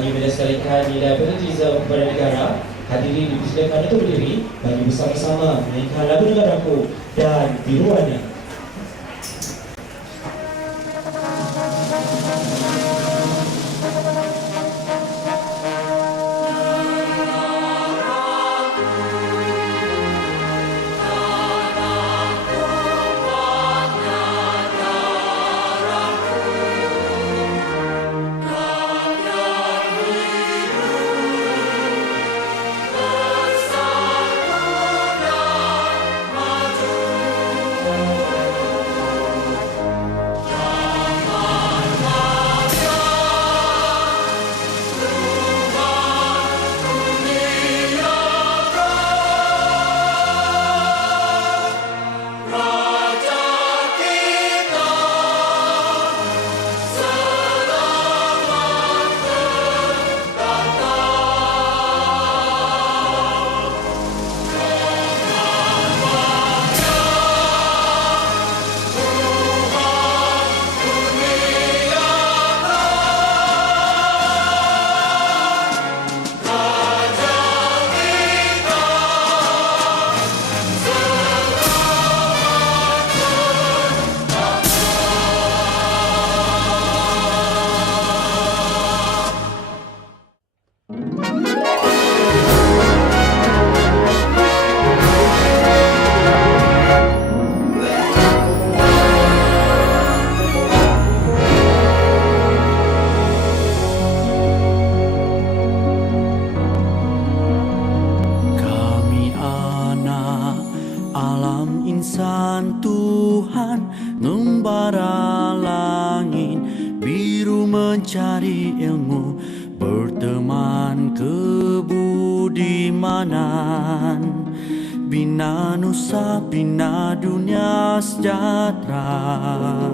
bagi melestarikan nilai patriotisme kepada negara, hadirin dipersilakan untuk berdiri bagi bersama-sama menyanyikan lagu negaraku dan biruannya. Insan Tuhan membara langit biru mencari ilmu, berteman kebudimanan, bina nusa bina dunia sejahtera.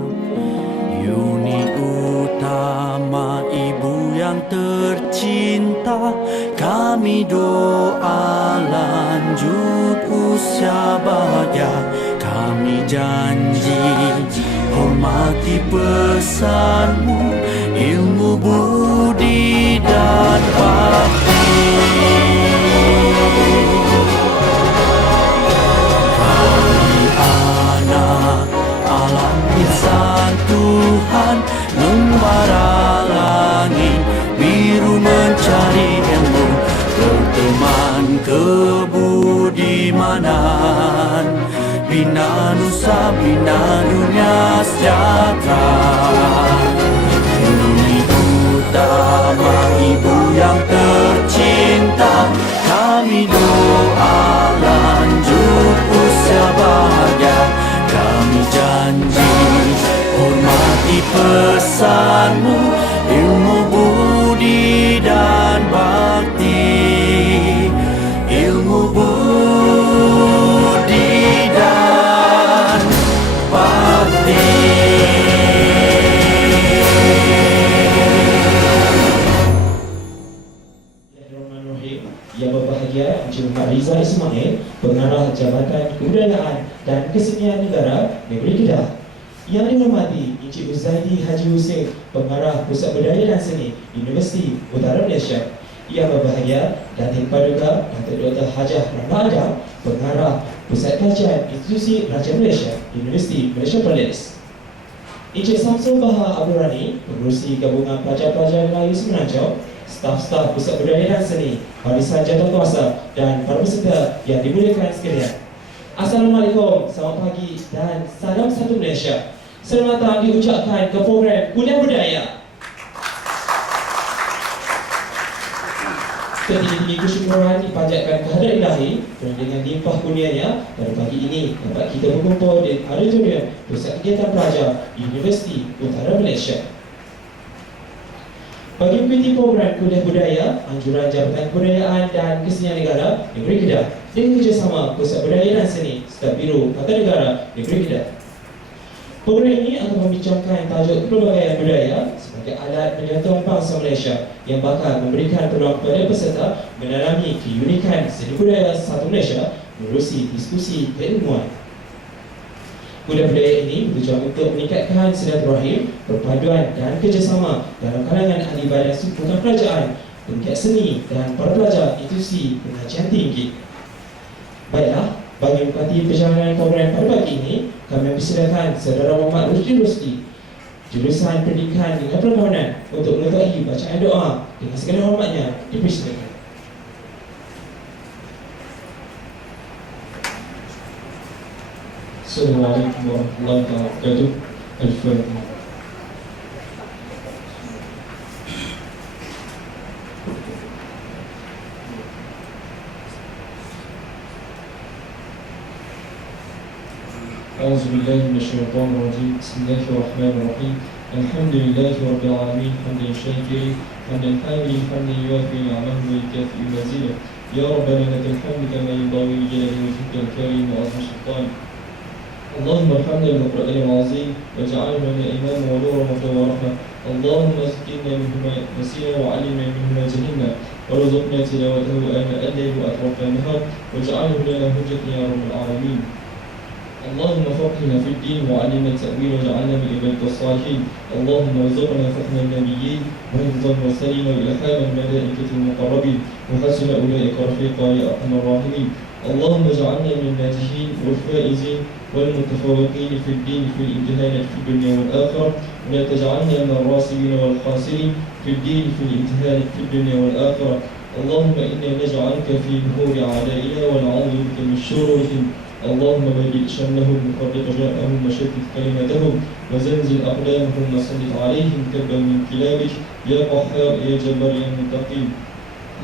Uni utama ibu yang tercinta, kami doa lanjut usia bahagia. Kami janji hormati pesanmu, ilmu budi dan bakti. Kami anak alam insan Tuhan, membara langit biru mencari ilmu, berteman kebudimanan, bina nusa bina dunia sejahtera. Uni utama ibu yang tercinta, kami doa lanjut usia bahagia. Kami janji hormati pesanmu, ilmu budi dan bakti, ilmu budi dan bakti. Yang berbahagia Encik Muhammad Rizal Ismail, Pengarah Jabatan Kebudayaan dan Kesenian Negara Negeri Kedah. Yang dihormati Encik Huzaidi Haji Hussein, Pengarah Pusat Budaya dan Seni Universiti Utara Malaysia. Yang berbahagia Datin Paduka Datuk Dr. Hajah Rana Adam, Pengarah Pusat Kajian Institusi Raja Malaysia Universiti Malaysia Perlis. Encik Samsul Bahar Abdul Rani, Pengerusi Gabungan Pelajar-Pelajar Melayu Semenanjung, staf-staf Pusat Budaya dan Seni, barisan jawatankuasa dan para peserta yang dimuliakan sekalian. Assalamualaikum, selamat pagi dan salam satu Malaysia. Selamat datang diucapkan ke program Kuliah Budaya. Setinggi-tinggi kesyukuran dipanjatkan kehadirat ilahi kerana dengan limpah kurnianya pada pagi ini dapat kita berkumpul di auditorium Pusat Kegiatan Pelajar Universiti Utara Malaysia. Bagi mengikuti program Kuliah Budaya, anjuran Jabatan Kebudayaan dan Kesenian Negara Negeri Kedah dengan kerjasama Pusat Budaya dan Seni serta Biro Tata Negara Negeri Kedah. Program ini akan membincangkan tajuk pelbagaian budaya sebagai alat penyatuan bangsa Malaysia yang bakal memberikan peluang kepada peserta mendalami keunikan seni budaya satu Malaysia menerusi diskusi keilmuan. Budaya ini bertujuan untuk meningkatkan silaturahim, perpaduan dan kerjasama dalam kalangan ahli badan bukan kerajaan, penggiat seni dan para pelajar institusi pengajian tinggi. Baiklah, bagi menikmati perjalanan program pada pagi ini, kami mempersilakan Saudara Muhammad Rusdi, jurusan Pendidikan dengan Perkawanan, untuk menertai bacaan doa. Dengan segala hormatnya, dipersilakan. Assalamualaikum warahmatullahi wabarakatuh. Al-Fatihah. أعوذ بالله من الشيطان الرجيم. بسم الله الرحمن الرحيم. الحمد لله رب العالمين حمدا شاكرا حمدا حامدا حمدا يوافي نعمه ويكافئ مزيدا. يا ربنا لك الحمد كما ينبغي لجلال وجهك الكريم وعظيم سلطانك. اللهم ارحمنا بالقرآن العظيم واجعله لنا إماما ونورا وهدى ورحمة. اللهم ذكرنا منه ما نسينا وعلمنا منه ما جهلنا وارزقنا تلاوته آناء الليل وأطراف النهار واجعله لنا حجة يا رب العالمين. اللهم فقهنا في الدين وعلمنا التأويل واجعلنا من عبادك الصالحين. اللهم ارزقنا فهم النبيين وحفظ المرسلين وإلهام الملائكة المقربين وحسن أولئك رفيقا يا أرحم الراحمين. اللهم اجعلنا من الناجحين والفائزين والمتفوقين في الدين في الامتحانات في الدنيا والآخرة، ولا تجعلنا من الراسبين والخاسرين في الدين في الامتحانات في الدنيا والآخرة. اللهم إنا نجعلك في نحور أعدائنا ونعوذ بك من شرورهم. اللهم بدل شملهم وفرق جاءهم وشتت كلمتهم وزلزل أقدامهم وسلط عليهم كبا من كلابك يا قهار يا جبار يا منتقم.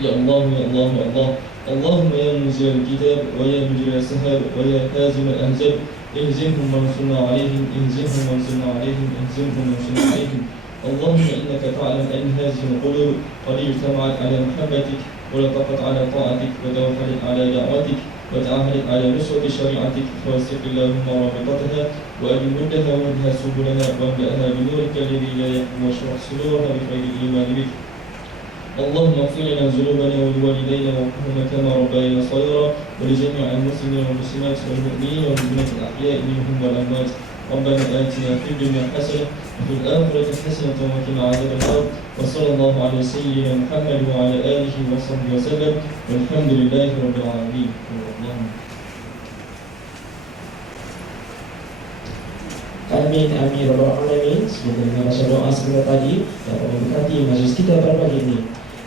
يا الله يا الله يا الله. اللهم يا منزل الكتاب ويا مجري السحاب ويا هازم الأحزاب اهزمهم وانصرنا عليهم اهزمهم وانصرنا عليهم اهزمهم وانصرنا عليهم. اللهم إنك تعلم أن هذه القلوب قد اجتمعت على محبتك ولتقت على طاعتك وتوحدت على دعوتك وتعاهدت على نصرة شريعتك فوثق اللهم رابطتها وأجمدها وانها سبلها واملأها بنورك الذي لا يقوم واشرح صدورها بخير الإيمان بك. اللهم اغفر لنا ذنوبنا ولوالدينا وارحمنا كما ربينا صغيرا ولجميع المسلمين والمسلمات والمؤمنين والمؤمنات الأحياء منهم والأموات. ربنا آتنا في الدنيا حسنة وفي الآخرة حسنة وقنا عذاب النار. وصلى الله على سيدنا محمد وعلى آله وصحبه وسلم والحمد لله رب العالمين. Amin, amin, Rabbal Alamin. Semoga dengan baca doa sebentar tadi dapat memberkati majlis kita pada pagi ini.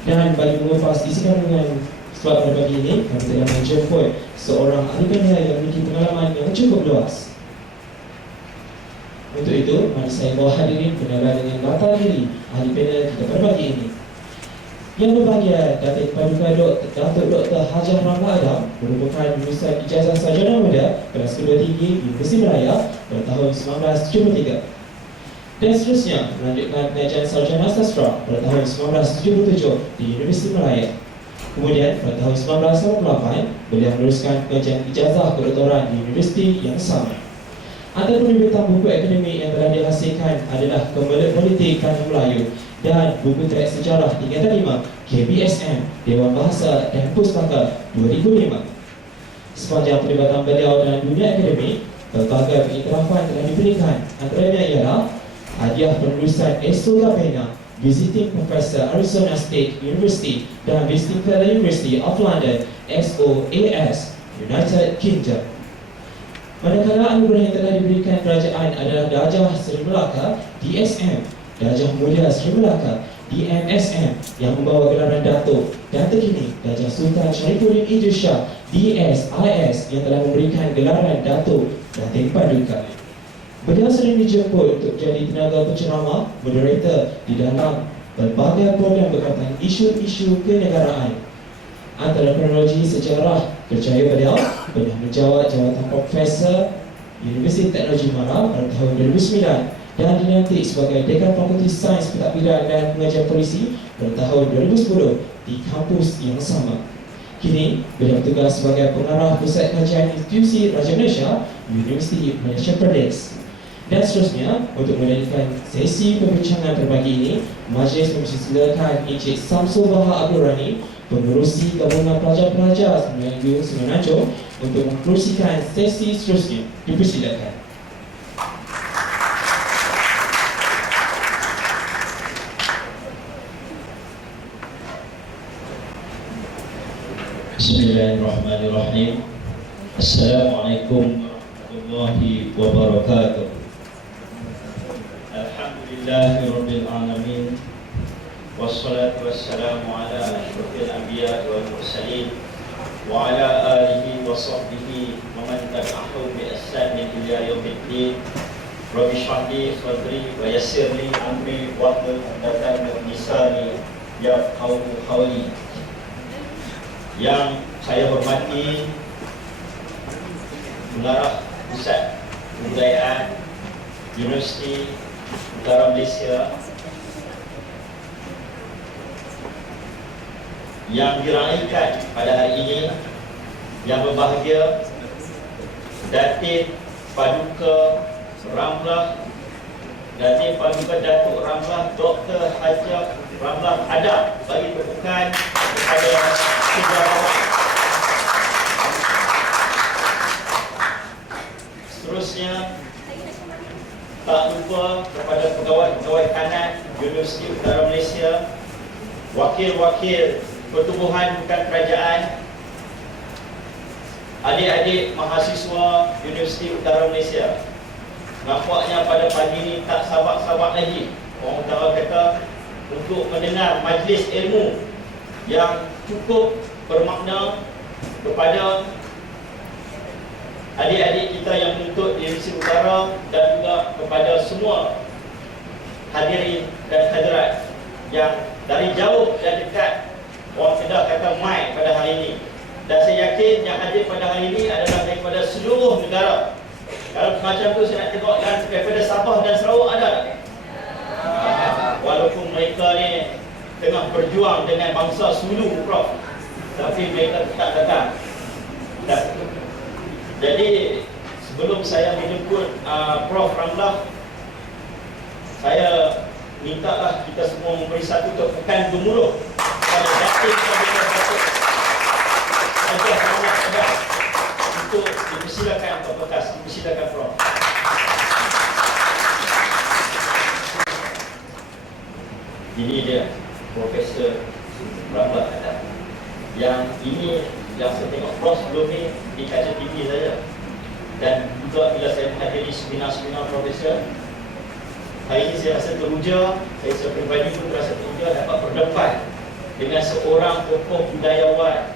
Dan bagi mengupas isi kandungan sebab pada pagi ini, kami telah menjemput seorang ahli panel yang memiliki pengalaman yang cukup luas. Untuk itu, mari saya bawa hadirin kenalan dengan latar diri ahli panel kita pada pagi ini. Yang berbahagia, Datuk Paduka Datuk Dr. Hajah Ramla Adam merupakan lulusan ijazah sarjana muda kelas kedua tinggi di Universiti Melaya pada tahun 1973. Dan seterusnya melanjutkan pengajian sarjana sastra pada tahun 1977 di Universiti Melaya. Kemudian pada tahun 1998 beliau meneruskan pengajian ijazah kedoktoran di universiti yang sama. Antara penerbitan buku akademik yang telah dihasilkan adalah Kemelut Politik Tanah Melayu dan buku teks sejarah tingkatan 5 KBSM Dewan Bahasa dan Pustaka 2005. Sepanjang perlibatan beliau dalam dunia akademik, pelbagai pengiktirafan telah diberikan. Antaranya ialah hadiah penulisan Esoga Pena, Visiting Professor Arizona State University dan Visiting Fellow University of London SOAS United Kingdom. Manakala anugerah yang telah diberikan kerajaan adalah Darjah Seri Melaka DSM, Darjah Mulia Seri Melaka DMSM yang membawa gelaran Datuk, dan terkini Darjah Sultan Sharifuddin Idris Shah DSIS yang telah memberikan gelaran Datuk Datin Paduka. Beliau sering dijemput untuk jadi tenaga penceramah, moderator di dalam berbagai program berkaitan isu-isu kenegaraan. Antara kronologi sejarah kerjaya beliau pernah menjawat jawatan Profesor Universiti Teknologi Malang pada tahun 2009 dan dilantik sebagai Dekan Fakulti Sains Pentadbiran dan Pengajian Polisi pada tahun 2010 di kampus yang sama. Kini, beliau bertugas sebagai pengarah Pusat Kajian Institusi Raja Malaysia, Universiti Malaysia Perlis. Dan seterusnya, untuk melanjutkan sesi perbincangan terbagi ini, majlis mempersilakan Encik Samsul Baha Abdul Rani, pengerusi gabungan pelajar-pelajar Semenanjung Semenanjung, untuk mengkerusikan sesi seterusnya. Dipersilakan. Bismillahirrahmanirrahim. Assalamualaikum warahmatullahi wabarakatuh. Alhamdulillahirabbil alamin. Wassalatu wassalamu ala asyrofil anbiya wal mursalin wa ala alihi wa sahbihi wa man tabi'ahum bi ihsanin ila yaumiddin. Rabbi shrah li sadri wa yassir li amri wahlul 'uqdatam min lisani yafqahu qawli. Yang saya hormati Pengarah Pusat Kebudayaan Universiti Utara Malaysia, yang diraihkan pada hari ini, yang berbahagia Datin Paduka Ramlah, Datin Paduka Datuk Ramlah Dr. Hajah Ramlah Adam bagi tepukan kepada sejarawan. Seterusnya, tak lupa kepada pegawai-pegawai kanan Universiti Utara Malaysia, wakil-wakil pertubuhan bukan kerajaan, adik-adik mahasiswa Universiti Utara Malaysia. Nampaknya pada pagi ini tak sabar-sabar lagi orang utara kata untuk mendengar majlis ilmu yang cukup bermakna kepada adik-adik kita yang menuntut di Universiti Utara dan juga kepada semua hadirin dan hadirat yang dari jauh dan dekat, orang Kedah kata mai pada hari ini. Dan saya yakin yang hadir pada hari ini adalah daripada seluruh negara. Kalau macam tu saya nak tengok yang daripada Sabah dan Sarawak ada tak? Walaupun mereka ni tengah berjuang dengan bangsa Sulu, Prof, tapi mereka tetap datang. Jadi sebelum saya menjemput Prof Ramlah, saya mintalah kita semua memberi satu tepukan gemuruh pada Datin Paduka Datuk Hajah Ramlah Adam untuk dipersilakan Pak Bekas, dipersilakan Prof. Ini dia Profesor Ramlah Adam. Yang ini yang saya tengok Prof sebelum ni di kaca TV saja, dan juga bila saya menghadiri seminar-seminar Profesor, hari ini saya rasa teruja, saya pribadi pun terasa teruja dapat berdepan dengan seorang tokoh budayawan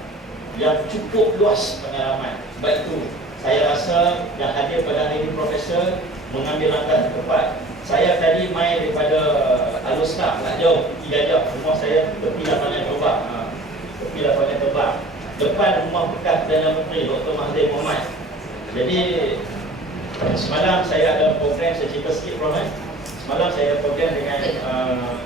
yang cukup luas pengalaman. Sebab itu saya rasa yang hadir pada hari ini Profesor mengambil langkah tepat. Saya tadi main daripada Alustar, tak jauh, 3 jam. Rumah saya tepi lapangan terbang, tepi lapangan terbang, depan rumah bekas Perdana Menteri Dr. Mahathir Mohamad. Jadi semalam saya ada program, saya cerita sikit Prof. Semalam saya ada program dengan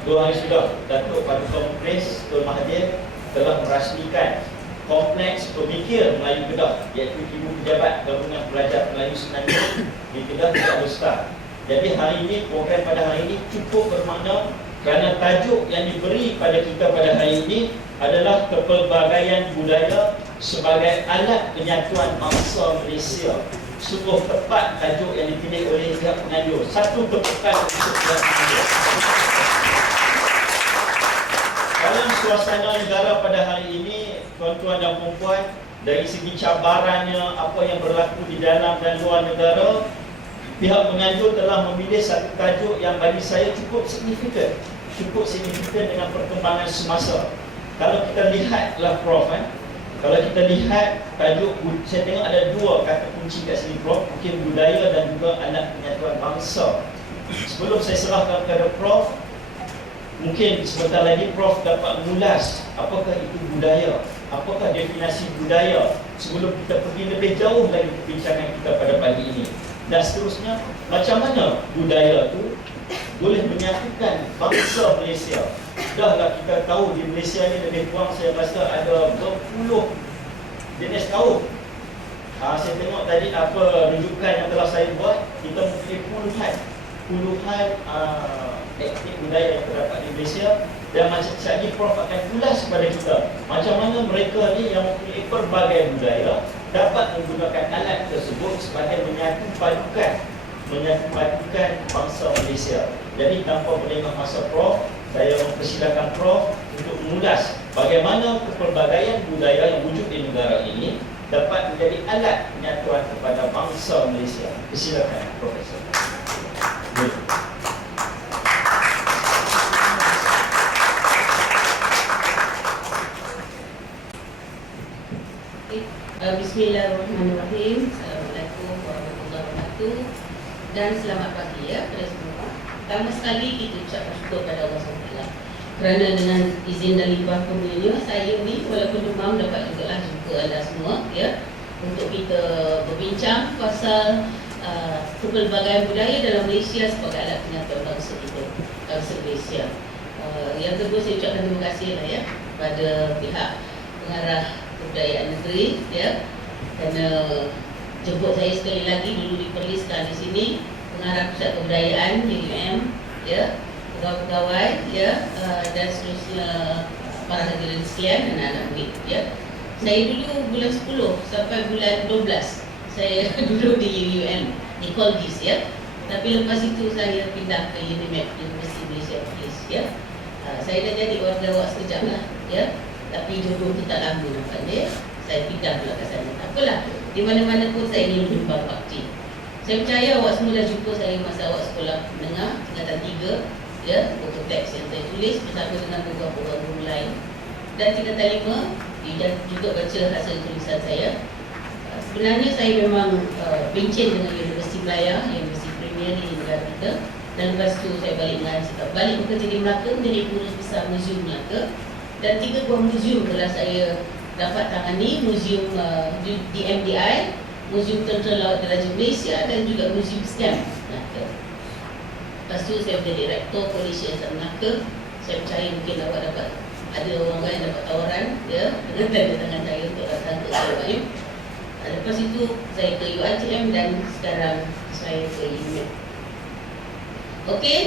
2 hari sudah Datuk Paduka Mukhlis Tun Mahathir telah merasmikan Kompleks Pemikir Melayu Kedah, iaitu Ibu Pejabat Gabungan Pelajar Melayu Semenanjung di Kedah di Alustar. Jadi hari ini, program pada hari ini cukup bermakna kerana tajuk yang diberi pada kita pada hari ini adalah kepelbagaian budaya sebagai alat penyatuan bangsa Malaysia. Sungguh tepat tajuk yang dipilih oleh pihak penganjur. Satu tepukan untuk pihak penganjur. Dalam suasana negara pada hari ini, tuan-tuan dan puan-puan, dari segi cabarannya, apa yang berlaku di dalam dan luar negara, pihak penganjur telah memilih satu tajuk yang bagi saya cukup signifikan dengan perkembangan semasa. Kalau kita lihatlah Prof, kalau kita lihat tajuk, saya tengok ada 2 kata kunci kat sini Prof, mungkin budaya dan juga alat penyatuan bangsa. Sebelum saya serahkan kepada Prof, mungkin sebentar lagi Prof dapat mengulas apakah itu budaya, apakah definisi budaya, sebelum kita pergi lebih jauh lagi perbincangan kita pada pagi ini. Dan seterusnya, macam mana budaya itu boleh menyatukan bangsa Malaysia. Dahlah kita tahu di Malaysia ni lebih kurang saya rasa ada berpuluh jenis kaum. Saya tengok tadi apa rujukan yang telah saya buat, kita mempunyai puluhan etnik budaya yang terdapat di Malaysia. Dan macam lagi Prof akan ulas kepada kita macam mana mereka ni yang mempunyai pelbagai budaya dapat menggunakan alat tersebut sebagai menyatu padukan bangsa Malaysia. Jadi tanpa melengah masa Prof, saya mempersilakan Prof untuk mengulas bagaimana pelbagaian budaya yang wujud di negara ini dapat menjadi alat penyatuan kepada bangsa Malaysia. Silakan, Profesor. Bismillahirrahmanirrahim. Assalamualaikum warahmatullahi wabarakatuh. Dan selamat pagi ya kepada semua. Pertama sekali kita ucapkan syukur kepada Allah SWT kerana dengan izin dan limpah kurnia saya ni walaupun demam dapat jugalah jumpa anda semua ya, untuk kita berbincang pasal kepelbagaian budaya dalam Malaysia sebagai alat penyatuan bangsa kita, bangsa Malaysia. Yang kedua, saya ucapkan terima kasih lah ya kepada pihak pengarah kebudayaan negeri ya, kerana jemput saya sekali lagi. Dulu di Perlis, sekarang di sini pengarah pusat kebudayaan UM ya, pegawai-pegawai ya, dan seterusnya para hadirin sekalian, anak-anak murid ya. Saya dulu bulan 10 sampai bulan 12 saya duduk di UM di Colgis ya. Tapi lepas itu saya pindah ke UNIMED, Universiti Malaysia Perlis ya. Saya dah jadi warga awak sekejap lah ya. Tapi jodoh kita lama nampaknya ya. Saya pindah pula ke sana. Tak apalah, di mana-mana pun saya ingin menyumbang bakti. Saya percaya awak semua dah jumpa saya masa awak sekolah menengah tingkatan 3 ya, buku teks yang saya tulis bersama dengan beberapa guru lain. Dan tingkatan 5 dia juga baca hasil tulisan saya. Sebenarnya saya memang bencin dengan Universiti Melaya, Universiti Premier di negara kita. Dan lepas tu saya balik bekerja di Melaka menjadi pengurus besar Museum Melaka. Dan 3 buah museum telah saya dapat tangani, museum di MDI, Museum Tentera Laut Diraja Malaysia dan juga Museum SCAM Melaka. Lepas tu saya menjadi rektor Kolej Yayasan Melaka. Saya percaya mungkin awak dapat, ada orang lain dapat tawaran ya, dengan tanda tangan saya untuk datang ke UITM. Lepas itu saya ke UITM dan sekarang saya ke UNIMED. Okey,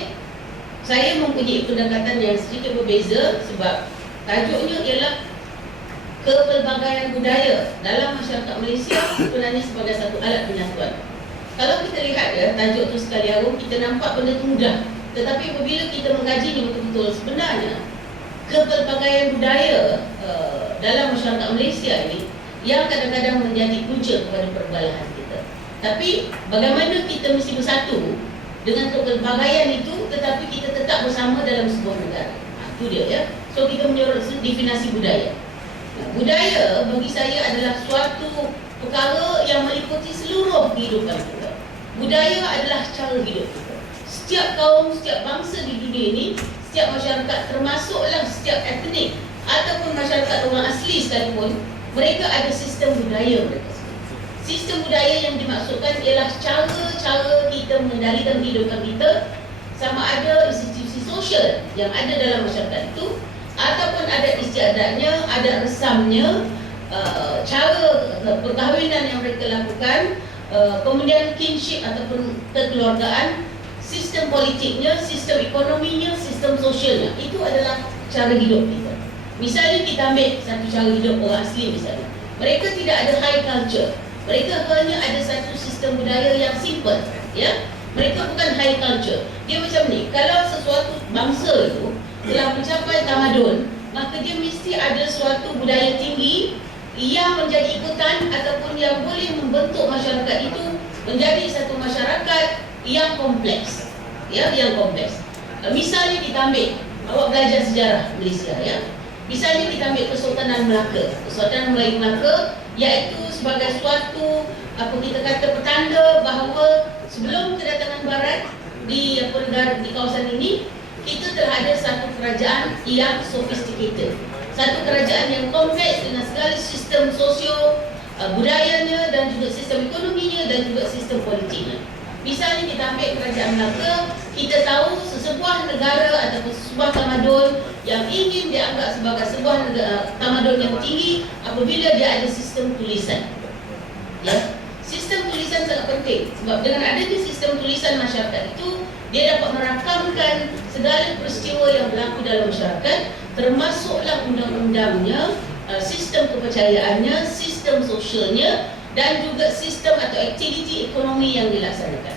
saya mempunyai pendekatan yang sedikit berbeza sebab tajuknya ialah kepelbagaian budaya dalam masyarakat Malaysia sebenarnya sebagai satu alat penyatuan. Kalau kita lihat ya, tajuk tu sekali harum, kita nampak benda tu mudah. Tetapi apabila kita mengkajinya betul-betul, sebenarnya kepelbagaian budaya dalam masyarakat Malaysia ini yang kadang-kadang menjadi punca kepada perbalahan kita. Tapi bagaimana kita mesti bersatu dengan kepelbagaian itu, tetapi kita tetap bersama dalam sebuah negara. Itu dia ya. So kita menyorot definisi budaya. Budaya bagi saya adalah suatu perkara yang meliputi seluruh kehidupan kita. Budaya adalah cara hidup kita. Setiap kaum, setiap bangsa di dunia ini, setiap masyarakat, termasuklah setiap etnik ataupun masyarakat orang asli sekalipun, mereka ada sistem budaya mereka sendiri. Sistem budaya yang dimaksudkan ialah cara-cara kita mengendalikan kehidupan kita, sama ada institusi sosial yang ada dalam masyarakat itu, ataupun ada istiadatnya, ada resamnya, cara perkahwinan yang mereka lakukan, kemudian kinship ataupun kekeluargaan, sistem politiknya, sistem ekonominya, sistem sosialnya. Itu adalah cara hidup kita. Misalnya kita ambil satu cara hidup orang asli misalnya, mereka tidak ada high culture, mereka hanya ada satu sistem budaya yang simple ya. Mereka bukan high culture. Dia macam ni, kalau sesuatu bangsa itu telah mencapai tamadun, maka dia mesti ada suatu budaya tinggi yang menjadi ikutan ataupun yang boleh membentuk masyarakat itu menjadi satu masyarakat yang kompleks ya, yang kompleks. Misalnya kita ambil, awak belajar sejarah Malaysia ya. Misalnya kita ambil Kesultanan Melaka. Kesultanan Melayu Melaka iaitu sebagai suatu kita kata petanda bahawa sebelum kedatangan barat di negara di kawasan ini, kita telah ada satu kerajaan yang sophisticated, satu kerajaan yang kompleks dengan segala sistem sosio budayanya dan juga sistem ekonominya dan juga sistem politiknya. Misalnya kita ambil kerajaan Melaka, kita tahu sesebuah negara ataupun sebuah tamadun yang ingin dianggap sebagai sebuah tamadun yang tinggi apabila dia ada sistem tulisan. Ya, sistem tulisan sangat penting sebab dengan adanya sistem tulisan masyarakat itu, dia dapat merakamkan segala peristiwa yang berlaku dalam masyarakat, termasuklah undang-undangnya, sistem kepercayaannya, sistem sosialnya dan juga sistem atau aktiviti ekonomi yang dilaksanakan.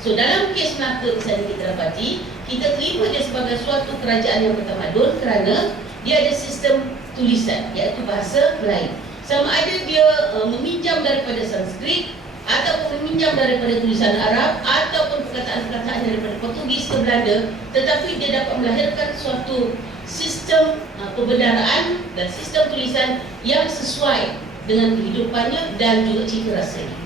So dalam kes Melaka misalnya kita dapati, kita terima dia sebagai suatu kerajaan yang bertamadun kerana dia ada sistem tulisan, iaitu bahasa Melayu. Sama ada dia meminjam daripada Sanskrit, ataupun meminjam daripada tulisan Arab, ataupun perkataan-perkataan daripada Portugis ke Belanda, tetapi dia dapat melahirkan suatu sistem perbendaharaan dan sistem tulisan yang sesuai dengan kehidupannya dan juga cita rasanya.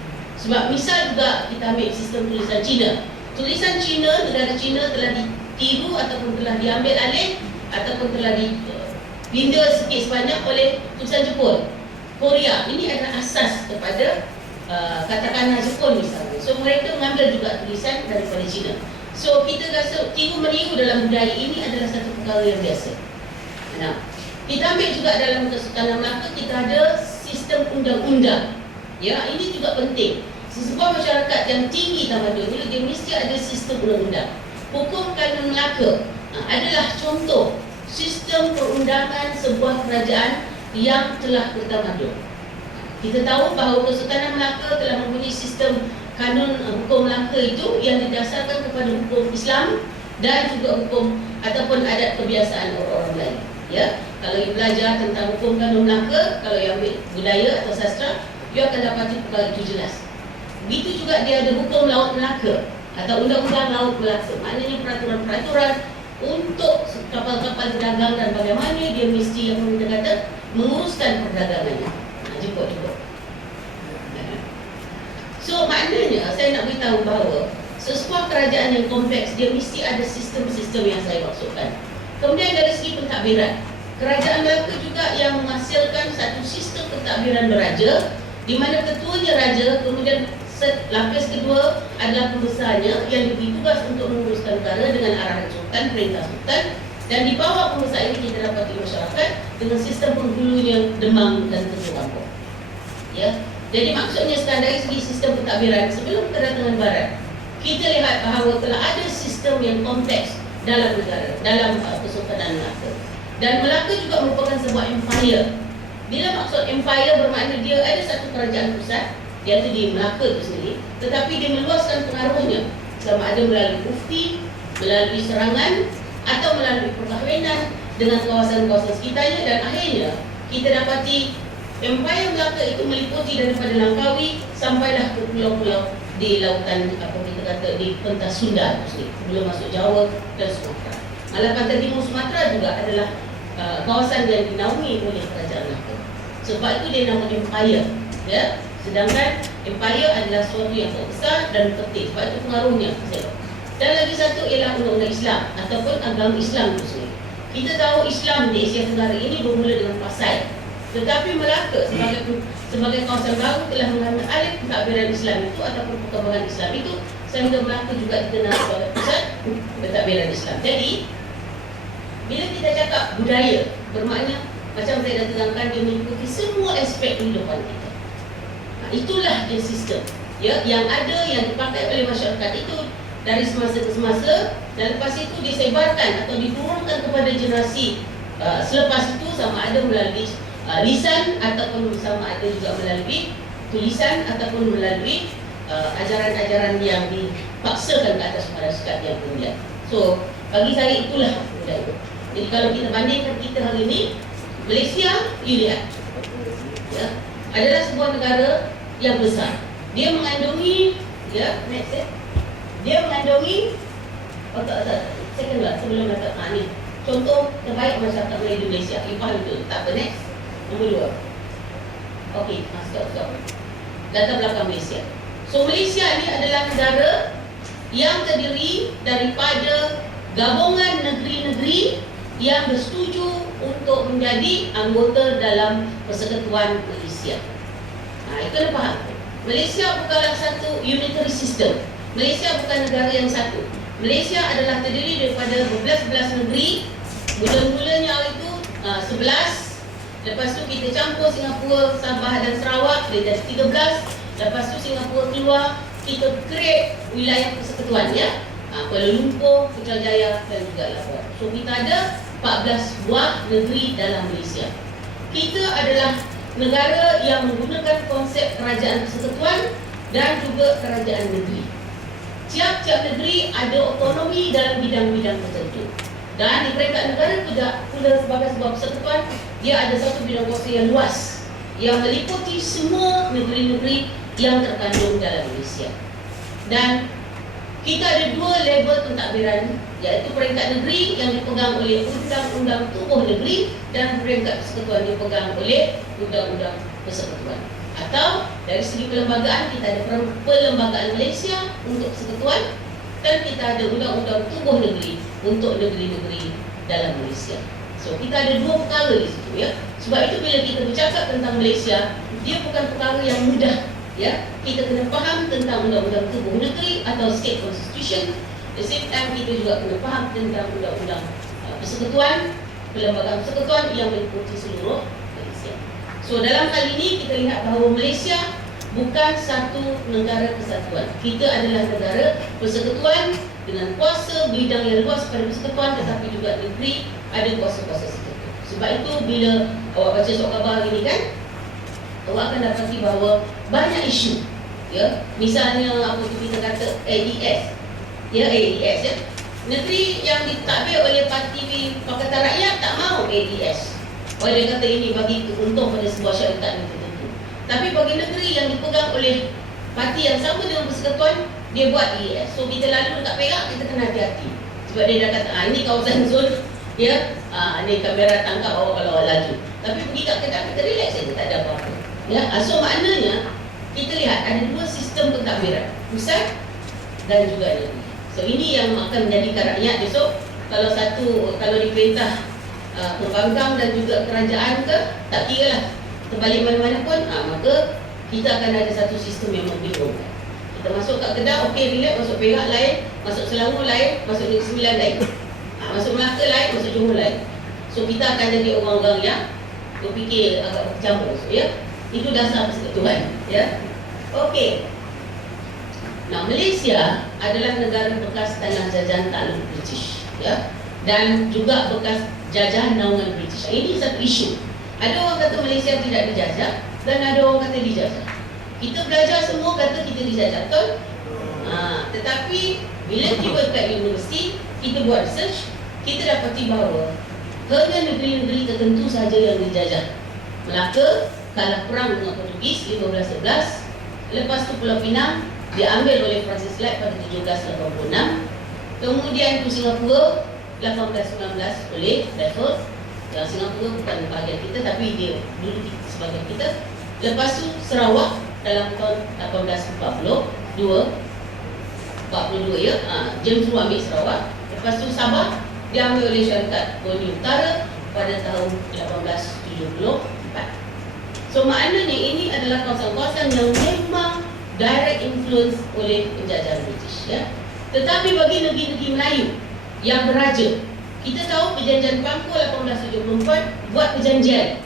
Sebab misal juga kita ambil sistem tulisan Cina. Tulisan Cina, negara Cina telah ditiru ataupun telah diambil alih ataupun telah dipinda sikit sebanyak oleh tulisan Jepun. Korea, ini adalah asas kepada katakana Jepun misalnya. So mereka mengambil juga tulisan daripada Cina. So kita rasa tiru meniru dalam budaya ini adalah satu perkara yang biasa. Nah, kita ambil juga dalam Kesultanan Melaka, kita ada sistem undang-undang. Ya, ini juga penting. Sebuah masyarakat yang tinggi tamadun ini, dia mesti ada sistem undang-undang. Hukum Kanun Melaka adalah contoh sistem perundangan sebuah kerajaan yang telah bertamadun. Kita tahu bahawa Kesultanan Melaka telah mempunyai sistem kanun hukum Melaka itu yang didasarkan kepada hukum Islam dan juga hukum ataupun adat kebiasaan orang-orang lain. Ya, kalau you belajar tentang hukum kanun Melaka, kalau you ambil budaya atau sastra, you akan dapati perkara itu jelas. Begitu juga dia ada hukum laut Melaka atau undang-undang laut Melaka. Maknanya peraturan-peraturan untuk kapal-kapal berdagang dan bagaimana dia mesti yang kita kata menguruskan perdagangannya. Cukup. So maknanya saya nak beritahu bahawa sebuah kerajaan yang kompleks dia mesti ada sistem-sistem yang saya maksudkan. Kemudian dari segi pentadbiran, kerajaan Melaka juga yang menghasilkan satu sistem pentadbiran beraja di mana ketuanya raja, kemudian lapis kedua adalah pembesarnya yang diberi tugas untuk menguruskan perkara dengan arahan sultan, perintah sultan, dan di bawah pembesar ini kita dapati masyarakat dengan sistem penghulunya demang dan ketua kampung. Ya. Jadi maksudnya sekarang dari segi sistem pentadbiran sebelum kedatangan barat, kita lihat bahawa telah ada sistem yang kompleks dalam negara, dalam Kesultanan Melaka. Dan Melaka juga merupakan sebuah empire. Bila maksud empire bermakna dia ada satu kerajaan pusat, iaitu di Melaka itu sendiri, tetapi dia meluaskan pengaruhnya sama ada melalui mufti, melalui serangan atau melalui perkahwinan dengan kawasan-kawasan sekitarnya, dan akhirnya kita dapati empire Melaka itu meliputi daripada Langkawi sampailah ke pulau-pulau di lautan apa kita kata di pentas Sunda itu sendiri, sebelum masuk Jawa dan Sumatera. Malah pantai timur Sumatera juga adalah kawasan yang dinaungi oleh kerajaan Melaka. Sebab itu dia nama empire, ya. Sedangkan empire adalah sesuatu yang besar dan penting, sebab itu pengaruhnya. Dan lagi satu ialah undang-undang Islam ataupun agama Islam itu sendiri. Kita tahu Islam di Asia Tenggara ini bermula dengan Pasai, tetapi Melaka sebagai kawasan baru telah mengambil alih pentadbiran Islam itu ataupun perkembangan Islam itu, sehingga Melaka juga dikenal sebagai pusat pentadbiran Islam. Jadi bila kita cakap budaya, bermakna macam saya dah terangkan, dia meliputi semua aspek kehidupan kita. Itulah dia sistem, ya, yang ada, yang dipakai oleh masyarakat itu dari semasa ke semasa, dan lepas itu disebarkan atau diturunkan kepada generasi selepas itu, sama ada melalui lisan ataupun sama ada juga melalui tulisan ataupun melalui ajaran-ajaran yang dipaksakan ke atas masyarakat yang kemudian. So bagi saya itulah budaya. Jadi kalau kita bandingkan kita hari ini, Malaysia, you lihat, ya, adalah sebuah negara yang besar. Dia mengandungi, ya, next ya. Dia mengandungi second lah sebelum kata ni. Contoh terbaik masyarakat Melayu di Malaysia. You faham betul? Tak apa, next. Nombor 2. Okey, stop. Latar belakang Malaysia. So Malaysia ni adalah negara yang terdiri daripada gabungan negeri-negeri yang bersetuju untuk menjadi anggota dalam Persekutuan Malaysia. Itu kena faham. Malaysia bukanlah satu unitary system. Malaysia bukan negara yang satu. Malaysia adalah terdiri daripada berbelas-belas negeri. Mula-mulanya itu 11. Lepas tu kita campur Singapura, Sabah dan Sarawak, dia jadi 13. Lepas tu Singapura keluar, kita create wilayah persekutuan, ya. Kuala Lumpur, Putrajaya dan juga Lahore. So kita ada 14 buah negeri dalam Malaysia. Kita adalah negara yang menggunakan konsep kerajaan persekutuan dan juga kerajaan negeri. Tiap-tiap negeri ada otonomi dalam bidang-bidang tertentu. Dan di peringkat negara pula sebagai sebuah persekutuan, dia ada satu bidang kuasa yang luas yang meliputi semua negeri-negeri yang terkandung dalam Malaysia. Dan kita ada dua level pentadbiran, iaitu peringkat negeri yang dipegang oleh undang-undang tubuh negeri dan peringkat persekutuan dipegang oleh undang-undang persekutuan. Atau dari segi perlembagaan, kita ada Perlembagaan Malaysia untuk persekutuan dan kita ada undang-undang tubuh negeri untuk negeri-negeri dalam Malaysia. So kita ada dua perkara di situ, ya. Sebab itu bila kita bercakap tentang Malaysia, dia bukan perkara yang mudah, ya. Kita kena faham tentang undang-undang tubuh negeri atau state constitution. At the same time kita juga kena faham tentang undang-undang persekutuan, perlembagaan persekutuan yang meliputi seluruh Malaysia. So dalam hal ini kita lihat bahawa Malaysia bukan satu negara kesatuan. Kita adalah negara persekutuan dengan kuasa bidang yang luas pada persekutuan, tetapi juga negeri ada kuasa-kuasa sekutu. Sebab itu bila awak baca surat khabar hari ini kan, awak akan dapati bahawa banyak isu, ya. Misalnya apa tu kita kata ADS, ya, ADS, ya. Negeri yang ditadbir oleh Parti Pakatan Rakyat tak mahu ADS. Orang dia kata ini bagi untung pada sebuah syarikat tertentu. Tapi bagi negeri yang dipegang oleh parti yang sama dengan persekutuan, dia buat ADS. So kita lalu dekat Perak, kita kena hati-hati. Sebab dia dah kata, ini kawasan zon, ya, ni kamera tangkap awak kalau awak laju. Tapi pergi kat Kedah, kita relax saja, tak ada apa-apa. Ya, so maknanya kita lihat ada dua sistem pentadbiran, pusat dan juga negeri. So ini yang akan menjadikan rakyat besok kalau diperintah pembangkang dan juga kerajaan ke, tak kira lah terbalik mana-mana pun, maka kita akan ada satu sistem yang membingungkan. Kita masuk kat Kedah, okey, relax, masuk Perak lain, masuk Selangor lain, masuk Negeri Sembilan lain, masuk Melaka lain, masuk Johor lain. So kita akan jadi orang-orang yang berfikir agak bercampur, so, ya. Itu dasar persekutuan, ya. Okey. Nah, Malaysia adalah negara bekas tanah jajahan takluk British, ya, dan juga bekas jajahan naungan British. Ini satu isu. Ada orang kata Malaysia tidak dijajah dan ada orang kata dijajah. Kita belajar semua kata kita dijajah, betul? Tetapi bila tiba kat universiti, kita buat research, kita dapati bahawa hanya negeri-negeri tertentu sahaja yang dijajah. Melaka kalah perang dengan Portugis 1511. Lepas tu Pulau Pinang diambil oleh Francis Drake pada 1786. Kemudian tu Singapura 1819 oleh Raffles. Yang Singapura bukan bahagian kita tapi dia dulu sebagai kita. Lepas tu Sarawak dalam tahun 1842, ya, James Roos ambil Sarawak. Lepas tu Sabah diambil oleh syarikat Borneo Utara pada tahun 1874. So maknanya ini adalah kawasan-kawasan yang memang direct influence oleh penjajahan British, ya. Tetapi bagi negeri-negeri Melayu yang beraja, kita tahu perjanjian Pangkor 1874 buat perjanjian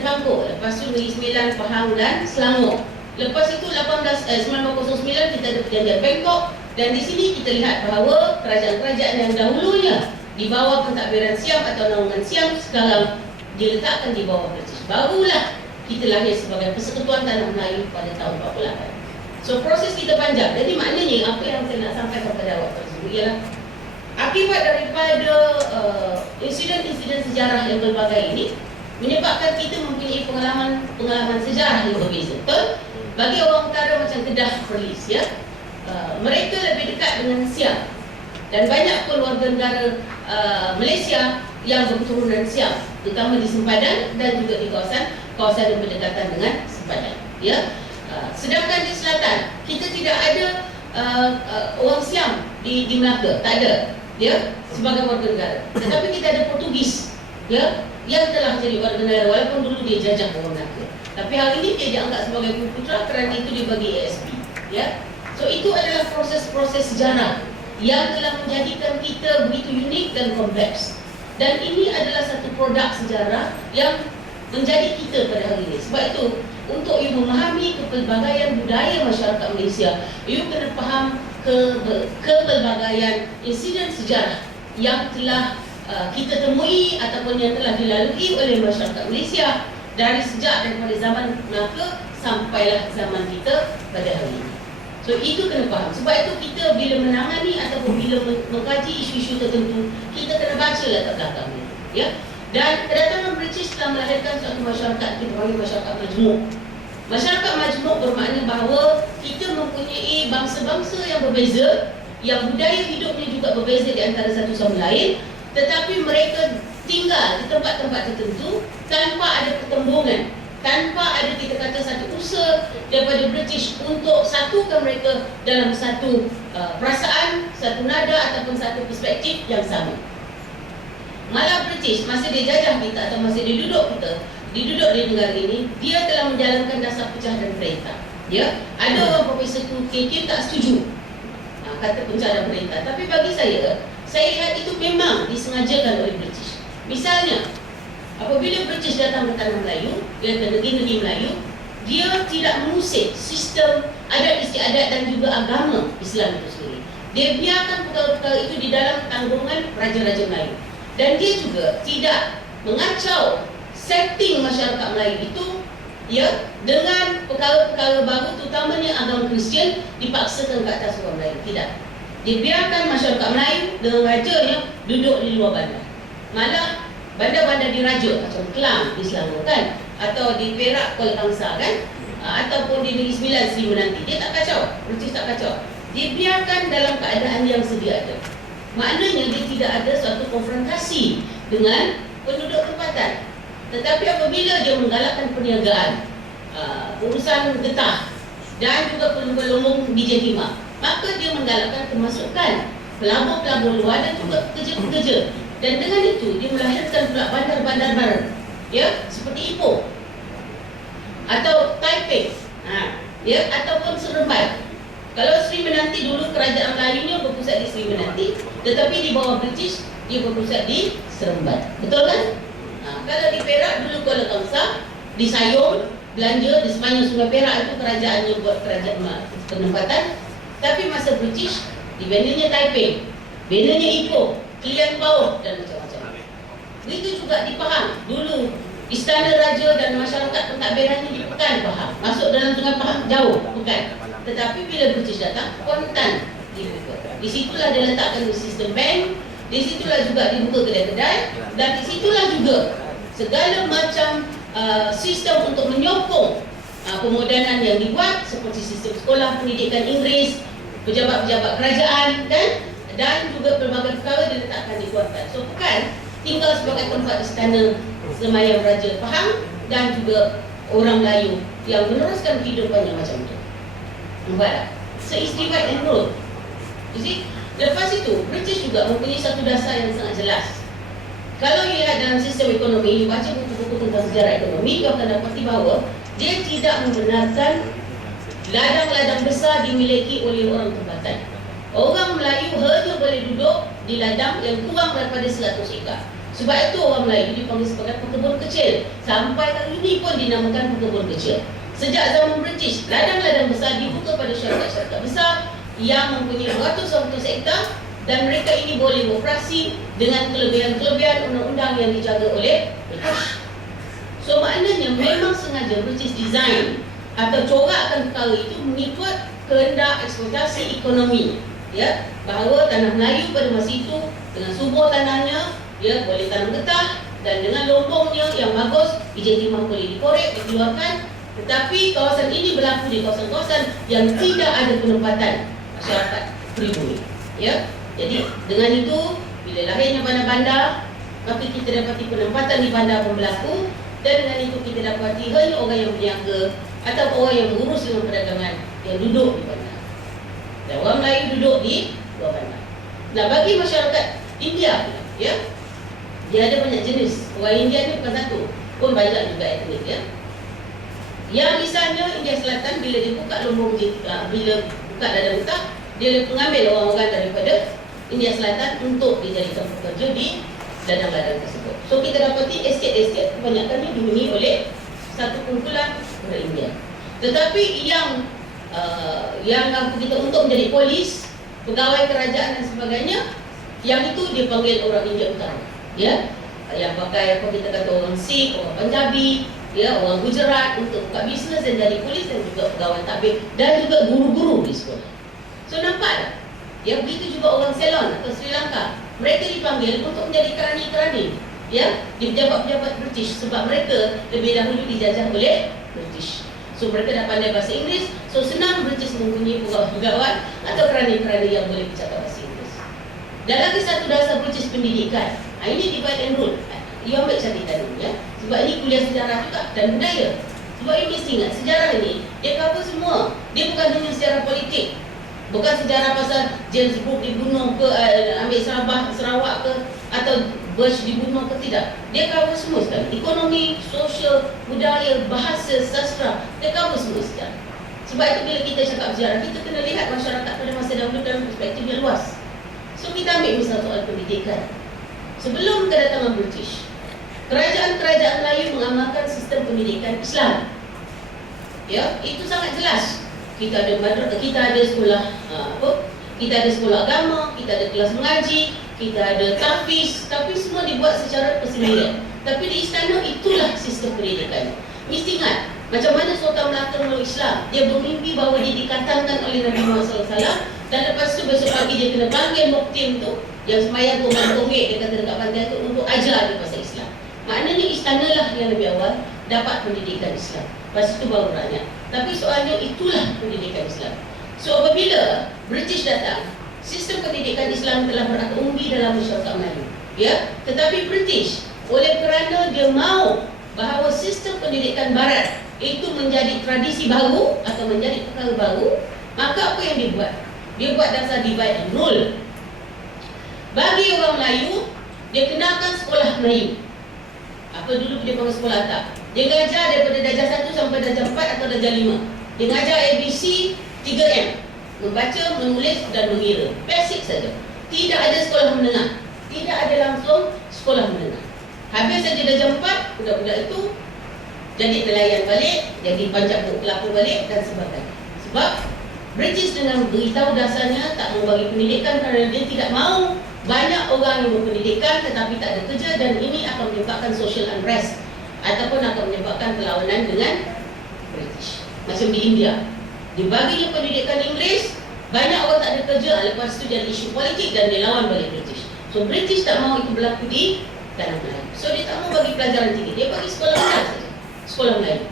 Pangkor. Lepas tu Negeri Sembilan, Pahang dan Selangor. Lepas itu 1909 kita ada perjanjian Bangkok. Dan di sini kita lihat bahawa kerajaan-kerajaan yang dahulunya di bawah pentadbiran Siam atau naungan Siam sekarang diletakkan di bawah British. Barulah kita lahir sebagai Persekutuan Tanah Melayu pada tahun 48. So proses kita panjang. Jadi maknanya apa yang saya nak sampaikan kepada awak tersebut ialah akibat daripada insiden-insiden sejarah yang berbagai ini menyebabkan kita mempunyai pengalaman sejarah yang berbeza. Betul? Bagi orang utara macam Kedah Perlis, ya, mereka lebih dekat dengan Siam dan banyak pun warga negara Malaysia yang berketurunan Siam, terutama di sempadan dan juga di kawasan yang berdekatan dengan sempadan, ya. Sedangkan di selatan kita tidak ada orang Siam di Melaka, tak ada, ya, sebagai warga negara. Tetapi kita ada Portugis, ya, yang telah jadi warga negara walaupun dulu dia jajah orang Melaka. Tapi hari ini dia dianggap sebagai putra kerana itu dia bagi ASP, ya. So itu adalah proses-proses sejarah yang telah menjadikan kita begitu unik dan kompleks. Dan ini adalah satu produk sejarah yang menjadi kita pada hari ini. Sebab itu, untuk you memahami kepelbagaian budaya masyarakat Malaysia, you kena faham kepelbagaian insiden sejarah yang telah kita temui ataupun yang telah dilalui oleh masyarakat Malaysia daripada zaman Melaka sampailah zaman kita pada hari ini. So itu kena faham. Sebab itu kita bila menangani ataupun bila mengkaji isu-isu tertentu, kita kena baca latar belakangnya. Ya. Dan kedatangan British telah melahirkan suatu masyarakat kita panggil masyarakat majmuk. Masyarakat majmuk bermakna bahawa kita mempunyai bangsa-bangsa yang berbeza, yang budaya hidupnya juga berbeza di antara satu sama lain, tetapi mereka tinggal di tempat-tempat tertentu tanpa ada pertembungan, tanpa ada kita kata satu usaha daripada British untuk satukan mereka dalam satu perasaan, satu nada ataupun satu perspektif yang sama. Malah British masa dia jajah kita atau masa dia duduk di negara ini, dia telah menjalankan dasar pecah dan perintah. Ya, ada orang Profesor KK tak setuju kata pecah dan perintah, tapi bagi saya lihat itu memang disengajakan oleh British. Misalnya, apabila British datang ke tanah Melayu, dia ke negeri-negeri Melayu, dia tidak mengusik sistem adat istiadat dan juga agama Islam itu sendiri. Dia biarkan perkara-perkara itu di dalam tanggungan raja-raja Melayu. Dan dia juga tidak mengacau setting masyarakat Melayu itu ya dengan perkara-perkara baru, terutamanya agama Kristian dipaksakan ke atas orang Melayu. Tidak. Dia biarkan masyarakat Melayu dengan rajanya duduk di luar bandar. Malah bandar-bandar diraja macam Kelang di Selangor kan, atau di Perak Kuala Kangsar kan, ataupun di Negeri Sembilan Seri Menanti. Dia tak kacau, British tak kacau. Dia biarkan dalam keadaan yang sedia ada. Maknanya dia tidak ada suatu konfrontasi dengan penduduk tempatan. Tetapi apabila dia menggalakkan perniagaan, urusan getah dan juga pelumba-lumbung biji timah, maka dia menggalakkan pemasukan pelabur-pelabur luar dan juga pekerja-pekerja. Dan dengan itu dia melahirkan pula bandar-bandar baru, ya, seperti Ipoh atau Taipei, ya, ataupun Seremban. Kalau Seri Menanti dulu kerajaan Melayunya berpusat di Seri Menanti, tetapi di bawah British dia berpusat di Seremban. Betul kan? Kalau di Perak dulu Kuala Kangsar, di Sayong belanja di sepanjang Sungai Perak itu kerajaannya buat kerajaan penempatan. Tapi masa British dibenarnya Taipei, benarnya Ipoh, Kelian Bawah dan macam-macam. Begitu juga di Pahang dulu Istana Raja dan masyarakat pentadbirannya di Pekan Pahang, masuk dalam Sungai Pahang jauh bukan. Tetapi bila British datang, Kuantan dibuka. Di situlah dia letakkan sistem bank, di situlah juga dibuka kedai-kedai, dan di situlah juga segala macam sistem untuk menyokong pemodernan yang dibuat, seperti sistem sekolah pendidikan Inggeris, pejabat-pejabat kerajaan kan, dan juga pelbagai perkara diletakkan di Kuantan. So Pekan tinggal sebagai tempat istana semayam Raja Pahang dan juga orang Melayu yang meneruskan kehidupannya macam itu. Nampak? So it's divide and rule. You see? Lepas itu, British juga mempunyai satu dasar yang sangat jelas. Kalau lihat dalam sistem ekonomi, baca buku-buku tentang sejarah ekonomi, you akan dapati bahawa dia tidak membenarkan ladang-ladang besar dimiliki oleh orang tempatan. Orang Melayu hanya boleh duduk di ladang yang kurang daripada 100 ekar. Sebab itu orang Melayu dipanggil sebagai pekebun kecil. Sampai hari ini pun dinamakan pekebun kecil. Sejak zaman British, ladang-ladang besar dibuka pada syarikat-syarikat besar yang mempunyai ratus-ratus hektar, dan mereka ini boleh beroperasi dengan kelebihan-kelebihan undang-undang yang dijaga oleh British. So maknanya memang sengaja British design atau corakkan perkara itu mengikut kehendak eksploitasi ekonomi, ya, bahawa tanah Melayu pada masa itu dengan subur tanahnya, ya, boleh tanam getah, dan dengan lombongnya yang bagus, biji timah boleh dikorek, dikeluarkan. Tetapi kawasan ini berlaku di kawasan-kawasan yang tidak ada penempatan masyarakat pribumi. Ya, jadi dengan itu bila lahirnya bandar-bandar, maka kita dapati penempatan di bandar pun berlaku, dan dengan itu kita dapati hanya orang yang berniaga atau orang yang mengurus dengan perdagangan yang duduk di bandar. Dan orang Melayu duduk di luar bandar. Nah, bagi masyarakat India, ya, dia ada banyak jenis. Orang India ni bukan satu, pun banyak juga etnik, ya. Yang misalnya India Selatan, bila dia buka lombong, bila buka ladang getah, dia mengambil orang-orang daripada India Selatan untuk dijadikan pekerja di ladang-ladang tersebut. So kita dapati estate-estate kebanyakannya dihuni oleh satu kumpulan orang India. Tetapi yang kita untuk menjadi polis, pegawai kerajaan dan sebagainya, yang itu dipanggil orang India Utara, ya, yang pakai apa kita kata orang Sikh, orang Punjabi, ya, orang Gujarat untuk buka bisnes dan jadi polis dan juga pegawai tabik dan juga guru-guru di sekolah. So nampak tak? Ya, begitu juga orang Ceylon atau Sri Lanka. Mereka dipanggil untuk menjadi kerani-kerani, ya, di pejabat-pejabat British sebab mereka lebih dahulu dijajah oleh British. So mereka dah pandai bahasa Inggeris, so senang British mempunyai pegawai atau kerani-kerani yang boleh bercakap bahasa Inggeris. Dan lagi satu dasar British pendidikan. Ini divide and rule. You ambil catatan dulu, ya. Sebab ini kuliah sejarah juga dan budaya. Sebab you mesti ingat, sejarah ini dia cover semua. Dia bukan hanya sejarah politik. Bukan sejarah pasal James Cook dibunuh ke, ambil Sarawak ke, atau Bush dibunuh ke, tidak. Dia cover semua sekali. Ekonomi, sosial, budaya, bahasa, sastra. Dia cover semua sejarah. Sebab itu bila kita cakap sejarah, kita kena lihat masyarakat pada masa dahulu dalam perspektif yang luas. So kita ambil misal soal pendidikan. Sebelum kedatangan British, kerajaan-kerajaan Melayu mengamalkan sistem pendidikan Islam. Ya, itu sangat jelas. Kita ada kita ada sekolah kita ada sekolah agama, kita ada kelas mengaji, kita ada tahfiz, tapi semua dibuat secara persendirian. Tapi di istana itulah sistem pendidikan. Mesti ingat, macam mana Sultan Melaka Nurul Islam, dia bermimpi bahawa dia dikatakan oleh Nabi Muhammad SAW, dan lepas tu besok pagi dia kena panggil muktim tu yang semayang tonggek dia kata dekat pantai tu untuk ajar dia pasal Islam. Maknanya istana lah yang lebih awal dapat pendidikan Islam. Lepas itu baru rakyat. Tapi soalnya itulah pendidikan Islam. So apabila British datang, sistem pendidikan Islam telah berumbi dalam masyarakat Melayu. Ya, tetapi British oleh kerana dia mahu bahawa sistem pendidikan Barat itu menjadi tradisi baru atau menjadi perkara baru, maka apa yang dia buat? Dia buat dasar divide and rule. Bagi orang Melayu, dia kenalkan sekolah Melayu. Apa dulu dia panggil sekolah tak? Dia ngajar daripada darjah 1 sampai darjah 4 atau darjah 5. Dia ngajar ABC 3M. Membaca, menulis dan mengira. Basic saja. Tidak ada sekolah menengah. Tidak ada langsung sekolah menengah. Habis saja darjah 4, budak-budak itu jadi nelayan balik, jadi panjat kelapa balik dan sebagainya. Sebab British dengan beritahu dasarnya tak mau bagi pendidikan kerana dia tidak mahu banyak orang yang berpendidikan tetapi tak ada kerja, dan ini akan menyebabkan social unrest ataupun akan menyebabkan perlawanan dengan British. Macam di India, dibaginya pendidikan Inggeris, banyak orang tak ada kerja, lepas itu jadi isu politik dan dia lawan balik British. So British tak mahu itu berlaku di tanah Melayu. So dia tak mahu bagi pelajaran tinggi, dia bagi sekolah rendah saja, sekolah Melayu.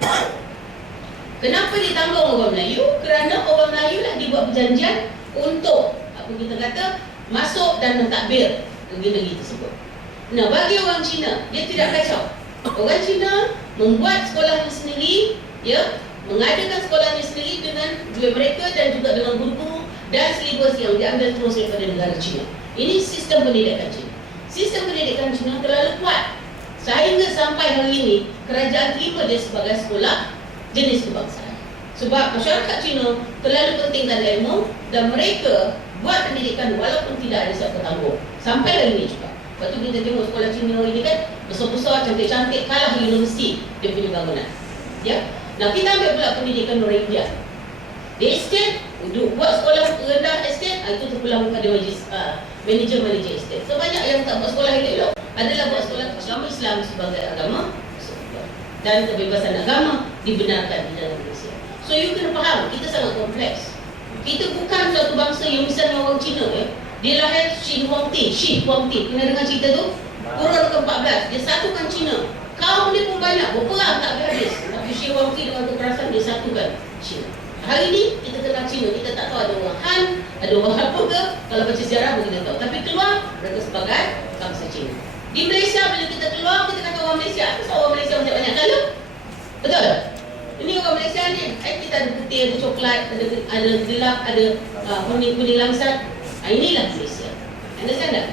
Kenapa ditanggung orang Melayu? Kerana orang Melayu lah dibuat perjanjian untuk apa kita kata masuk dan mentadbir negeri-negeri tersebut. Nah, bagi orang Cina, dia tidak kacau. Orang Cina membuat sekolahnya sendiri, ya, mengadakan sekolahnya sendiri dengan duit mereka dan juga dengan guru-guru dan silibus yang diambil terus daripada negara Cina. Ini sistem pendidikan Cina. Sistem pendidikan Cina terlalu kuat sehingga sampai hari ini kerajaan terima dia sebagai sekolah jenis kebangsaan. Sebab masyarakat Cina terlalu pentingkan ilmu dan mereka buat pendidikan walaupun tidak ada siapa tanggung. Sampai hari ini juga. Lepas tu kita tengok sekolah Cina ini kan besar-besar, cantik-cantik, kalah universiti dia punya bangunan. Ya. Nah, kita ambil pula pendidikan orang India. Di estate, buat sekolah rendah estate, itu terpulang pada majlis manager estate. So banyak yang tak buat sekolah elok adalah buat sekolah agama Islam sebagai agama dan kebebasan agama dibenarkan di dalam Malaysia. So you kena faham, kita sangat kompleks. Kita bukan suatu bangsa yang misalnya orang Cina, ya. Dia lahir Shi Huangdi. Pernah dengar cerita tu? Quran ke-14, dia satukan Cina. Kaum dia pun banyak, berperang tak habis. Tapi Shi Huangdi dengan kekerasan dia satukan Cina. Hari ini kita kenal Cina, kita tak tahu ada orang Han, ada orang apa ke. Kalau baca sejarah pun kita tahu. Tapi keluar mereka sebagai bangsa Cina. Di Malaysia bila kita keluar, kita kata orang Malaysia. Apa sebab orang Malaysia banyak-banyak kala? Betul? Ini orang Malaysia ni, kita ada putih, ada coklat, ada gelap, ada kuning-kuning langsat. Inilah Malaysia. Understand tak?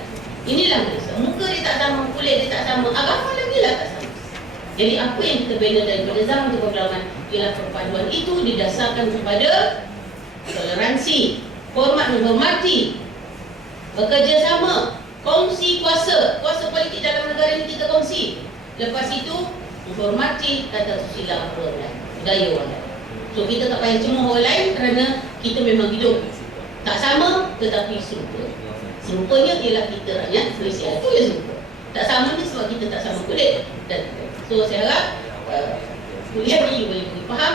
Inilah Malaysia. Muka dia tak sama, kulit dia tak sama, agama lagi lah tak sama. Jadi apa yang kita bina daripada zaman kepegelapan ialah perpaduan itu didasarkan kepada toleransi, hormat menghormati, bekerjasama, kongsi kuasa politik dalam negara ini kita kongsi. Lepas itu menghormati tata susila orang lain, budaya orang lain. So kita tak payah cemooh orang lain kerana kita memang hidup tak sama tetapi serupa. Serupanya ialah kita rakyat Malaysia itu yang serupa. Tak sama ni sebab kita tak sama kulit. Dan so saya harap kuliah ni you boleh pergi faham.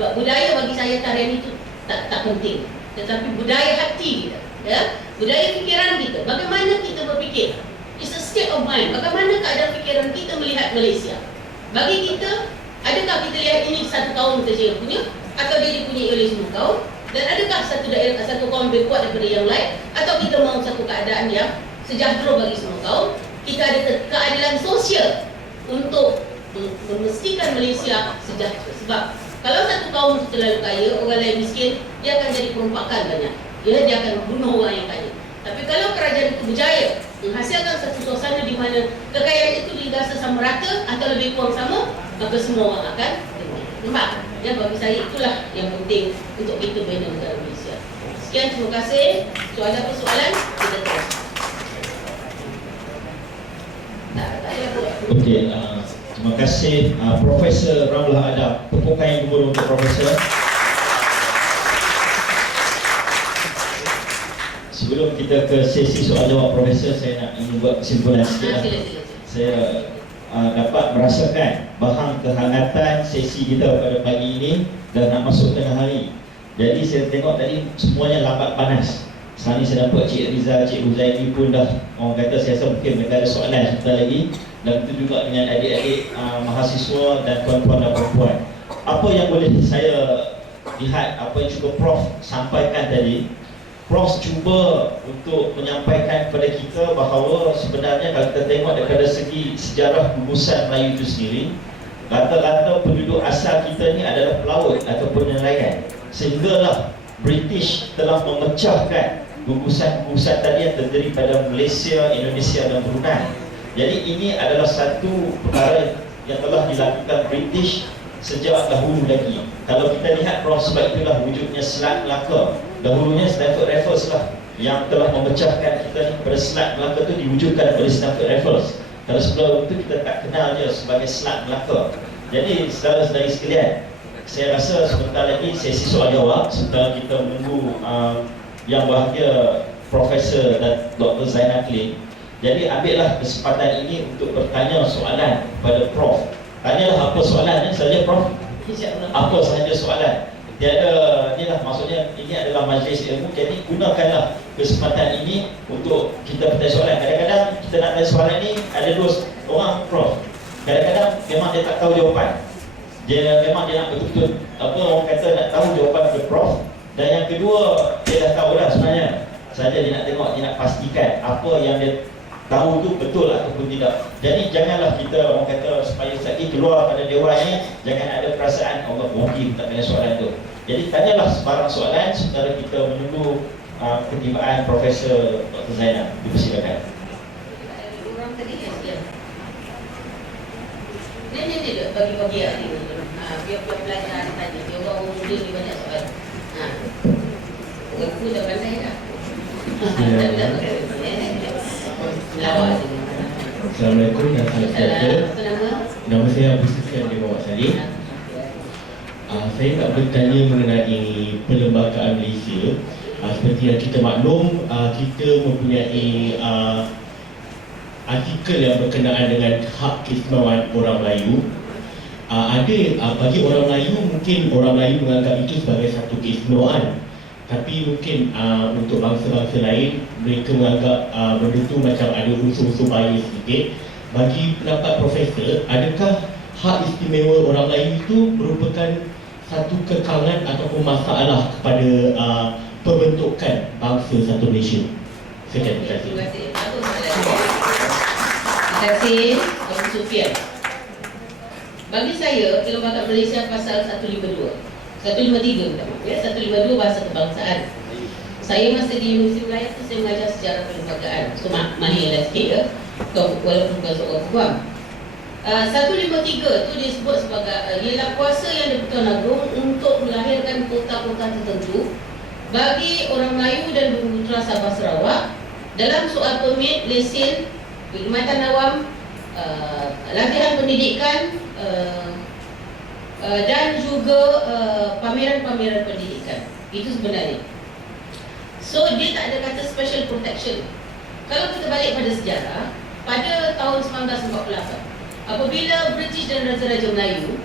Sebab budaya bagi saya tarian itu tak penting. Tetapi budaya hati kita, ya, budaya fikiran kita, bagaimana kita berfikir. It's a state of mind. Bagaimana keadaan fikiran kita melihat Malaysia. Bagi kita, adakah kita lihat ini satu kaum saja yang punya, atau dia dipunyai oleh semua kaum? Dan adakah satu daerah, satu kaum lebih kuat daripada yang lain, atau kita mahu satu keadaan yang sejahtera bagi semua kaum? Kita ada keadilan sosial untuk memastikan Malaysia sejahtera. Sebab kalau satu kaum terlalu kaya, orang lain miskin, dia akan jadi perompakan banyak. Dia akan bunuh orang yang kaya. Tapi kalau kerajaan itu berjaya menghasilkan satu suasana di mana kekayaan itu dirasa sama rata atau lebih kurang sama, maka semua orang akan nampak. Ya, bagi saya itulah yang penting untuk kita bina negara Malaysia. Sekian, terima kasih. So ada persoalan, kita terus. Okey, terima kasih Profesor Ramlah Adam. Tepukan yang gemuruh untuk Profesor. Sebelum kita ke sesi soal jawab Profesor, saya nak ingin buat kesimpulan sikit. Saya dapat merasakan bahang kehangatan sesi kita pada pagi ini dan nak masuk tengah hari. Jadi saya tengok tadi semuanya lambat panas. Sekarang ni saya dapat Cik Riza, Cik Huzaini pun dah, orang kata saya rasa mungkin mereka ada soalan sebentar lagi. Dan itu juga dengan adik-adik mahasiswa dan tuan-tuan dan perempuan. Apa yang boleh saya lihat, apa yang cuba Prof sampaikan tadi, Prof cuba untuk menyampaikan kepada kita bahawa sebenarnya kalau kita tengok daripada segi sejarah gugusan Melayu itu sendiri, rata-rata penduduk asal kita ni adalah pelaut ataupun nelayan. Sehinggalah British telah memecahkan gugusan-gugusan tadi yang terdiri pada Malaysia, Indonesia dan Brunei. Jadi ini adalah satu perkara yang telah dilakukan British sejak dahulu lagi. Kalau kita lihat Prof, sebab itulah wujudnya Selat Melaka. Dahulunya Stamford Raffles lah yang telah memecahkan kita ni. Pada Selat Melaka itu diwujudkan oleh Stamford Raffles. Kalau sebelum itu kita tak kenal dia sebagai Selat Melaka. Jadi saudara-saudari sekalian, saya rasa sebentar lagi sesi soal jawab setelah kita menunggu yang bahagia Profesor dan Dr. Zainal Khalil. Jadi ambillah kesempatan ini untuk bertanya soalan kepada Prof. Tanyalah apa soalannya saja Prof. Apa sahaja soalan. Tiada, inilah maksudnya ini adalah majlis ilmu. Jadi gunakanlah kesempatan ini untuk kita bertanya soalan. Kadang-kadang kita nak tanya soalan ni ada dua orang Prof. Kadang-kadang memang dia tak tahu jawapan. Memang dia nak betul-betul orang kata nak tahu jawapan ke Prof. Dan yang kedua, dia dah tahu dah sebenarnya. Saja dia nak tengok, dia nak pastikan apa yang dia tahu tu betul ataupun tidak. Jadi janganlah kita orang kata supaya sekali keluar pada dewan ni, jangan ada perasaan Allah mungkin tak tanya soalan tu. Jadi tanyalah sebarang soalan sementara kita menunggu ketibaan Profesor Dr. Zainal. Dipersilakan. Orang tadi yang siap. Ni bagi-bagi hari ni. Biar pelajar tanya, dia orang muda ni banyak soalan. Aku dah pandai dah. Assalamualaikum dan salam sejahtera. Nama saya Abu Sufyan bin Muhammad Saleh. Saya nak bertanya mengenai perlembagaan Malaysia. Seperti yang kita maklum, kita mempunyai artikel yang berkenaan dengan hak keistimewaan orang Melayu. Bagi orang Melayu, mungkin orang Melayu menganggap itu sebagai satu keistimewaan. Tapi mungkin untuk bangsa-bangsa lain, mereka menganggap benda itu macam ada unsur-unsur bias sedikit. Bagi pendapat Profesor, adakah hak istimewa orang Melayu itu merupakan satu kekangan ataupun masalah kepada pembentukan bangsa satu Malaysia? Sekian, terima kasih. Terima kasih, Abu Sufyan. Bagi saya, Perlembagaan Malaysia pasal 152. 153 minta maaf ya, 152 bahasa kebangsaan. Saya masa di Universiti Melayu tu saya mengajar sejarah perlembagaan. So mahirlah sikit ya, walaupun bukan seorang peguam. 153 tu disebut sebagai ialah kuasa yang di-Pertuan Agong untuk melahirkan kota-kota tertentu bagi orang Melayu dan Bumi Putra Sabah Sarawak dalam soal permit, lesen, perkhidmatan awam, latihan pendidikan, dan juga pameran-pameran pendidikan. Itu sebenarnya. So dia tak ada kata special protection. Kalau kita balik pada sejarah, pada tahun 1948, apabila British dan Raja-Raja Melayu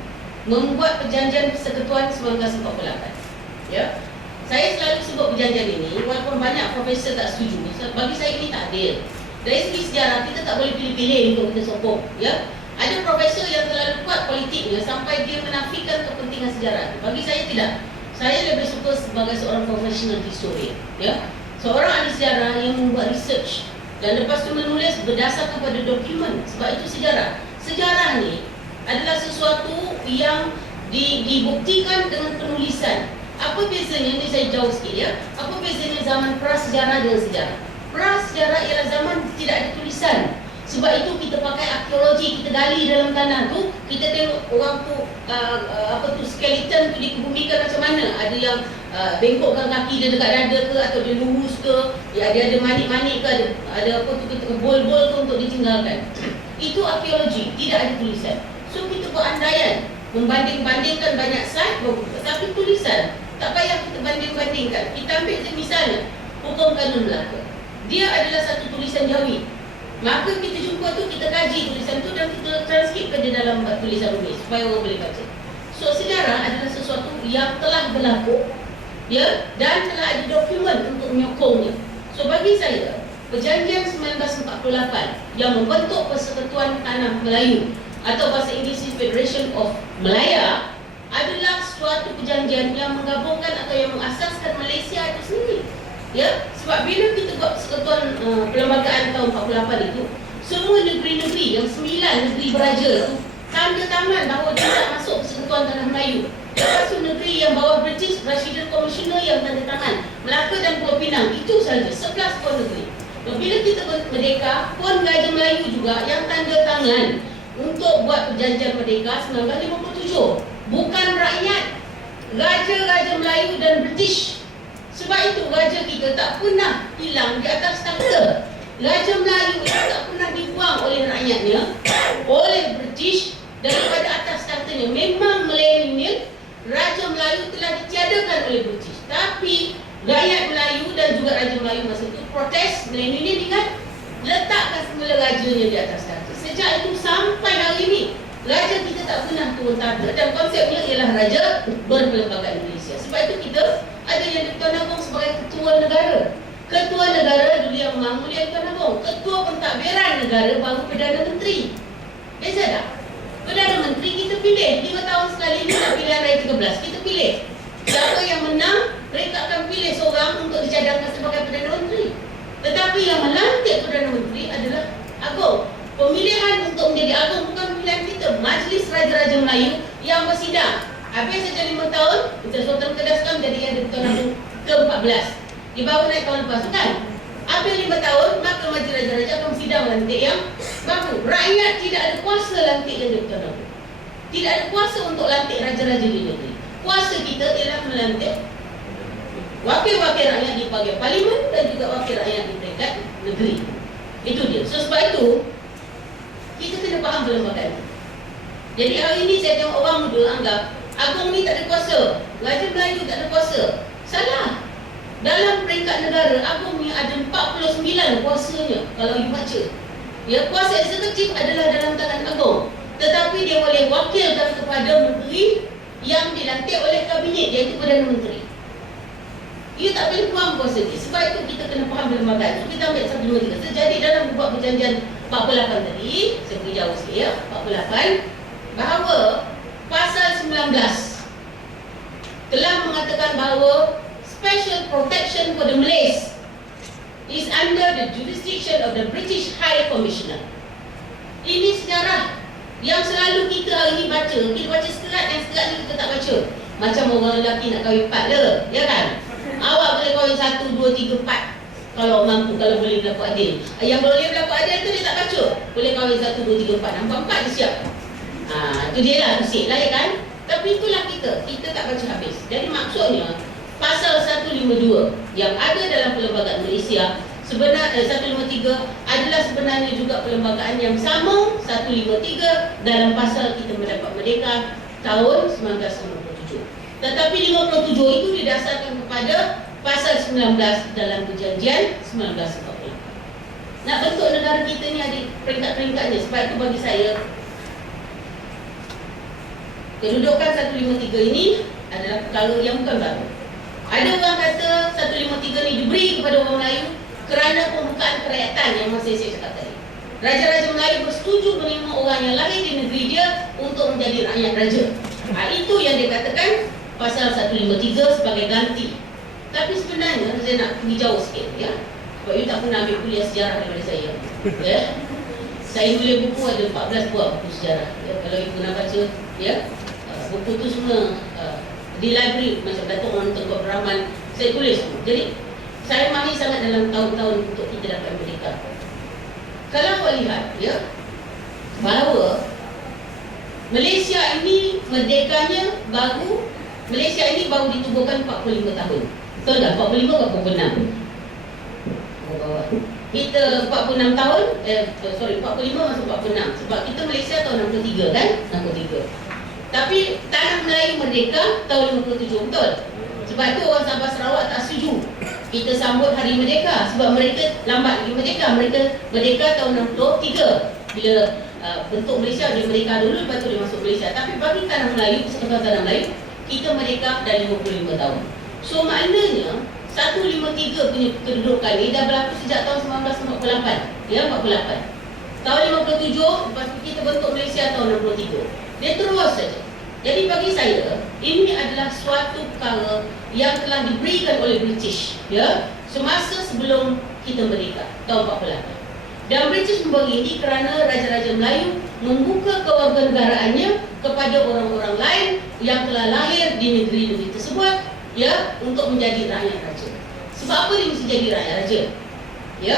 membuat perjanjian persekutuan 1948. Ya. Saya selalu sebut perjanjian ini walaupun banyak profesor tak setuju. Bagi saya ini tak adil. Dari segi sejarah kita tak boleh pilih-pilih untuk kita sokong, ya. Ada profesor yang terlalu kuat politiknya sampai dia menafikan kepentingan sejarah. Bagi saya tidak. Saya lebih suka sebagai seorang profesional historian, ya. Seorang ahli sejarah yang membuat research dan lepas itu menulis berdasarkan pada dokumen. Sebab itu sejarah. Sejarah ni adalah sesuatu yang dibuktikan dengan penulisan. Apa bezanya, ni saya jauh sikit ya. Apa bezanya zaman prasejarah dengan sejarah? Prasejarah ialah zaman tidak ada tulisan. Sebab itu kita pakai arkeologi, kita gali dalam tanah tu, kita tengok orang tu skeleton tu dikebumikan macam mana. Ada yang bengkokkan kaki dia dekat dada ke, atau dia lurus ke, ya, dia ada manik-manik ke, ada apa tu kita bol-bol tu untuk ditinggalkan. Itu arkeologi, tidak ada tulisan. So kita buat andaian, membanding-bandingkan banyak site, tapi tulisan tak payah kita banding-bandingkan. Kita ambil je misalnya hukum kanun Melaka, dia adalah satu tulisan Jawi. Maka kita jumpa tu, kita kaji tulisan tu dan kita transkripkan dia dalam tulisan Bugis supaya orang boleh baca. So sejarah adalah sesuatu yang telah berlaku, ya, dan telah ada dokumen untuk menyokongnya. So bagi saya, perjanjian 1948 yang membentuk Persekutuan Tanah Melayu atau bahasa Inggeris Federation of Malaya adalah suatu perjanjian yang menggabungkan atau yang mengasaskan Malaysia itu sendiri. Ya, sebab bila kita buat persekutuan perlembagaan tahun 48 itu, semua negeri-negeri yang 9 negeri beraja itu tanda tangan bahawa dia nak masuk Persekutuan Tanah Melayu. Lepas tu negeri yang bawah British Resident Commissioner yang tanda tangan, Melaka dan Pulau Pinang, itu sahaja 11 puan negeri. Bila kita merdeka, Puan Raja Melayu juga yang tanda tangan untuk buat perjanjian merdeka 1957. Bukan rakyat, Raja-Raja Melayu dan British. Sebab itu raja kita tak pernah hilang di atas takhta. Raja Melayu itu tak pernah dibuang oleh rakyatnya, oleh British daripada atas takhtanya. Memang milenial, Raja Melayu telah ditiadakan oleh British. Tapi rakyat Melayu dan juga Raja Melayu masa itu protes milenial dengan letakkan semula rajanya di atas takhta. Sejak itu sampai hari ini, raja kita tak pernah turun takhta dan konsepnya ialah raja berperlembagaan Malaysia. Sebab itu kita ada yang Dr. Nagong sebagai ketua negara. Ketua negara dulu yang mengambil Dr. Nagong. Ketua pentadbiran negara baru Perdana Menteri. Beza tak? Perdana Menteri kita pilih 5 tahun sekali, ni nak pilihan raya 13. Kita pilih siapa yang menang, mereka akan pilih seorang untuk dicadangkan sebagai Perdana Menteri. Tetapi yang melantik Perdana Menteri adalah Agong. Pemilihan untuk menjadi Agong bukan pilihan kita. Majlis Raja-Raja Melayu yang bersidang. Habis saja 5 tahun, kita Sultan Kedah sekarang menjadi yang Dr. Nagong ke-14. Dia baru naik tahun lepas tu kan? Habis 5 tahun, maka Majlis Raja-Raja akan bersidang lantik yang baru. Rakyat tidak ada kuasa lantik yang Dr. Nagong. Tidak ada kuasa untuk lantik Raja-Raja di negeri. Kuasa kita ialah melantik wakil-wakil rakyat di bahagian parlimen dan juga wakil rakyat di peringkat negeri. Itu dia. So sebab itu, kita kena faham perlembagaan. Jadi hari ini saya tengok orang muda anggap Agong ni tak ada kuasa, Raja Melayu tak ada kuasa. Salah. Dalam peringkat negara, Agong ni ada 49 kuasanya kalau you baca. Ya, kuasa eksekutif adalah dalam tangan Agong. Tetapi dia boleh wakilkan kepada menteri yang dilantik oleh kabinet, iaitu Perdana Menteri. Ia tak boleh buang kuasa dia. Sebab itu kita kena faham perlembagaan. So kita ambil 1, 2, 3. Jadi dalam buat perjanjian 48 tadi, saya pergi jauh sikit ya, 48, bahawa pasal 19 telah mengatakan bahawa special protection for the Malays is under the jurisdiction of the British High Commissioner. Ini sejarah yang selalu kita hari ini baca. Kita baca sekerat dan sekerat ni kita tak baca. Macam orang lelaki nak kahwin 4 le, ya kan? Awak boleh kahwin 1, 2, 3, 4 kalau mampu, kalau boleh berlaku adil. Yang boleh berlaku adil tu dia tak baca. Boleh kahwin 1, 2, 3, 4. Nampak 4 dia siap. Itu dia lah, pusing lah ya kan. Tapi itulah kita tak baca habis. Jadi maksudnya pasal 152 yang ada dalam perlembagaan Malaysia sebenarnya 153 adalah sebenarnya juga perlembagaan yang sama 153 dalam pasal kita mendapat merdeka tahun 1957. Tetapi 57 itu didasarkan kepada pasal 19 dalam perjanjian 1948. Nak bentuk negara kita ni ada peringkat-peringkatnya. Sebab itu bagi saya Kedudukan 153 ini adalah perkara yang bukan baru. Ada orang kata 153 ni diberi kepada orang Melayu kerana pembukaan kerakyatan yang masih saya cakap tadi. Raja-raja Melayu bersetuju menerima orang yang lahir di negeri dia untuk menjadi rakyat raja. Itu yang dia katakan pasal 153 sebagai ganti. Tapi sebenarnya saya nak pergi jauh sikit ya. Sebab you tak pernah ambil kuliah sejarah daripada saya. Ya. Saya tulis buku ada 14 buah buku sejarah. Ya. Kalau you pernah baca ya, buku tu semua di library macam Datuk Wan Tengku Abdul Rahman saya tulis semua. Jadi saya mahir sangat dalam tahun-tahun untuk kita dapat merdeka. Kalau awak lihat ya, bahawa Malaysia ini merdekanya baru, Malaysia ini baru ditubuhkan 45 tahun. Betul tak? 45 atau 46? Kita 46 tahun, 45 masuk 46. Sebab kita Malaysia tahun 63 kan? 63. Tapi tanah Melayu merdeka tahun 57, betul? Sebab tu orang Sabah Sarawak tak setuju kita sambut Hari Merdeka sebab mereka lambat lagi merdeka. Mereka merdeka tahun 63 bila bentuk Malaysia dia merdeka dulu, lepas tu dia masuk Malaysia. Tapi bagi tanah Melayu, Persekutuan Tanah Melayu, kita merdeka dah 55 tahun. So maknanya 153 punya kedudukan ni dah berlaku sejak tahun 1948. Ya, 48. Tahun 57 lepas tu kita bentuk Malaysia tahun 63. Dia terus saja. Jadi bagi saya, ini adalah suatu perkara yang telah diberikan oleh British ya, semasa sebelum kita merdeka tahun 48. Dan British memberi ini kerana Raja-Raja Melayu membuka kewarganegaraannya kepada orang-orang lain yang telah lahir di negeri-negeri tersebut ya, untuk menjadi rakyat raja. Sebab apa dia mesti jadi rakyat raja? Ya.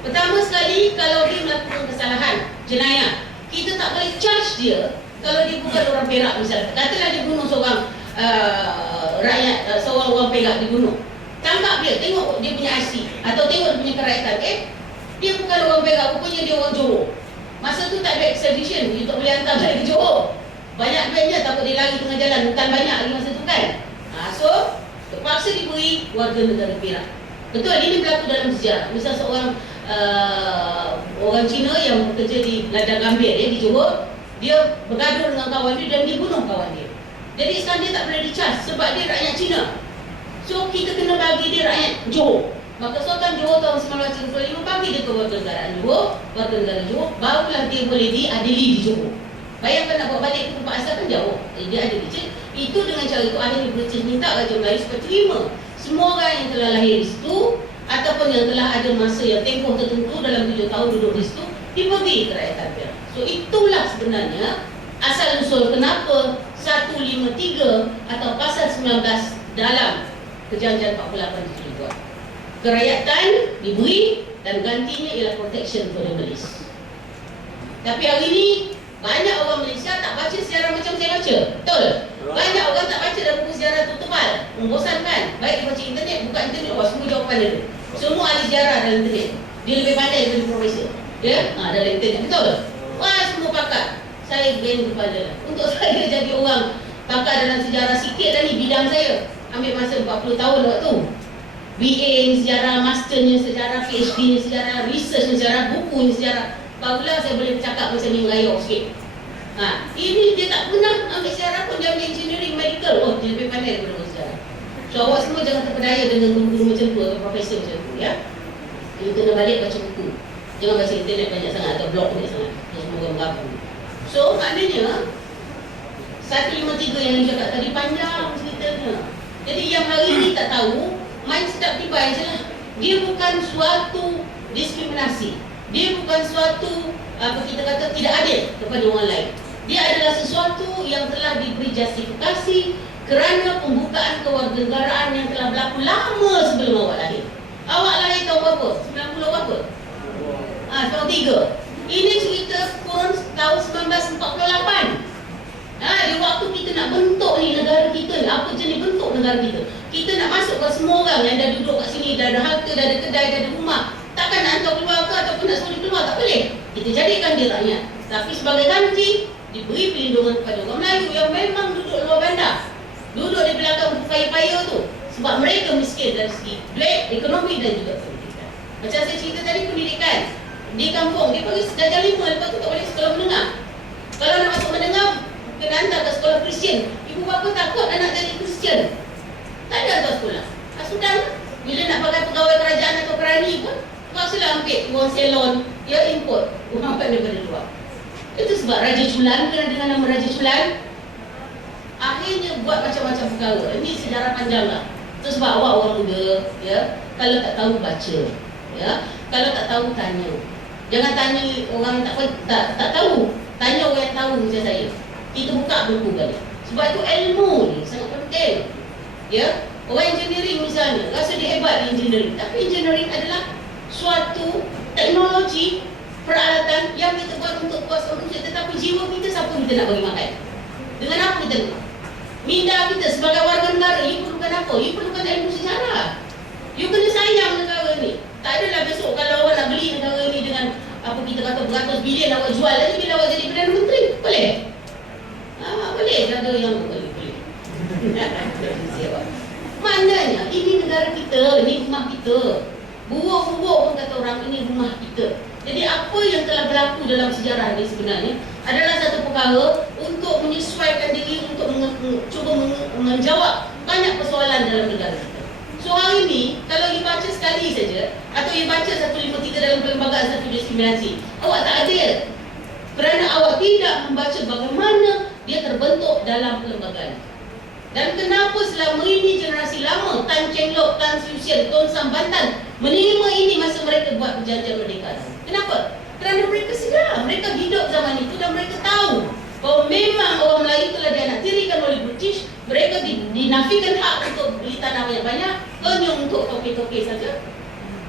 Pertama sekali, kalau dia melakukan kesalahan, jenayah, kita tak boleh charge dia. Kalau dia bukan orang Perak misalnya, katalah dia bunuh seorang rakyat, seorang orang Perak dibunuh, tangkap dia, tengok dia punya IC atau tengok dia punya kerakyatan, dia bukan orang Perak, rupanya dia orang Johor. Masa tu tak ada extradition, dia tak boleh hantar balik ke Johor. Banyak duitnya, takut dia lari tengah jalan, bukan banyak lagi masa tu kan. So terpaksa diberi warga negara Perak. Betul, ini berlaku dalam sejarah. Misal seorang orang Cina yang bekerja di Ladang Gambir di Johor, dia bergaduh dengan kawan dia dan dia bunuh kawan dia. Jadi sekarang dia tak boleh di-charge sebab dia rakyat Cina. So kita kena bagi dia rakyat Johor. Maka Sultan Johor tahun 1935 bagi dia kewarganegaraan Johor, warga negara Johor, barulah dia boleh diadili di Johor. Bayangkan nak buat balik ke tempat asal kan jauh. Dia ada di itu dengan cara itu akhirnya British minta Raja Melayu supaya terima semua orang yang telah lahir di situ ataupun yang telah ada masa yang tempoh tertentu dalam 7 tahun duduk di situ diberi kerakyatan Perak. So itulah sebenarnya asal usul kenapa 153 atau pasal 19 dalam Perjanjian 48 itu dibuat. Kerakyatan diberi dan gantinya ialah protection for the Malays. Tapi hari ini banyak orang Malaysia tak baca sejarah macam saya baca. Betul? Banyak orang tak baca dalam buku sejarah tu tebal, membosankan. Baik dia baca internet, buka internet, semua jawapan dia tu. Semua ahli sejarah dalam internet. Dia lebih pandai daripada profesor. Ya? Dalam internet. Betul? Wah, semua pakar. Saya band kepala lah. Untuk saya jadi orang pakar dalam sejarah sikit dah ni bidang saya. Ambil masa 40 tahun waktu. BA ni sejarah, masternya sejarah, PhD ni sejarah, research ni sejarah, buku ni sejarah. Barulah saya boleh bercakap macam ni mengayau sikit. Ini dia tak pernah ambil sejarah pun, dia ambil engineering, medical. Oh, dia lebih pandai daripada orang sejarah. So awak semua jangan terpedaya dengan guru-guru macam tu atau profesor macam tu ya. You kena balik baca buku. Jangan baca internet banyak sangat atau blog banyak sangat. Semua orang berlaku. So maknanya 153 yang cakap tadi panjang ceritanya. Jadi yang hari ni tak tahu, main sedap tiba je lah. Dia bukan suatu diskriminasi. Dia bukan suatu apa kita kata tidak adil kepada orang lain. Dia adalah sesuatu yang telah diberi justifikasi kerana pembukaan kewarganegaraan yang telah berlaku lama sebelum awak lahir. Awak lahir tahun berapa? 90 berapa? Tahun 3. Ini cerita kurun tahun 1948. Di waktu kita nak bentuk ni negara kita ni, apa jenis bentuk negara kita? Kita nak masukkan semua orang yang dah duduk kat sini, dah ada harta, dah ada kedai, dah ada rumah. Takkan nak hantar keluar ke ataupun nak suruh keluar, tak boleh. Kita jadikan dia rakyat. Tapi sebagai ganti, diberi perlindungan kepada orang Melayu yang memang duduk luar bandar. Duduk di belakang buku paya-paya tu. Sebab mereka miskin dari segi duit, ekonomi dan juga pendidikan. Macam saya cerita tadi, pendidikan di kampung, dia bagi darjah 5, lepas tu tak boleh sekolah menengah. Kalau nak masuk menengah, kena hantar ke sekolah Kristian. Ibu bapa takut anak jadi Kristian, tak ada ke sekolah. Sudah, bila nak pakai pegawai kerajaan atau kerani pun, terpaksalah ambil wang salon, ya import orang daripada luar. Itu sebab Raja Chulan, kena dengan nama Raja Chulan, akhirnya buat macam-macam perkara. Ini sejarah panjang lah. Itu sebab awak orang muda, ya, kalau tak tahu baca, ya, kalau tak tahu tanya. Jangan tanya orang tak tahu, tanya orang yang tahu macam saya. Kita buka buku balik. Sebab itu ilmu ni sangat penting. Ya, orang engineering misalnya, rasa dia hebat di engineering, tapi engineering adalah suatu teknologi peralatan yang kita buat untuk kuasa manusia, tetapi jiwa kita siapa kita nak bagi makan? Dengan apa kita nak? Minda kita sebagai warga negara, you perlukan apa? You perlukan ilmu sejarah. You kena sayang negara ni. Tak adalah besok kalau awak nak beli negara ni dengan apa kita kata beratus bilion, awak jual lagi bila awak jadi Perdana Menteri. Boleh? Boleh. Ada yang boleh. Maknanya ini negara kita, ini rumah kita. Buruk-buruk pun kata orang, ini rumah kita. Jadi apa yang telah berlaku dalam sejarah ini sebenarnya adalah satu perkara untuk menyesuaikan diri, untuk cuba menjawab banyak persoalan dalam negara kita. So hari ini, kalau you baca sekali saja, atau you baca 153 dalam Perlembagaan Satu Diskriminasi, awak tak adil. Kerana awak tidak membaca bagaimana dia terbentuk dalam perlembagaan. Dan kenapa selama ini generasi lama, Tan Cheng Lock, Tan Siew Sian, Tun Sam Bantan menerima ini masa mereka buat perjanjian merdeka? Kenapa? Kerana mereka sedar, mereka hidup zaman itu dan mereka tahu bahawa memang orang Melayu telah dianaktirikan oleh British. Mereka dinafikan hak untuk beli tanah banyak-banyak, hanya untuk toke-toke saja.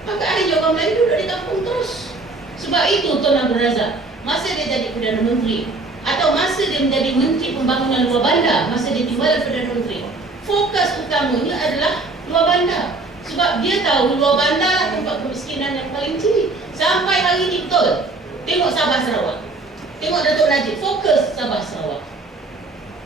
Maka akhirnya orang Melayu duduk di kampung terus. Sebab itu Tun Abdul Razak, masa dia jadi Perdana Menteri, atau masa dia menjadi Menteri Pembangunan Luar Bandar, masa dia timbalan Perdana Menteri, fokus utamanya adalah luar bandar. Sebab dia tahu luar bandar lah tempat kemiskinan yang paling tinggi. Sampai hari ini betul. Tengok Sabah Sarawak, tengok Datuk Najib, fokus Sabah Sarawak.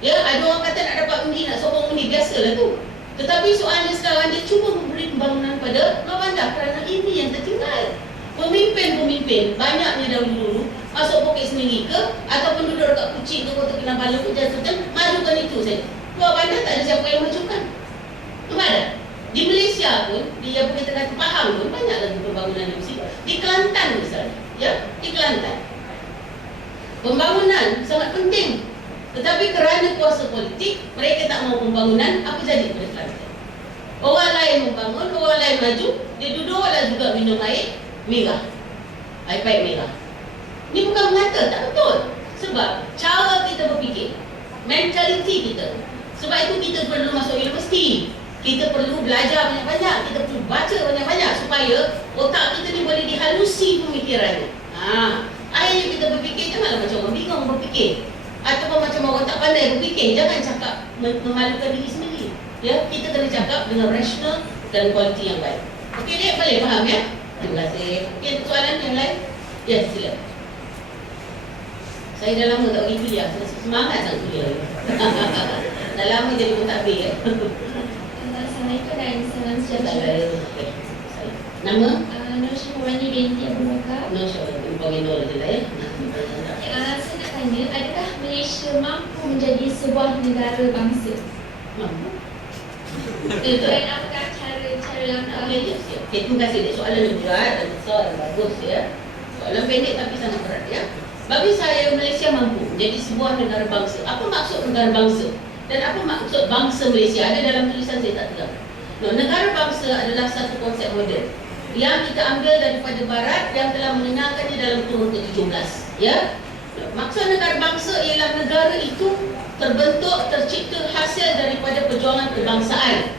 Ya, ada orang kata nak dapat undi, nak sokong undi, biasalah tu. Tetapi soalnya sekarang dia cuba memberi pembangunan pada luar bandar kerana ini yang tertinggal. Pemimpin-pemimpin banyaknya dahulu masuk poket sendiri ke, ataupun duduk dekat Kuching ke, Kota Kinabalu ke, Jatutan, majukan itu saja. Luar bandar tak ada siapa yang majukan. Mana? Di Malaysia pun, di apa kita kata Pahang pun, banyak lagi pembangunan di sini. Di Kelantan misalnya, ya, di Kelantan. Pembangunan sangat penting. Tetapi kerana kuasa politik, mereka tak mau pembangunan, apa jadi pada Kelantan? Orang lain membangun, orang lain maju, dia duduklah juga minum air merah, air paip merah. Ini bukan mengata, tak betul. Sebab cara kita berfikir, mentaliti kita. Sebab itu kita perlu masuk universiti, kita perlu belajar banyak-banyak, kita perlu baca banyak-banyak supaya otak kita ni boleh dihalusi pemikirannya. Akhirnya kita berfikir, janganlah macam orang bingung berfikir, ataupun macam orang tak pandai berfikir. Jangan cakap memalukan diri sendiri. Ya, kita kena cakap dengan rasional dan kualiti yang baik. Okey, Dek, boleh faham ya? Terima kasih. Okey, soalan yang lain? Ya, sila. Saya dah lama tak pergi kuliah, saya semangat nak kuliah. Dah lama jadi pentadbir ya. Assalamualaikum dan salam sejahtera. Nama? Nur Syahwani binti Abu Bakar. Nur Syahwani, panggil Nur je lah ya. Saya nak tanya, adakah Malaysia mampu menjadi sebuah negara bangsa? Mampu. Dan apakah cara langkah? Okey, terima kasih. Soalan yang berat dan besar dan bagus ya. Soalan pendek tapi sangat berat ya. Bagi saya, Malaysia mampu menjadi sebuah negara bangsa. Apa maksud negara bangsa? Dan apa maksud bangsa Malaysia? Ada dalam tulisan saya tak terang. Negara bangsa adalah satu konsep moden yang kita ambil daripada barat yang telah mengenalkannya dalam turun ke-17 ya. Maksud negara bangsa ialah negara itu terbentuk, tercipta hasil daripada perjuangan kebangsaan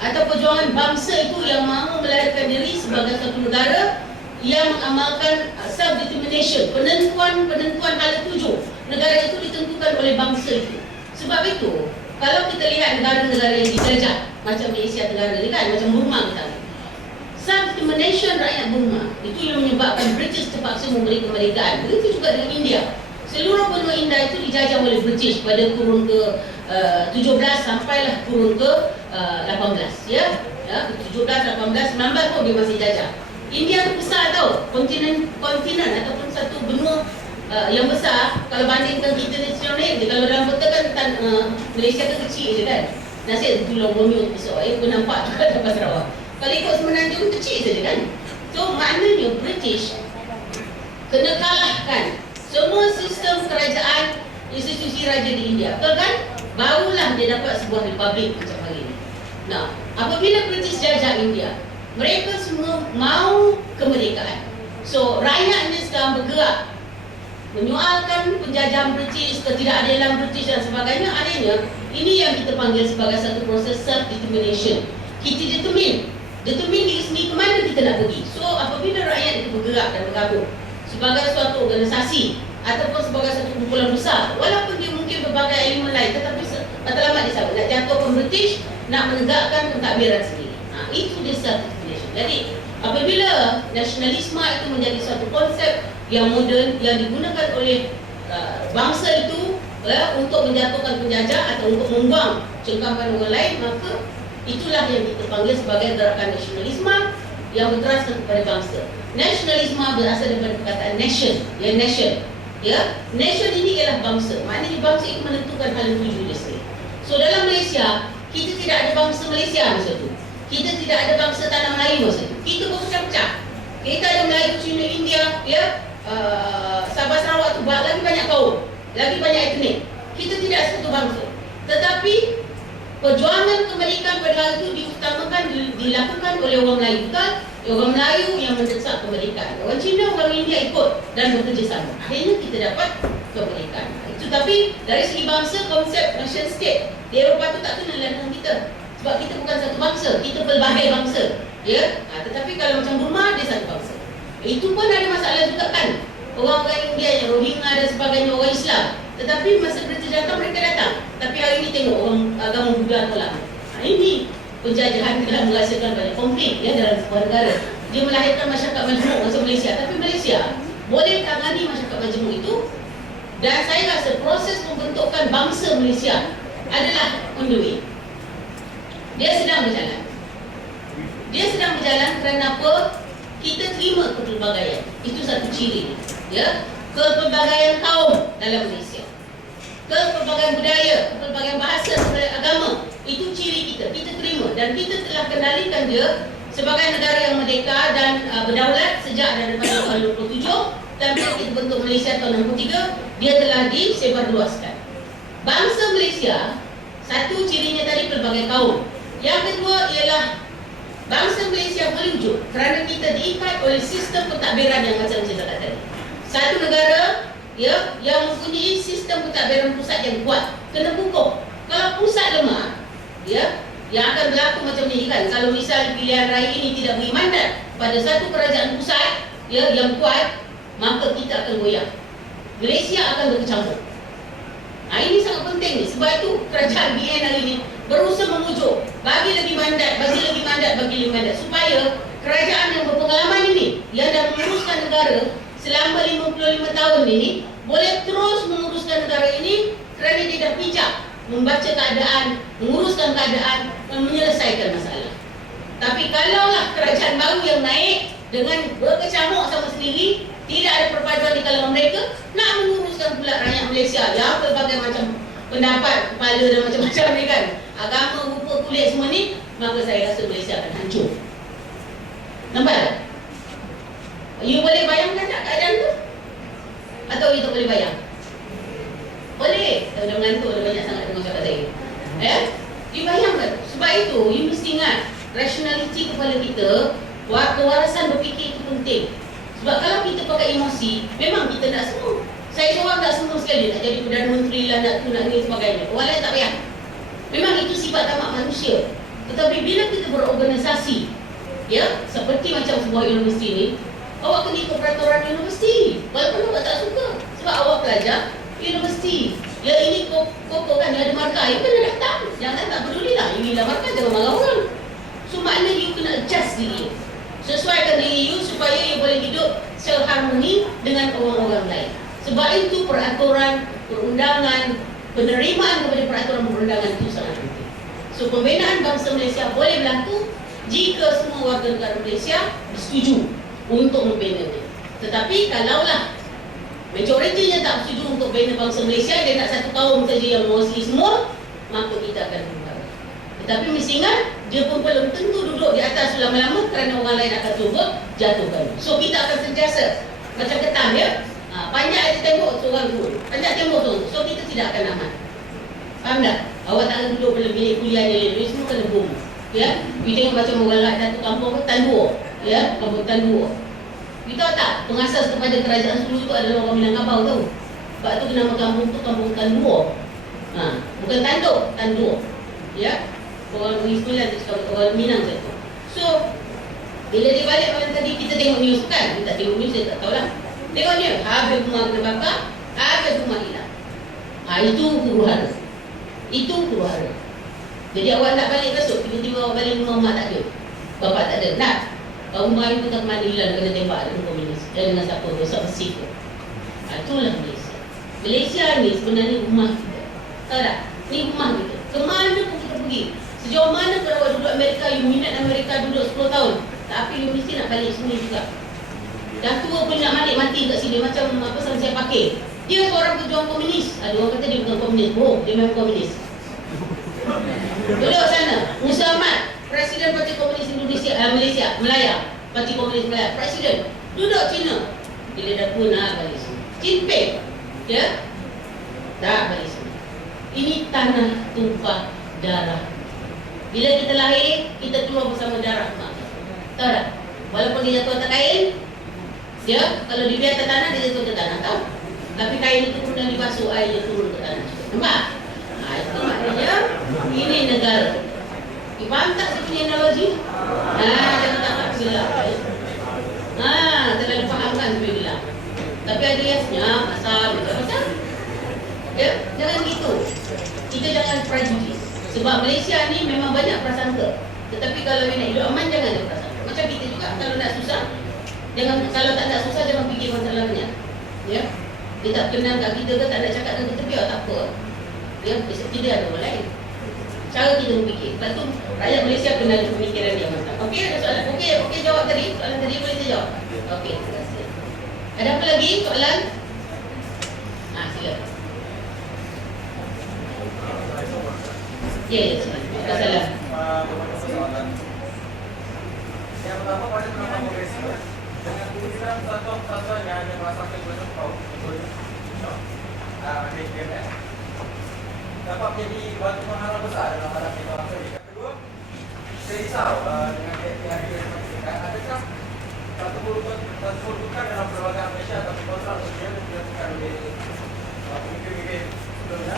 atau perjuangan bangsa itu yang mahu melahirkan diri sebagai satu negara yang mengamalkan self-determination, penentuan hala tuju. Negara itu ditentukan oleh bangsa itu. Sebab itu, kalau kita lihat negara-negara yang dijajah macam Asia Tenggara ni kan, macam Burma misalnya, self-determination rakyat Burma itu yang menyebabkan British terpaksa memberi kemerdekaan. Begitu juga dengan India. Seluruh benua India itu dijajah oleh British pada kurun ke-17 sampailah kurun ke-18 ya. 17, 18, 19 pun dia masih jajah. India itu besar tau, kontinen ataupun satu benua yang besar. Kalau bandingkan kita nasional ni, kalau dalam peta kan Malaysia kan kecil je kan. Nasib Pulau Borneo besar, pun nampak juga dapat Sarawak. Kalau ikut Semenanjung kecil saja kan. So maknanya British kena kalahkan semua sistem kerajaan, institusi raja di India, betul kan? Barulah dia dapat sebuah republik macam hari ini. Nah, apabila British jajah India, mereka semua mau kemerdekaan. So rakyat ni sekarang bergerak menyoalkan penjajahan British, ketidakadilan British dan sebagainya. Akhirnya ini yang kita panggil sebagai satu proses self-determination. Kita determine diri sendiri ke mana kita nak pergi. So apabila rakyat itu bergerak dan bergabung sebagai suatu organisasi ataupun sebagai satu kumpulan besar, walaupun dia mungkin berbagai elemen lain, tetapi matlamat dia sama, nak jatuhkan British, nak menegakkan pentadbiran sendiri. Itu dia self-determination. Jadi apabila nasionalisme itu menjadi suatu konsep yang moden yang digunakan oleh bangsa itu untuk menjatuhkan penjajah atau untuk membuang cengkaman orang lain, maka itulah yang kita panggil sebagai gerakan nasionalisme yang berteraskan kepada bangsa. Nasionalisme berasal daripada perkataan nation, ya nation. Ya, nation ini ialah bangsa. Maknanya bangsa itu menentukan hal tuju dia sendiri. So dalam Malaysia, kita tidak ada bangsa Malaysia masa itu. Kita tidak ada bangsa tanah Melayu masa itu. Kita berpecah-pecah. Kita ada Melayu, Cina, India, ya, Sabah, Sarawak tu lagi banyak kaum, lagi banyak etnik. Kita tidak satu bangsa. Tetapi perjuangan kemerdekaan pada hari itu diutamakan dilakukan oleh orang Melayu, betul? Orang Melayu yang mendesak kemerdekaan. Orang Cina, orang India ikut dan bekerjasama. Akhirnya kita dapat kemerdekaan. Itu tapi dari segi bangsa, konsep nation state di Eropah tu tak kenal dengan kita. Sebab kita bukan satu bangsa, kita pelbagai bangsa. Ya, tetapi kalau macam Burma, dia satu bangsa. Itu pun ada masalah juga kan. Orang-orang India yang Rohingya dan sebagainya, orang Islam. Tetapi masa British datang, mereka datang. Tapi hari ini tengok orang agama Buddha tolak. Ini penjajahan telah menghasilkan banyak konflik ya dalam sebuah negara. Dia melahirkan masyarakat majmuk macam Malaysia. Tapi Malaysia boleh tangani masyarakat majmuk itu. Dan saya rasa proses pembentukan bangsa Malaysia adalah on the way. Dia sedang berjalan. Dia sedang berjalan kerana apa? Kita terima kepelbagaian. Itu satu ciri. Ya, kepelbagaian kaum dalam Malaysia. Kepelbagaian budaya, kepelbagaian bahasa, kepelbagaian agama. Itu ciri kita. Kita terima dan kita telah kendalikan dia sebagai negara yang merdeka dan berdaulat sejak daripada tahun 27. Dan bila kita bentuk Malaysia tahun 63, dia telah disebarluaskan. Bangsa Malaysia, satu cirinya tadi pelbagai kaum. Yang kedua ialah bangsa Malaysia melujur kerana kita diikat oleh sistem pentadbiran yang macam saya kata tadi. Satu negara ya yang mempunyai sistem pentadbiran pusat yang kuat kena pukul. Kalau pusat lemah, ya, yang akan berlaku macam ni kan. Kalau misal pilihan raya ini tidak beri mandat pada satu kerajaan pusat ya yang kuat, maka kita akan goyang. Malaysia akan berkecampur. Ini sangat penting ni. Sebab itu kerajaan BN hari ini berusaha memujuk bagi lebih mandat, supaya kerajaan yang berpengalaman ini yang dah menguruskan negara selama 55 tahun ini boleh terus menguruskan negara ini kerana dia dah bijak membaca keadaan, menguruskan keadaan dan menyelesaikan masalah. Tapi kalaulah kerajaan baru yang naik dengan berkecamuk sama sendiri, tidak ada perpaduan di kalangan mereka, nak menguruskan pula rakyat Malaysia yang berbagai macam pendapat, kepala dan macam-macam ni kan, agama, rupa, kulit semua ni, maka saya rasa Malaysia akan hancur. Nampak? You boleh bayangkan tak keadaan tu? Atau you tak boleh bayang? Boleh. Saya dah mengantuk, dah banyak sangat dengan cakap saya. You bayangkan? Sebab itu, you mesti ingat rationality kepala kita, kewarasan berfikir itu penting. Sebab kalau kita pakai emosi, memang kita nak semua. Saya seorang tak semua sekali nak jadi Perdana Menteri lah, nak tu, nak ni sebagainya. Orang lain tak payah. Memang itu sifat tamak manusia. Tetapi bila kita berorganisasi, ya, seperti macam sebuah universiti ni, awak kena ikut peraturan universiti. Walaupun awak tak suka. Sebab awak pelajar universiti. Ya ini koko kan, dia ada markah. You kena datang. Jangan tak peduli lah. You hilang markah, jangan marah orang. So maknanya you kena adjust diri. Sesuaikan diri you supaya you boleh hidup seharmoni dengan orang-orang lain. Sebab itu peraturan, perundangan, penerimaan kepada peraturan perundangan itu sangat penting. So pembinaan bangsa Malaysia boleh berlaku jika semua warga negara Malaysia bersetuju untuk membinanya. Tetapi kalaulah Majoritinya tak setuju untuk bina bangsa Malaysia, dia nak satu kaum saja yang menguasai semua, maka kita akan berubah. Tetapi mesti ingat, dia pun belum tentu duduk di atas selama-lama kerana orang lain akan cuba jatuhkan. So kita akan sentiasa macam ketam ya. Banyak ada tembok seorang turun, banyak tembok turun. So kita tidak akan aman. Faham tak? Awak tak akan duduk dalam bilik kuliah dia semua kena bom. Ya, you tengok macam orang lain datang kampung ke Tanduo, ya, kampung Tanduo. You tahu tak, pengasas kepada kerajaan Sulu itu adalah orang Minangkabau tahu. Sebab tu nama kampung tu kampung Tanduo. Bukan Tanduk, Tanduo. Ya, orang Bugis Sembilan tu orang Minang tu. So, bila dia balik malam tadi kita tengok news kan, kita tengok news saya tak tahulah. Tengok news, habis rumah kena bakar, habis rumah hilang. Itu huru-hara. Itu huru-hara. Jadi awak nak balik besok, tiba-tiba awak balik rumah mak tak ada, bapak tak ada. Nak rumah itu tak kemana hilang, kena tembak dengan komunis dengan siapa, besok Mesir tu. Itulah Malaysia. Malaysia ni sebenarnya rumah kita. Tahu tak? Ni rumah kita. Kemana pun kita pergi, sejauh mana kalau awak duduk Amerika, you minat Amerika duduk 10 tahun, tapi you mesti nak balik sini juga. Dah tua pun nak balik mati kat sini. Macam apa saya pakai, dia seorang pejuang komunis. Ada orang kata dia bukan komunis, dia memang komunis. Duduk sana, Musa Ahmad, Presiden Parti Komunis Indonesia, Malaysia, Melaya, Parti Komunis Melaya, Presiden. Duduk Cina. Bila dah punah balik sini. Jinping, ya, dah balik sini. Ini tanah tumpah darah. Bila kita lahir, kita keluar bersama darah mak. Tahu tak? Walaupun dia jatuh atas kain, dia kalau dibiar atas tanah, dia jatuh ke tanah, tahu? Tapi kain itu kemudian dibasuh air, dia turun ke tanah. Nampak? Itu maknanya ini negara. Faham tak saya punya analogi? Jangan tak silap. Terlalu faham kan saya bilang. Tapi ada yang senyap, asal, macam ya, jangan gitu. Kita jangan prejudis. Sebab Malaysia ni memang banyak prasangka. Tetapi kalau nak hidup aman, jangan ada prasangka. Macam kita juga, kalau nak susah, kalau tak nak susah, jangan fikir masalah banyak. Ya, dia tak kenal kat kita ke, tak nak cakap dengan kita, biar tak apa. Ya, kita ada orang lain. Cara kita berfikir. Lepas tu, rakyat Malaysia kena ada pemikiran yang mantap. Okey, ada soalan? Okey, jawab tadi. Soalan tadi boleh saya jawab? Okey, terima kasih. Ada apa lagi soalan? Silakan. Ya, silakan. Masalah. Yang pertama pada penerapan progresif dengan penggunaan satuan-satuan yang ada merasakan kebenaran kaum dapat menjadi batu penghalang besar dalam hadapan bangsa ini. Yang kedua, saya risau dengan pihak yang adakah satu peruntukan dalam perlembagaan Malaysia atau kontrak sosial yang dilakukan oleh pemimpin-pemimpin sebelumnya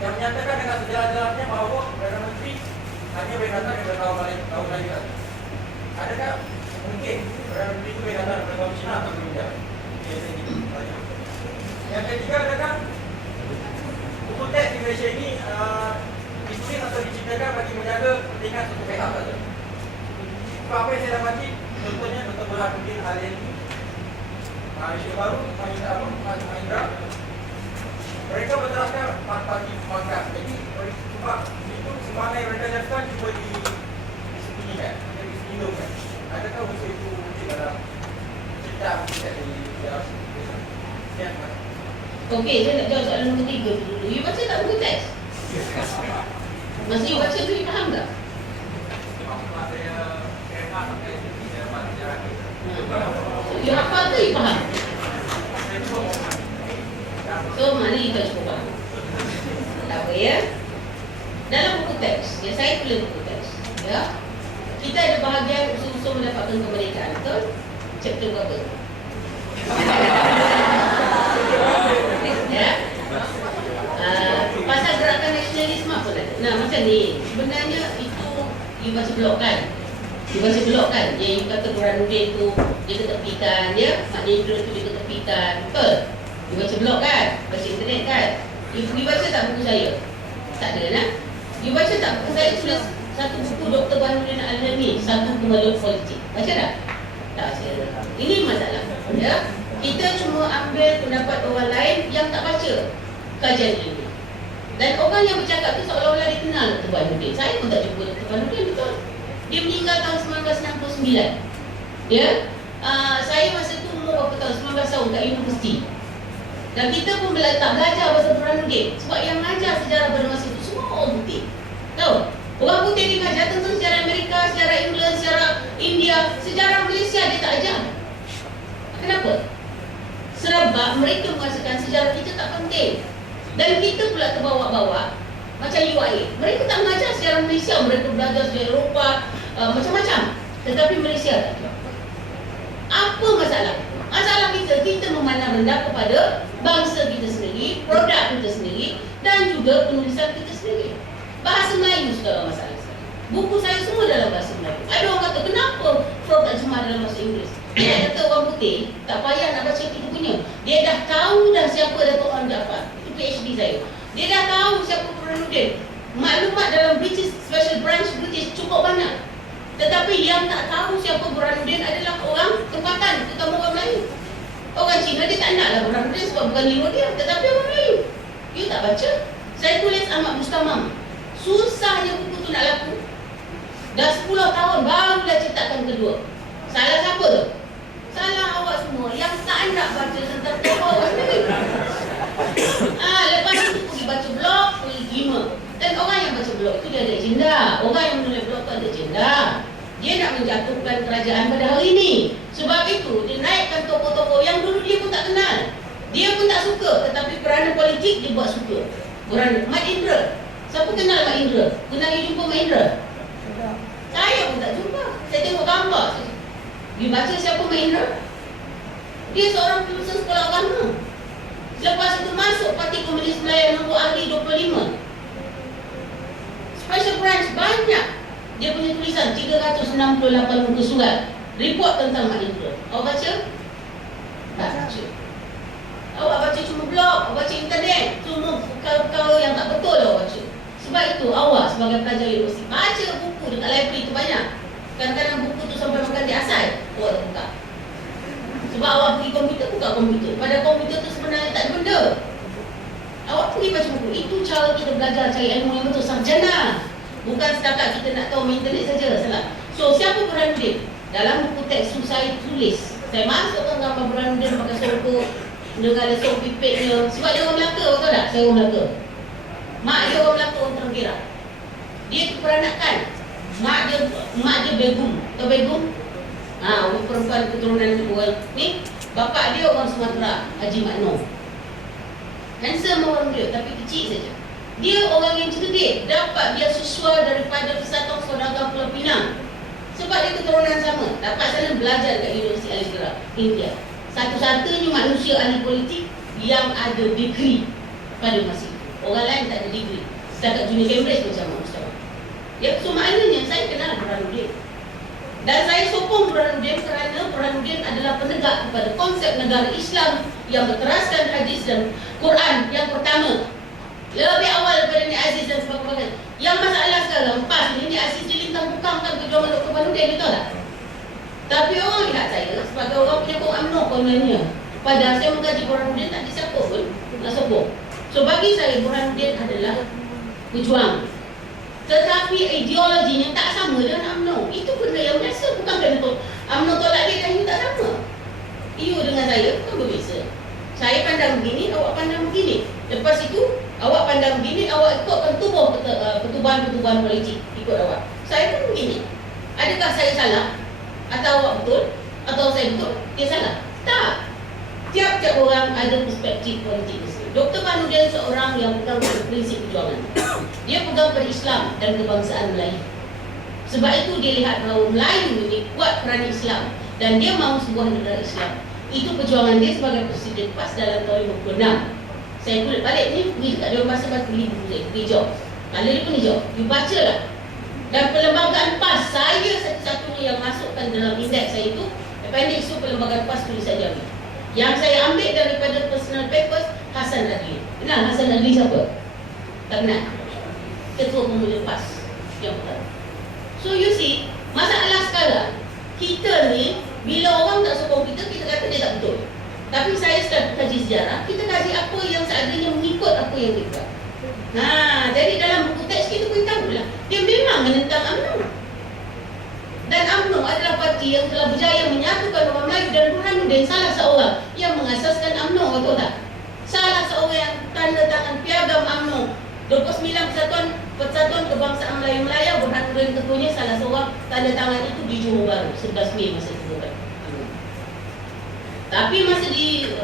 yang menyatakan dengan sejelas-jelasnya bahawa Perdana Menteri hanya boleh datang daripada kaum lain. Adakah mungkin Perdana Menteri itu boleh datang daripada kaum Cina atau India? Yang ketiga, adakah buku teks di Malaysia ini ditulis atau diciptakan bagi menjaga kepentingan satu pihak saja? Apa yang saya dapati, contohnya Dr. Burhanuddin Halil, Malaysia Baru, Mahindra, mereka berteraskan parti pangkat. Jadi sebab itu semangat yang mereka nyatakan cuba disembunyikan, disembunyikan. Adakah unsur itu mungkin dalam cerita dari sekian? Okey, saya nak jawab soalan nombor 3 dulu. You baca tak buku teks? Masa you baca tu, you faham tak? You hafal tu, you faham? So, mari kita cuba. Tak apa ya. Dalam buku teks, ya, saya tulis buku teks, ya. Kita ada bahagian usul-usul mendapatkan kemerdekaan, betul? Chapter berapa? Ya. Pasal gerakan nasionalisme apa tadi? Nah, macam ni. Sebenarnya itu you baca blog kan? You baca blog kan? Yang you kata Burhanuddin tu dia ketepikan, ya. Mak Nindra tu dia ketepikan, betul? You baca blog kan? Baca internet kan? You baca tak buku saya? Tak ada kan? You baca tak buku saya tulis satu buku Dr. Burhanuddin Al-Hilmi, satu pemalut politik. Baca tak? Tak baca. Ini masalah. Ya? Kita cuma ambil pendapat orang lain yang tak baca kajian ini. Dan orang yang bercakap tu seolah-olah dia kenal Dr. Burhanuddin. Saya pun tak jumpa Dr. Burhanuddin, betul. Dia meninggal tahun 1969. Ya? Saya masa tu umur berapa tahun, 19 tahun kat universiti. Dan kita pun tak belajar bahasa Burhanuddin. Sebab yang mengajar sejarah pada masa itu semua orang putih. Tahu? Orang putih dia mengajar tentang sejarah Amerika, sejarah England, sejarah India, sejarah Malaysia dia tak ajar. Kenapa? Sebab mereka merasakan sejarah kita tak penting. Dan kita pula terbawa-bawa macam UAE. Mereka tak mengajar sejarah Malaysia, mereka belajar sejarah Eropah, macam-macam. Tetapi Malaysia tak ada. Apa masalah? Masalah kita memandang rendah kepada bangsa kita sendiri, produk kita sendiri dan juga penulisan kita sendiri. Bahasa Melayu segala masalah. Buku saya semua dalam bahasa Melayu. Ada orang kata, kenapa Prof terjemah dalam bahasa Inggeris? Dia kata orang putih tak payah nak baca kita punya. Dia dah tahu dah siapa Datuk Ahmad Jaafar. Itu PhD saya. Dia dah tahu siapa Burhanuddin. Maklumat dalam British Special Branch British cukup banyak. Tetapi yang tak tahu siapa Burhanuddin adalah orang tempatan, terutama orang Melayu. Orang Cina dia tak naklah Burhanuddin sebab bukan hero dia, tetapi orang Melayu. You tak baca? Saya tulis Ahmad Mustamam. Susahnya buku tu nak laku. Dah 10 tahun barulah cetakan kedua. Salah siapa tu? Salah awak semua yang tak nak baca tentang awak sendiri. Lepas itu pergi baca blog, pergi gima. Dan orang yang baca blog itu dia ada agenda. Orang yang menulis blog itu ada agenda. Dia nak menjatuhkan kerajaan pada hari ini. Sebab itu dia naikkan tokoh-tokoh yang dulu dia pun tak kenal. Dia pun tak suka, tetapi kerana politik dia buat suka. Kerana Mat Indra. Siapa kenal Mat Indra? Pernah you jumpa Mat Indra? Saya pun tak jumpa. Saya tengok gambar saja. You baca siapa Mat Indra? Dia seorang lulusan sekolah agama. Lepas itu masuk Parti Komunis Melayu nombor ahli 25. Special Branch banyak. Dia punya tulisan 368 muka surat. Report tentang Mat Indra. Awak baca? Tak baca. Awak baca cuma blog, awak baca internet. Cuma perkara-perkara yang tak betul awak baca. Sebab itu awak sebagai pelajar universiti baca buku dekat library itu banyak. Kadang-kadang buku tu sampai makan di asal. Awak tak buka. Sebab awak pergi komputer, buka komputer. Pada komputer tu sebenarnya tak ada benda. Awak pergi baca buku. Itu cara kita belajar cari ilmu yang betul. Sarjana. Bukan setakat kita nak tahu internet saja. Salah. So, siapa Burhanuddin? Dalam buku teks tu saya tulis. Saya masukkan gambar Burhanuddin pakai sorok dengan ada sorok pipitnya. Sebab dia orang Melaka, betul tak? Saya orang Melaka. Mak dia orang Melaka, orang Terenggirak. Dia keperanakan. Mak dia begum. Tahu begum? Perempuan keturunan orang ni. Bapak dia orang Sumatera, Haji Makno. Handsome orang dia, tapi kecil saja. Dia orang yang cerdik, dapat beasiswa daripada Persatuan Saudagar Pulau Pinang. Sebab dia keturunan sama, dapat sana belajar dekat Universiti Al-Azhar, India. Satu-satunya manusia ahli politik yang ada degree pada masa itu. Orang lain tak ada degree. Setakat Junior Cambridge macam Mustafa. Ya, so maknanya saya kenal Burhanuddin. Dan saya sokong Burhanuddin kerana Burhanuddin adalah penegak kepada konsep negara Islam yang berteraskan hadis dan Quran yang pertama. Lebih awal daripada Nik Aziz dan sebagainya. Yang masalah sekarang, pas ni Nik Aziz dilintang bukangkan perjuangan Dr. Burhanuddin, betul tak? Tapi orang lihat saya sebagai orang penyokong UMNO kononnya. Padahal saya mengkaji Burhanuddin tak ada siapa pun nak sokong. So bagi saya Burhanuddin adalah pejuang. Tetapi ideologinya tak sama dengan UMNO. Itu benda yang biasa, bukan kerana UMNO tolak dia dan you tak sama. You dengan saya bukan berbeza. Saya pandang begini, awak pandang begini. Lepas itu, awak pandang begini, awak ikutkan tubuh pertubuhan politik ikut awak. Saya pun begini. Adakah saya salah? Atau awak betul? Atau saya betul? Dia salah? Tak. Tiap-tiap orang ada perspektif politik. Dr. Burhanuddin seorang yang pegang pada prinsip perjuangan. Dia pegang pada Islam dan kebangsaan Melayu. Sebab itu dia lihat bahawa Melayu ini kuat kerana Islam dan dia mahu sebuah negara Islam. Itu perjuangan dia sebagai Presiden PAS dalam tahun 56. Saya kulit balik ni, pergi dekat Dewan Bahasa Bahasa beli buku saya, hijau. Kalau dia pun hijau, you baca lah. Dan perlembagaan PAS, saya satu-satunya yang masukkan dalam indeks saya itu, appendix itu perlembagaan PAS tulisan Jawi. Yang saya ambil daripada personal papers, Hasan Adli. Kenal Hasan Adli siapa? Tak kenal? Ketua Pemuda PAS yang pertama. So you see, masalah sekarang, kita ni, bila orang tak sokong kita, kita kata dia tak betul. Tapi saya setelah kaji sejarah, kita kaji apa yang seadanya mengikut apa yang kita buat. Jadi dalam buku teks kita pun tahulah, dia memang menentang UMNO. Dan UMNO adalah parti yang telah berjaya menyatukan orang Melayu dan Burhanuddin dan salah seorang yang mengasaskan UMNO, betul tak? Salah seorang yang tanda tangan piagam UMNO 29 Persatuan Kebangsaan Melayu berhanturan ketuanya, salah seorang tanda tangan itu di Johor Bahru 11 Mei masa itu kan. Tapi masa di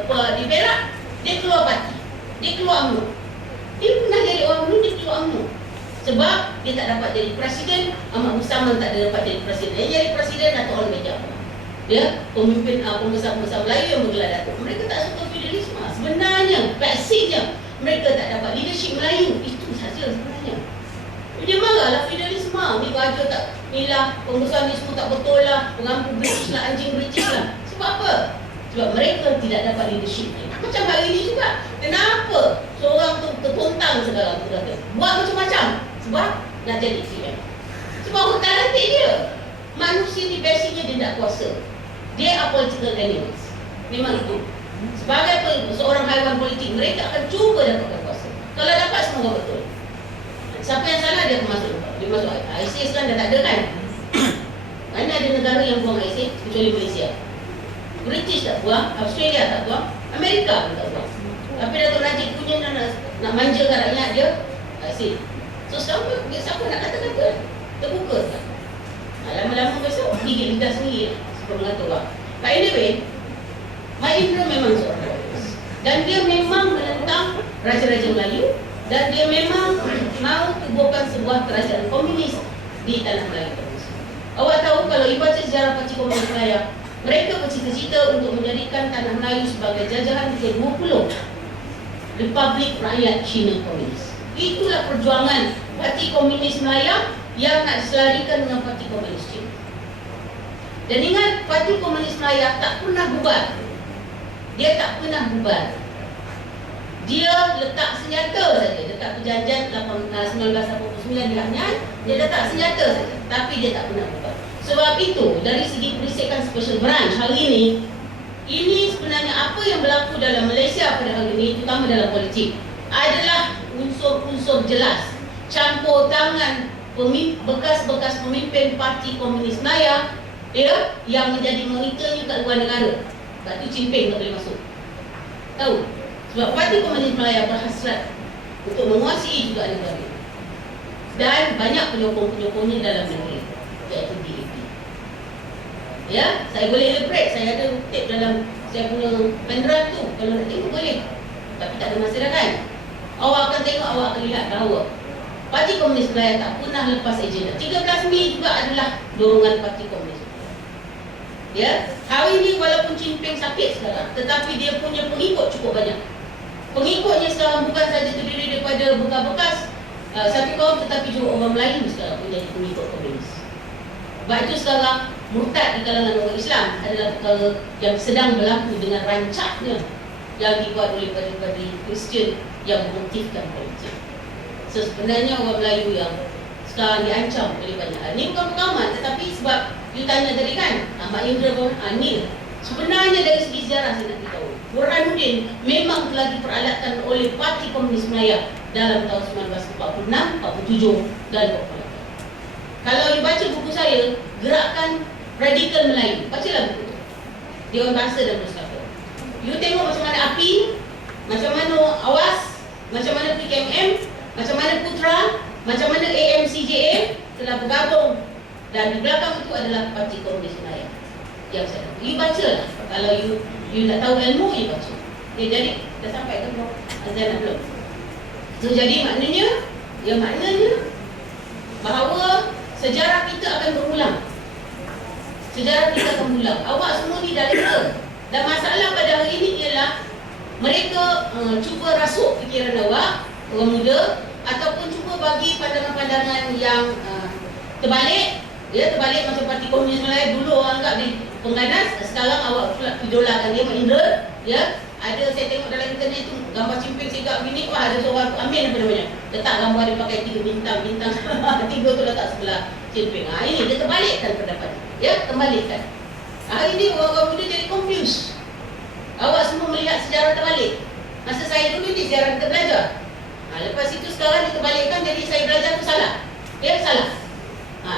Perak dia keluar parti, dia keluar UMNO. Dia pernah jadi orang UMNO, dia keluar UMNO. Sebab dia tak dapat jadi presiden, Ahmad Musaman tak dapat jadi presiden. Dia jadi presiden atau orang Meja. Dia pemimpin pembesar-pembesar Melayu yang bergelar datuk. Mereka tak suka feudalisme. Sebenarnya, basicnya mereka tak dapat leadership Melayu. Itu saja sebenarnya. Dia marahlah feudalisme. Ni raja tak, ni lah, pembesar ni semua tak betul lah, pengampu British lah, anjing British lah. Sebab apa? Sebab mereka tidak dapat leadership. Macam hari ini juga. Kenapa seorang tu terpontang sekarang tu kata? Buat macam-macam. Sebab nak jadi PM. Sebab hutan rantik dia. Manusia ni basicnya dia tak kuasa. Dia are political animals. Memang itu. Sebagai seorang haiwan politik, mereka akan cuba dapatkan kuasa. Kalau dapat semua betul. Siapa yang salah dia akan masuk. Dia masuk ISIS kan dah tak ada kan? Mana ada negara yang buang ISIS kecuali Malaysia. British tak buang, Australia tak buang, Amerika pun tak buang. Tapi Datuk Najib punya nak manjakan rakyat dia, ISIS. So siapa nak kata-kata? Terbuka tak? Lama-lama besok gigit lidah sendiri sebelum mengatur orang. But anyway, Mahendra memang seorang komunis. Dan dia memang menentang Raja-Raja Melayu. Dan dia memang mahu tubuhkan sebuah kerajaan komunis di tanah Melayu. Awak tahu kalau you baca sejarah Parti Komunis Melayu, mereka bercita-cita untuk menjadikan tanah Melayu sebagai jajahan ke-20 Republik Rakyat Cina Komunis. Itulah perjuangan Parti Komunis Melayu yang nak diselarikan dengan Parti Komunis Cina. Dan ingat, Parti Komunis Melayu tak pernah bubar. Dia tak pernah bubar. Dia letak senjata saja. Dekat perjanjian 1989 di Hanyang, dia letak senjata saja. Tapi dia tak pernah bubar. Sebab itu, dari segi perisikan Special Branch hari ini sebenarnya apa yang berlaku dalam Malaysia pada hari ini, terutama dalam politik, adalah unsur-unsur jelas campur tangan bekas-bekas pemimpin Parti Komunis Melayu, ya, yang menjadi monitornya kat luar negara. Sebab tu Cimping tak boleh masuk. Tahu? Sebab Parti Komunis Melayu berhasrat untuk menguasai juga negara. Dan banyak penyokong-penyokongnya dalam negeri, iaitu DAP. Ya, saya boleh elaborate, saya ada tape dalam saya punya pendrive tu. Kalau nak tengok boleh. Tapi tak ada masa dah kan. Awak akan tengok, awak akan lihat bahawa Parti Komunis Melayu tak pernah lepas agenda. 13 Mei juga adalah dorongan Parti Komunis. Ya, hari ini walaupun Cimping sakit sekarang, tetapi dia punya pengikut cukup banyak. Pengikutnya sekarang bukan saja terdiri daripada bekas-bekas Sapi kaum, tetapi juga orang Melayu sekarang menjadi pengikut komunis. Sebab itu sekarang murtad di kalangan orang Islam adalah perkara yang sedang berlaku dengan rancaknya yang dibuat oleh parti-parti Kristian yang memotifkan politik. So, sebenarnya orang Melayu yang sekarang diancam oleh banyak hal. Ini bukan pengalaman, tetapi sebab you tanya tadi kan, Mahendra pun ni sebenarnya dari segi sejarah saya nak beritahu, Burhanuddin memang telah diperalatkan oleh Parti Komunis Melayu dalam tahun 1946, 47 dan 48. Kalau you baca buku saya, Gerakan Radikal Melayu, bacalah buku itu. Dia orang bahasa dan berskata. You tengok macam mana API, macam mana AWAS, macam mana PKMM, macam mana Putra, macam mana AMCJA telah bergabung, dan di belakang itu adalah Parti Komunis Melayu. Yang saya tahu, you bacalah. Kalau you nak tahu ilmu, you baca. Okay, jadi dah sampai ke belum? Azan belum? So jadi maknanya, bahawa sejarah kita akan berulang. Sejarah kita akan berulang. Awak semua ni dah leka. Dan masalah pada hari ini ialah mereka cuba rasuk fikiran awak, orang muda, ataupun cuba bagi pandangan-pandangan yang terbalik. Ya, terbalik macam Parti Komunis Melayu dulu orang anggap dia pengganas, sekarang awak pula idolakan dia, Mahendra. Ya, ada saya tengok dalam internet tu gambar Cimping sigap gini, wah ada seorang Amin apa namanya, letak gambar dia pakai 3 bintang, 3 tu letak sebelah Cimping. Ini dia terbalikkan pendapat. Ya, terbalikkan. Hari ini orang-orang muda jadi confused. Awak semua melihat sejarah terbalik. Masa saya dulu ni sejarah kita belajar. Lepas itu sekarang dia terbalikkan, jadi saya belajar tu salah. Ya, salah.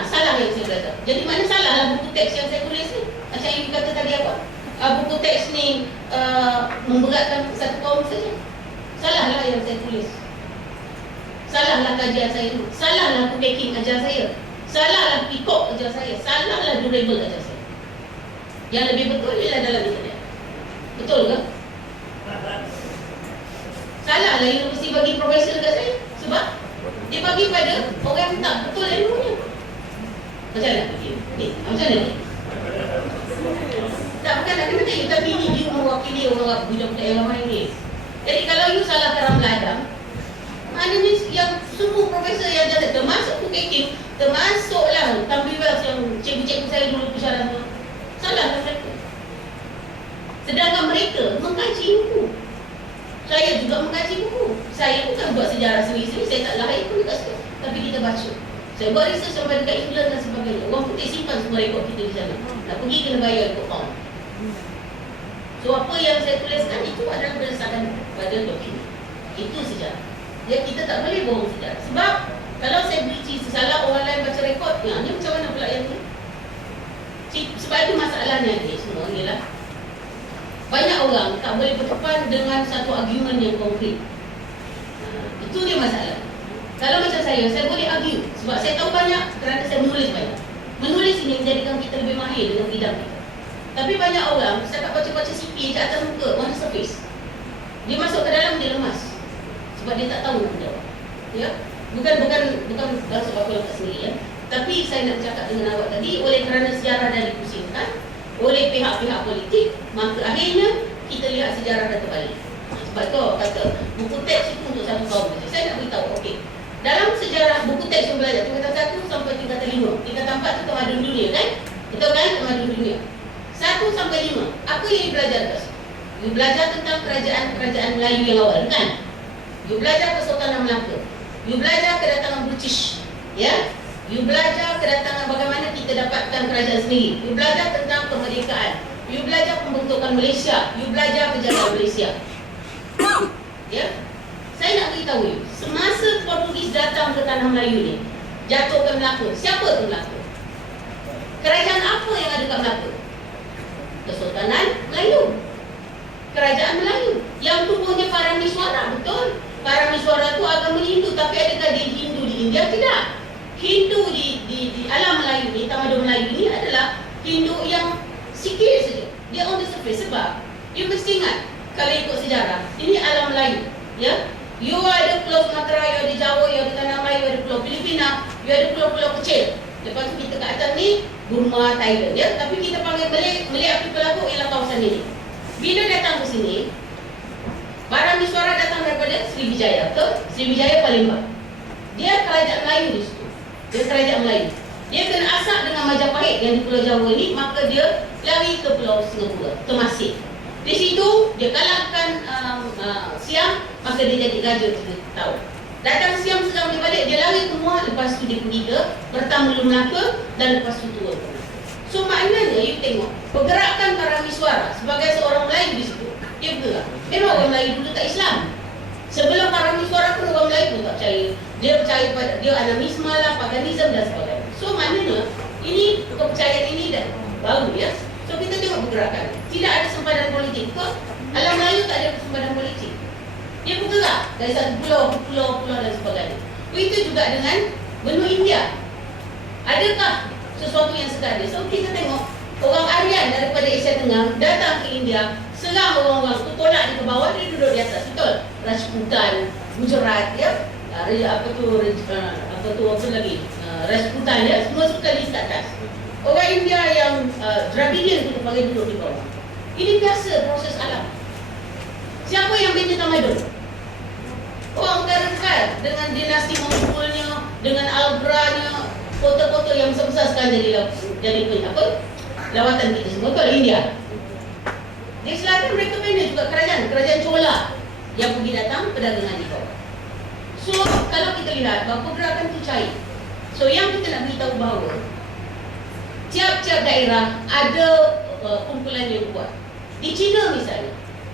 Salah yang saya belajar. Jadi mana salah lah buku teks yang saya tulis ni? Macam yang kata tadi apa? buku teks ni memberatkan satu kaum saja. Salahlah yang saya tulis. Salahlah kajian saya itu. Salahlah packing ajar saya. Salahlah pikok ajar saya. Salahlah durable ajar saya. Yang lebih betul ialah dalam internet. Betul ke? Salahlah universiti bagi profesor dekat saya. Sebab dia bagi pada orang yang tak betul ilmunya. Macam mana? Macam mana ni? Tak, bukan nak kena tanya. Tapi ini dia mewakili orang budak-budak yang ramai ni. Jadi kalau you salah karam ladang, maknanya yang semua profesor yang jalan, termasuk Pukekim, termasuklah Tambri Wells yang cikgu-cikgu saya dulu pusara semua, salahlah mereka. Sedangkan mereka mengkaji buku. Saya juga mengkaji buku. Saya bukan buat sejarah sendiri-sendiri, saya tak lahir pun dekat situ. Tapi kita baca. Saya buat research sampai dekat England dan sebagainya. Orang putih simpan semua rekod kita di sana. Nak pergi kena bayar ikut pound. So apa yang saya tuliskan itu adalah berdasarkan pada dokumen. Itu sejarah. Ya, kita tak boleh bohong sejarah. Sebab kalau saya beri salah orang lain baca rekod, ya, ni macam mana pula yang ni? Sebab itu masalahnya ni semua ialah banyak orang tak boleh berdepan dengan satu argument yang konkret. Itu dia masalah. Kalau macam saya boleh argue sebab saya tahu banyak kerana saya menulis banyak. Menulis ini menjadikan kita lebih mahir dengan bidang kita. Tapi banyak orang setakat baca-baca CP je atas muka, on the surface. Dia masuk ke dalam, dia lemas. Sebab dia tak tahu nak jawab. Ya? Bukan sebab aku letak sendiri ya. Tapi saya nak bercakap dengan awak tadi, oleh kerana sejarah dah dipusingkan oleh pihak-pihak politik, maka akhirnya kita lihat sejarah dah terbalik. Sebab tu kata buku teks itu untuk satu kaum saja. Saya nak beritahu, okey. Dalam sejarah buku teks yang belajar tingkatan 1 sampai tingkatan 5. Tingkatan 4 tu tamadun dunia kan? Betul kan? Tamadun dunia. 1 sampai 5. Apa yang you belajar kat situ? You belajar tentang kerajaan Melayu yang awal kan? You belajar Kesultanan Melaka. You belajar kedatangan British. Ya? You belajar kedatangan bagaimana kita dapatkan kerajaan sendiri. You belajar tentang kemerdekaan. You belajar pembentukan Malaysia. You belajar kejayaan Malaysia. Ya? Saya nak beritahu you, semasa Portugis datang ke tanah Melayu ni, jatuh ke Melaka. Siapa tu Melaka? Kerajaan apa yang ada kat Melaka? Kesultanan Melayu. Kerajaan Melayu. Yang tubuhnya Paramiswara, betul? Paramiswara tu agama Hindu, tapi adakah dia Hindu di India? Tidak. Hindu di alam Melayu ni, tamadun Melayu ni adalah Hindu yang sikit saja. Dia on the surface. Sebab you mesti ingat, kalau ikut sejarah, ini alam Melayu. Ya? You ada Pulau Sumatera, you ada Jawa, you ada Tanah Melayu, you ada Pulau Filipina, you ada pulau-pulau kecil. Lepas tu kita ke atas ni Burma, Thailand ya. Tapi kita panggil Malay Archipelago ialah kawasan ini. Bila datang ke sini, Paramiswara datang daripada Sriwijaya. Betul? Sriwijaya Palembang. Dia kerajaan Melayu di situ. Dia kerajaan Melayu. Dia kena asak dengan Majapahit yang di Pulau Jawa ini, maka dia lari ke Pulau Singapura, Temasek. Di situ dia kalahkan Siam, maka dia jadi raja 3 tahun. Datang Siam sedang dia balik, dia lari semua, lepas tu dia pergi ke Pertamulu Melaka dan lepas tu turun. So maknanya you tengok pergerakan Paramiswara sebagai seorang Melayu di situ, dia bergerak. Memang orang Melayu dulu tak Islam. Sebelum Paramiswara pun orang Melayu pun tak percaya. Dia percaya pada dia animisme lah, paganisme dan sebagainya. So maknanya ini kepercayaan ini dah baru ya. So kita tengok pergerakan. Tidak ada sempadan politik. Betul? Alam Melayu tak ada sempadan politik. Dia bergerak dari satu pulau dan sebagainya. Begitu juga dengan benua India. Adakah sesuatu yang sekar dia? So kita tengok orang Aryan daripada Asia Tengah datang ke India, serang orang-orang tu, tolak dia ke bawah, dia duduk di atas. Betul? Rajputan, Gujarat ya. Apa lagi? Rajputan ya, semua sekali di atas. Orang India yang Dravidian kita panggil duduk di bawah. Ini biasa proses alam. Siapa yang bina tamadun? Orang Utara dengan dinasti Mongolnya, dengan Albranya, kota-kota yang besar-besar sekarang jadi apa? Lawatan kita semua. Betul, India. Di selatan mereka bina juga kerajaan Chola yang pergi datang perdagangan di bawah. So kalau kita lihat bahawa pergerakan itu cair. So yang kita nak beritahu bahawa tiap-tiap daerah ada kumpulan yang kuat. Di China misalnya,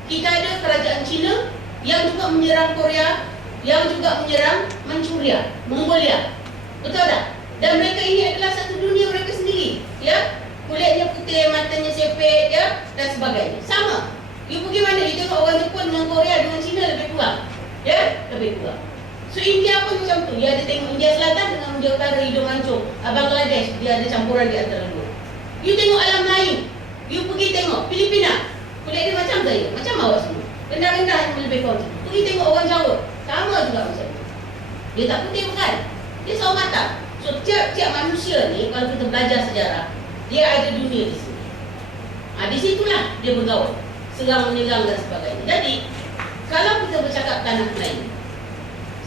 kita ada kerajaan China yang juga menyerang Korea, yang juga menyerang Manchuria, Mongolia. Betul tak? Dan mereka ini adalah satu dunia mereka sendiri, ya. kulitnya putih, matanya sepet, ya, dan sebagainya. Sama. You pergi mana? You tengok orang Jepun dengan Korea dengan Cina lebih kurang. Ya, lebih kurang. So India pun macam tu. Dia ada tengok India Selatan dengan India Utara, hidung mancung. Bangladesh, dia ada campuran di antara dua. You tengok alam Melayu. You pergi tengok Filipina. Kulit dia macam saya, macam awak semua. Rendah-rendah yang lebih kurang. Pergi tengok orang Jawa, sama juga macam tu. Dia tak putih bukan? Dia sawo matang. So tiap-tiap manusia ni, kalau kita belajar sejarah, dia ada dunia di sini. Di situlah dia bergaul, serang menyerang dan sebagainya. Jadi kalau kita bercakap tanah Melayu,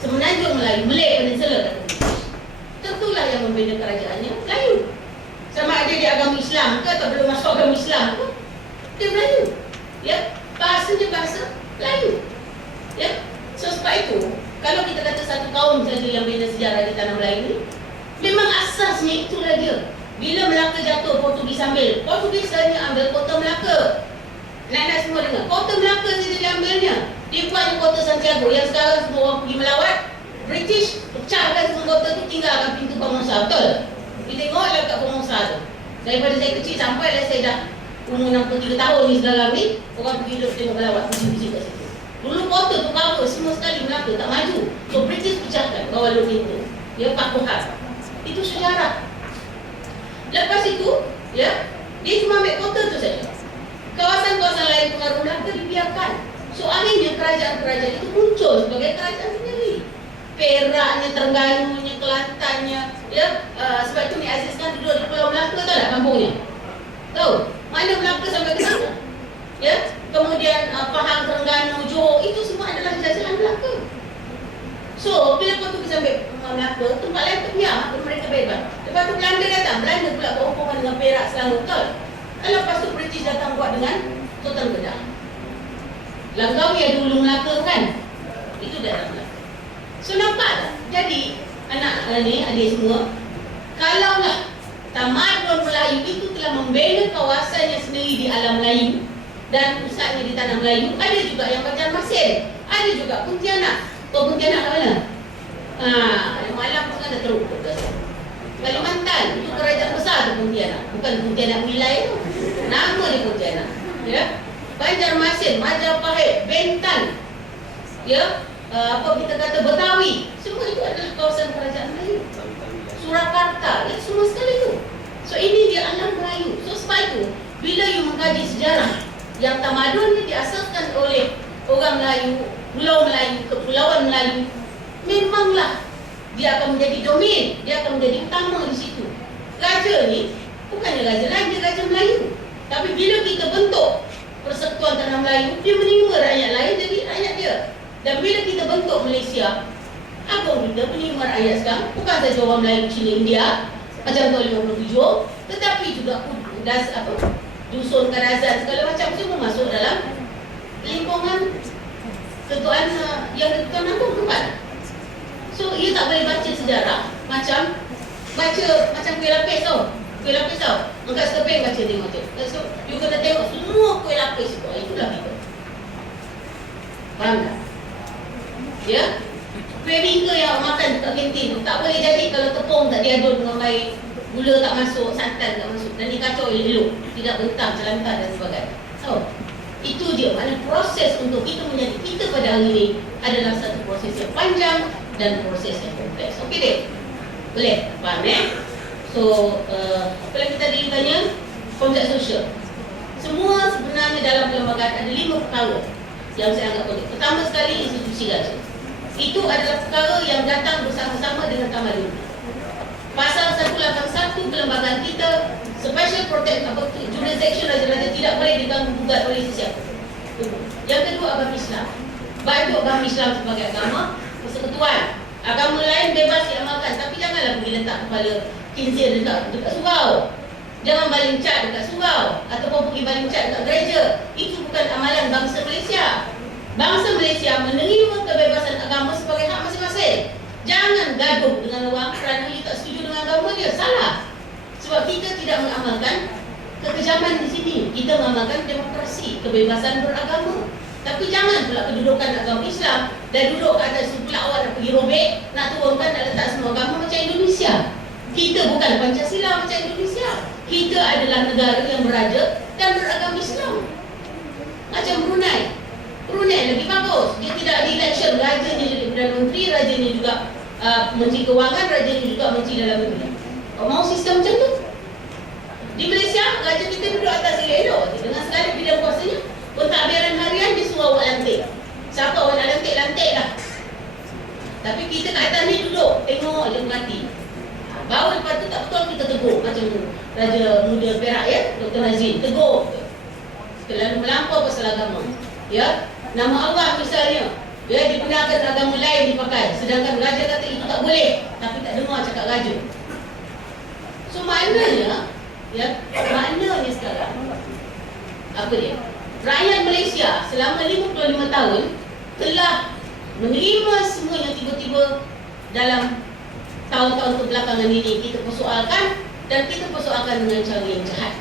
Semenanjung Melayu, Malay Peninsula kata British, tentulah yang membina kerajaannya Melayu. Sama ada dia agama Islam ke atau belum masuk agama Islam ke, dia Melayu. Ya, bahasanya bahasa Melayu. Ya, so sebab itu kalau kita kata satu kaum saja yang bina sejarah di tanah Melayu ni, memang asasnya itulah dia. Bila Melaka jatuh, Portugis ambil. Portugis hanya ambil kota Melaka. Nak semua dengar. Kota Melaka saja diambilnya. Dia buat kota Santiago yang sekarang semua orang pergi melawat. British pecahkan semua kota tu, tinggalkan pintu Penguasa. Betul? Kita tengoklah kat Penguasa tu. Daripada saya kecil sampai lah saya dah umur 63 tahun ni sekarang ni, orang pergi duduk tengok melawat kucing-kucing kat situ. Dulu kota tu cover semua sekali Melaka, tak maju. So British pecahkan bawah lu pintu. Dia pakuhan. Itu sejarah. Lepas itu, ya, dia cuma ambil kota tu saja. Kawasan-kawasan lain pengaruh Melaka dibiarkan. So akhirnya kerajaan-kerajaan itu muncul sebagai kerajaan sendiri. Peraknya, Terengganunya, Kelantannya, ya, sebab itu ni Aziz kan duduk di Pulau Melaka, tahu tak kampungnya? Tahu? Mana Melaka sampai ke sana? Ya, kemudian Pahang, Terengganu, Johor, itu semua adalah jajahan Melaka. So, bila Portugis ambil Melaka, tempat lain terbiar, mereka bebas. Lepas tu Belanda datang, Belanda pula berhubungan dengan Perak, Selangor, betul? Lepas tu British datang buat dengan Sultan Kedah. Langkawi ada Hulu Melaka kan? Itu daerah Melaka. So nampak tak? Jadi anak ni, adik semua, kalaulah tamadun Melayu itu telah membina kawasannya sendiri di alam Melayu dan pusatnya di tanah Melayu, ada juga yang Banjarmasin, ada juga Pontianak. Kau Pontianak kat mana? Malam pun ada teruk ke Kalimantan, itu kerajaan besar tu Pontianak. Bukan Pontianak wilayah tu. Nama dia Pontianak. Ya. Banjarmasin, Majapahit, Bentan. Ya. Apa kita kata Betawi. Semua itu adalah kawasan kerajaan Melayu. Surakarta, ya, semua sekali itu. So ini dia alam Melayu. So sebab itu, bila you mengkaji sejarah yang tamadun ni diasaskan oleh orang Melayu, Pulau Melayu, Kepulauan Melayu, memanglah dia akan menjadi domain, dia akan menjadi utama di situ. Raja ni bukannya raja lain, dia raja Melayu. Tapi bila kita bentuk Persekutuan Tanah Melayu, dia menerima rakyat lain jadi rakyat dia. Dan bila kita bentuk Malaysia, apa kita menerima rakyat sekarang? Bukan saja orang Melayu, Cina, India macam tahun 57, tetapi juga dusun, Karazan, segala macam semua masuk dalam lingkungan ketuaan yang Ketuan Agong tempat. So, ia tak boleh baca sejarah macam kuih lapis tau. Kuih lapis tau. Angkat sekeping baca tengok tu. So, you kena tengok semua kuih lapis tu. Itulah kita. Faham tak? Ya? Kuih bingka yang makan dekat kantin tu tak boleh jadi kalau tepung tak diadun dengan baik, gula tak masuk, santan tak masuk, dan dikacau elok, tidak bentang, celantar dan sebagainya. So, itu dia. Mana proses untuk kita menjadi kita pada hari ini adalah satu proses yang panjang dan proses yang kompleks. Okey dek? Boleh? Faham So, apa lagi tadi tanya? Konsep sosial. Semua sebenarnya dalam perlembagaan ada 5 perkara yang saya anggap penting. Pertama sekali, institusi raja. Itu adalah perkara yang datang bersama-sama dengan tamadun. Pasal 181 perlembagaan kita, special protect jurisdiction raja-raja tidak boleh diganggu-gugat oleh sesiapa. Yang kedua, agama Islam. Bantu agama Islam sebagai agama persekutuan. Agama lain bebas diamalkan, tapi janganlah pergi letak kepala kincir dekat surau. Jangan baling cat dekat surau ataupun pergi baling cat dekat gereja. Itu bukan amalan bangsa Malaysia. Bangsa Malaysia menerima kebebasan agama sebagai hak masing-masing. Jangan gaduh dengan orang kerana dia tak setuju dengan agama dia. Salah. Sebab kita tidak mengamalkan kekejaman di sini. Kita mengamalkan demokrasi, kebebasan beragama. Tapi jangan pula kedudukan agama Islam dan duduk ke atas pula awak nak pergi robek, nak turunkan, nak letak semua agama macam Indonesia. Kita bukan Pancasila macam Indonesia. kita adalah negara yang beraja dan beragama Islam. Macam Brunei. Brunei lagi bagus. Dia tidak ada election. Rajanya jadi Perdana Menteri, rajanya juga Menteri Kewangan, rajanya juga Menteri Dalam Negeri. Kau mau sistem macam tu? Di Malaysia, raja kita duduk atas elok dengan segala bidang kuasanya. Pentadbiran harian dia suruh awak lantik. Siapa awak nak lantik, lantik lah. Tapi kita kat atas ni duduk, tengok je mati. Baru lepas tu tak betul kita tegur. Macam Raja Muda Perak ya, Dr. Nazim, tegur. Terlalu melampau pasal agama. Ya, nama Allah misalnya, ya, dibenarkan agama lain dipakai. Sedangkan raja kata itu tak boleh, tapi tak dengar cakap raja. So maknanya, ya, maknanya sekarang apa dia? Rakyat Malaysia selama 55 tahun telah menerima semua yang tiba-tiba dalam tahun-tahun kebelakangan ini kita persoalkan, dan kita persoalkan dengan cara yang jahat,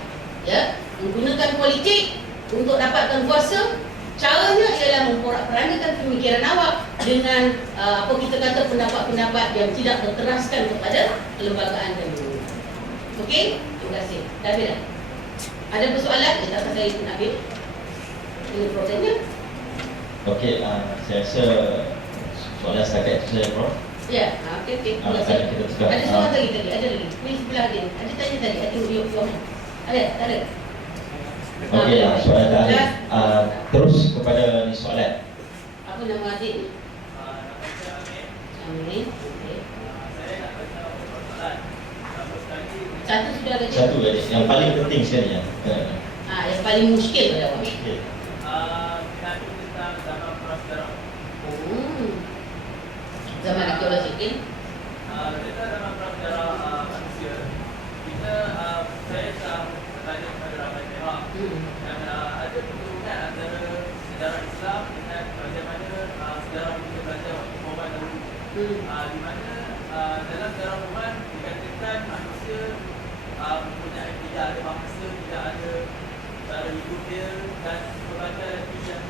ya, menggunakan politik untuk dapatkan kuasa. Caranya ialah memporak-perandakan pemikiran awak dengan apa kita kata pendapat-pendapat yang tidak berteraskan kepada kelembagaan dan dunia. Okey, terima kasih. Dah habis dah? Ada persoalan? Kita akan saya pun habis. Ini prosesnya. Okey, saya rasa soalan setakat itu saja, Prof. Ya, okey, okey. Terima kasih. Kita sudah, Ada soalan lagi tadi? Ada lagi? Ni sebelah dia. Ada tanya tadi? Ada yuk. Ada? Tak ada? Okey, soalan terakhir. Terus kepada ni soalan. Apa nama adik ni? Amin. Okey. Satu sudah ada. Satu aja, yang paling penting sekali ya. Yang paling muskil pada awak. Okey. Zaman arkeologi kan? Kita dalam prasejarah manusia, kita saya telah bertanya kepada ramai pihak dan ada perhubungan antara sejarah Islam dengan bagaimana sejarah kita belajar waktu Roman dahulu. Di mana dalam sejarah Roman dikatakan manusia mempunyai tidak ada bahasa, tidak ada cara hidup dia, dan berbagai lagi yang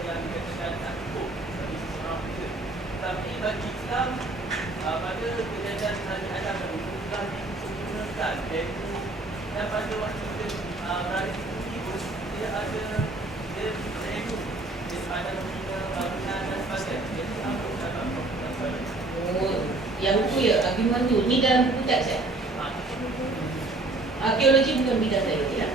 dikatakan tak cukup bagi seseorang manusia. Tapi bagi Islam, pada kejadian Nabi Adam dahulu telah disempurnakan, iaitu dan pada waktu dia berada di bumi pun dia ada dia berilmu, dia pandai membina bangunan dan sebagainya. Jadi apa ucapan Prof? Oh, yang tu ya, argument tu. Ni dalam buku teks ya? Arkeologi bukan bidang saya, tidak.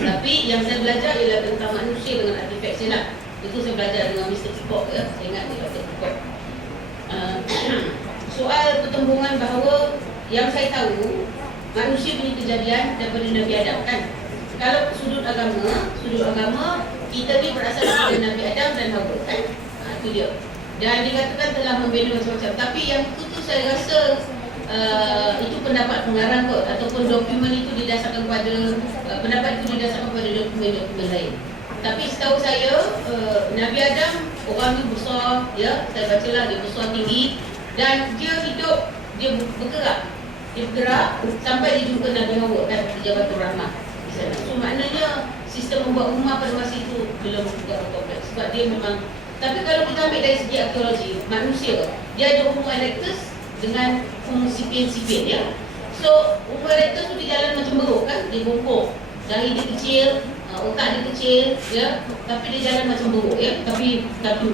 Tapi yang saya belajar ialah tentang manusia dengan artifak silat. Itu saya belajar dengan Mr. Kikok ya. Saya ingat dia Dr. Kikok. Soal pertembungan bahawa yang saya tahu manusia punya kejadian daripada Nabi Adam kan. Kalau sudut agama kita ni berasal daripada Nabi Adam dan Hawa kan. Itu dia. Dan dikatakan telah membina macam-macam. Tapi yang itu saya rasa itu pendapat pengarang kot, ataupun dokumen itu didasarkan pada pendapat itu didasarkan pada dokumen-dokumen lain. Tapi setahu saya Nabi Adam orang ni besar ya, saya bacalah dia besar tinggi dan dia hidup, dia bergerak sampai dia jumpa Nabi Hawa kan di Jabatul Rahmah di sana. So maknanya sistem membuat rumah pada masa itu belum berapa kompleks sebab dia memang. Tapi kalau kita ambil dari segi arkeologi manusia, dia ada Homo erectus dengan Homo sapiens ya. So Homo erectus tu dia jalan macam beruk kan, dia bongkok, dahi dia kecil, otak dia kecil ya, tapi dia jalan macam beruk ya, tapi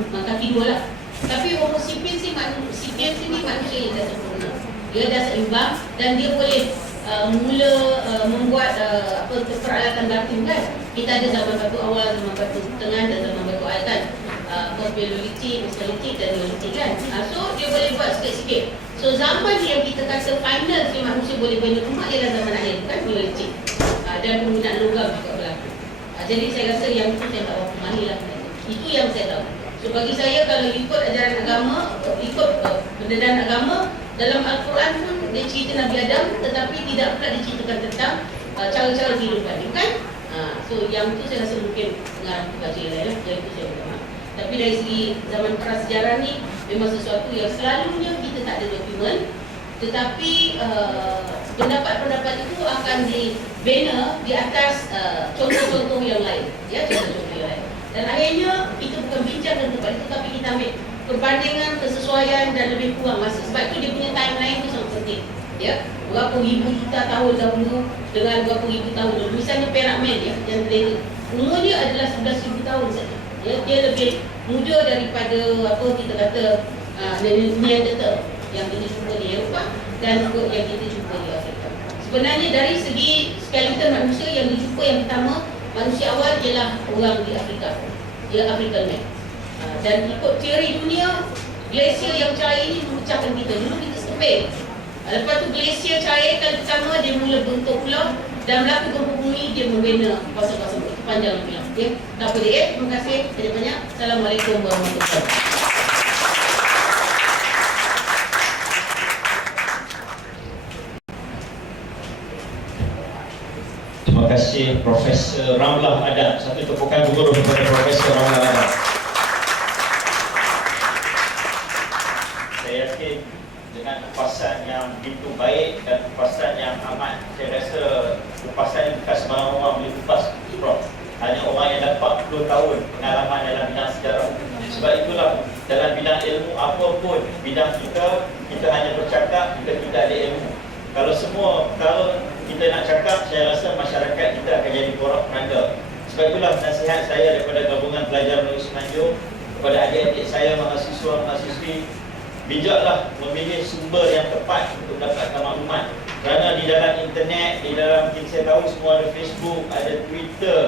kaki dua lah. Tapi Homo sapiens ni manusia yang dah sempurna, dia dah seimbang dan dia boleh mula membuat peralatan batu kan. Kita ada zaman batu awal, zaman batu tengah dan zaman batu air kan. Paleolitik, Mesolitik dan Neolitik kan. So dia boleh buat sikit-sikit. So zaman yang kita kata final si manusia boleh bina rumah ialah zaman akhir kan, Neolitik. Dan penggunaan logam juga berlaku. Jadi saya rasa yang itu saya tak berapa mahir lah. Itu yang saya tahu. So bagi saya kalau ikut ajaran agama, ikut pendedahan agama, dalam Al-Quran pun dia cerita Nabi Adam, tetapi tidak pula diceritakan tentang cara-cara kehidupan dia kan. So yang itu saya rasa mungkin pengarang tu baca ialah yang itu saya beritahu. Tapi dari segi zaman prasejarah ni memang sesuatu yang selalunya kita tak ada dokumen, tetapi pendapat-pendapat itu akan dibina di atas contoh-contoh yang lain ya, contoh-contoh yang lain. Dan akhirnya kita bukan bincang tentang tempat itu, tapi kita ambil perbandingan, kesesuaian dan lebih kurang masa. Sebab itu dia punya timeline itu sangat penting. Ya, berapa ribu juta tahun dahulu dengan berapa ribu tahun dulu. Misalnya Perak Man ya, yang terlena, umur dia adalah 11,000 tahun saja. Ya, dia lebih muda daripada apa kita kata Neanderthal yang kita jumpa di Eropah dan juga yang kita jumpa di Afrika. Sebenarnya dari segi skeleton manusia yang dijumpa yang pertama, manusia awal ialah orang di Afrika, ia African Man. Dan ikut teori dunia, glasier yang cair ini memecahkan kita. Dulu kita sekeping. Lepas tu glasier cair kali pertama dia mula bentuk pulau dan berlaku gempa bumi, dia membina kawasan-kawasan itu panjang pulau. Okay? Tak apa dia. Terima kasih banyak-banyak. Assalamualaikum warahmatullahi wabarakatuh. Terima kasih Profesor Ramlah Adam. Satu tepukan gugur kepada Profesor Ramlah Adam. Saya yakin dengan kupasan yang begitu baik dan kupasan yang amat, saya rasa kupasan ini bukan sembarang orang boleh kupas, Prof. Hanya orang yang dapat 40 tahun pengalaman dalam bidang sejarah. Sebab itulah dalam bidang ilmu apapun bidang kita hanya bercakap jika kita ada ilmu. Kalau kita nak cakap, saya rasa masyarakat kita akan jadi porak-poranda. Sebab itulah nasihat saya daripada Gabungan Pelajar Melayu Semenanjung kepada adik-adik saya, mahasiswa-mahasiswi, bijaklah memilih sumber yang tepat untuk mendapatkan maklumat. Kerana di dalam internet, di dalam saya tahu semua ada Facebook, ada Twitter,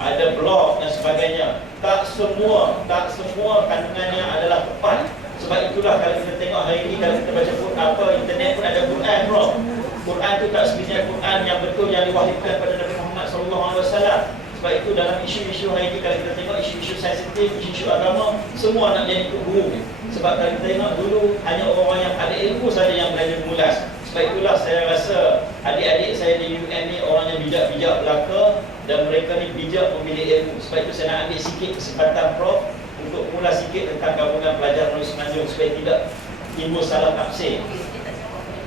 ada blog dan sebagainya. Tak semua kandungannya adalah tepat. Sebab itulah kalau kita tengok hari ini, kalau kita baca apa internet pun ada Quran, bro. Quran tu tak sebenarnya Quran yang betul yang diwahyukan pada Nabi Muhammad SAW. Sebab itu dalam isu-isu hari ini, kalau kita tengok isu-isu sensitif, isu-isu agama, semua nak jadi guru. Sebab kalau kita tengok dulu, hanya orang yang ada ilmu saja yang belajar mengulas. Sebab itulah saya rasa adik-adik saya di UM ni orang yang bijak-bijak belaka dan mereka ni bijak memilih ilmu. Sebab itu saya nak ambil sikit kesempatan Prof untuk mula sikit tentang Gabungan Pelajar Melayu Semenanjung supaya tidak timbul salah tafsir.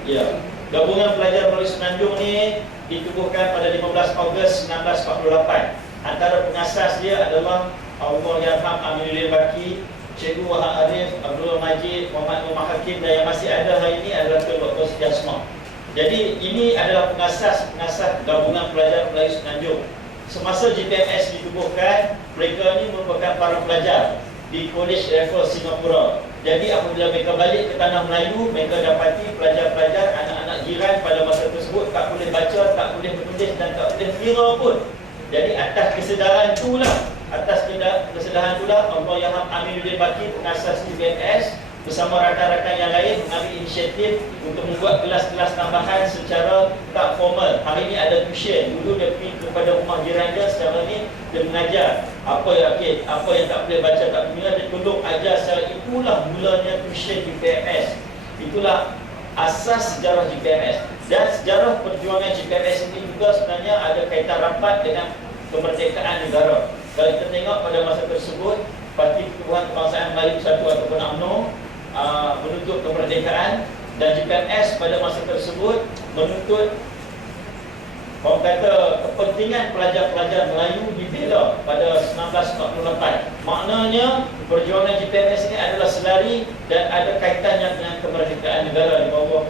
Ya, Gabungan Pelajar Melayu Semenanjung ni ditubuhkan pada 15 Ogos 1948. Antara pengasas dia adalah Allahyarham Aminuddin Baki, Cikgu Wahab Arif, Abdul Majid, Muhammad Nur Hakim, dan yang masih ada hari ini adalah Dr. Setiasma. Jadi ini adalah pengasas Gabungan Pelajar Melayu Semenanjung. Semasa GPMS ditubuhkan, mereka ini merupakan para pelajar di College Raffles Singapura. Jadi apabila mereka balik ke tanah Melayu, mereka dapati pelajar-pelajar, anak-anak jiran pada masa tersebut tak boleh baca, tak boleh menulis dan tak boleh kira pun. Jadi atas kesedaran itulah Allahyarham Aminuddin Baki, pengasas GPMS, bersama rakan-rakan yang lain mengambil inisiatif untuk membuat kelas-kelas tambahan secara tak formal. Hari ini ada tuition. Dulu dia pergi kepada rumah jiran dia, secara ni dia mengajar apa yang tak boleh baca, tak boleh, dia tolong ajar secara. Itulah mulanya tuition GPMS. Itulah asas sejarah GPMS. Dan sejarah perjuangan GPMS ini juga sebenarnya ada kaitan rapat dengan kemerdekaan negara. Kalau kita tengok pada masa tersebut, Parti Pertubuhan Kebangsaan Melayu Bersatu ataupun UMNO menuntut kemerdekaan, dan GPMS pada masa tersebut menuntut kepentingan pelajar-pelajar Melayu dibela pada 1948. Maknanya perjuangan GPMS ini adalah selari dan ada kaitannya dengan kemerdekaan negara di bawah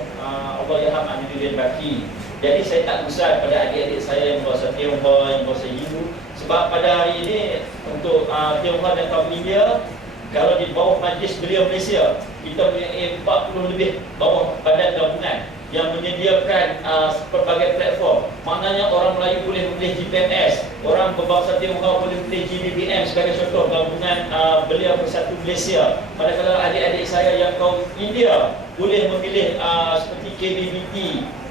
Allahyarham Aminuddin Baki. Jadi saya tak gusar pada adik-adik saya yang berbahasa Tionghoa, yang berbahasa Hindu. Sebab pada hari ini untuk Tionghoa dan kaum India, kalau di bawah Majlis Belia Malaysia, kita punya 40 lebih bawah badan gabungan yang menyediakan pelbagai platform. Maknanya orang Melayu boleh memilih GPMS, orang berbangsa Tionghoa boleh memilih GBBM sebagai contoh Gabungan Belia Bersatu Malaysia. Manakala adik-adik saya yang kaum India boleh memilih seperti KBBT,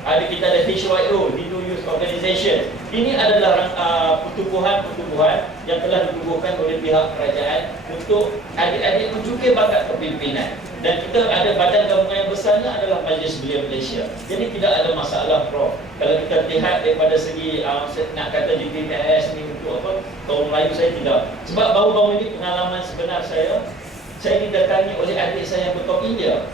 kita ada HYO, Hindu Youth Organization. Ini adalah pertubuhan yang telah ditubuhkan oleh pihak kerajaan untuk adik-adik mencukir bakat kepimpinan. Dan kita ada badan gabungan yang besarnya adalah Majlis Belia Malaysia. Jadi tidak ada masalah, Prof. Kalau kita lihat daripada segi nak kata GPMS ni untuk apa, kaum Melayu, saya tidak. Sebab baru-baru ini pengalaman sebenar saya didatangi oleh adik saya yang berkaum India.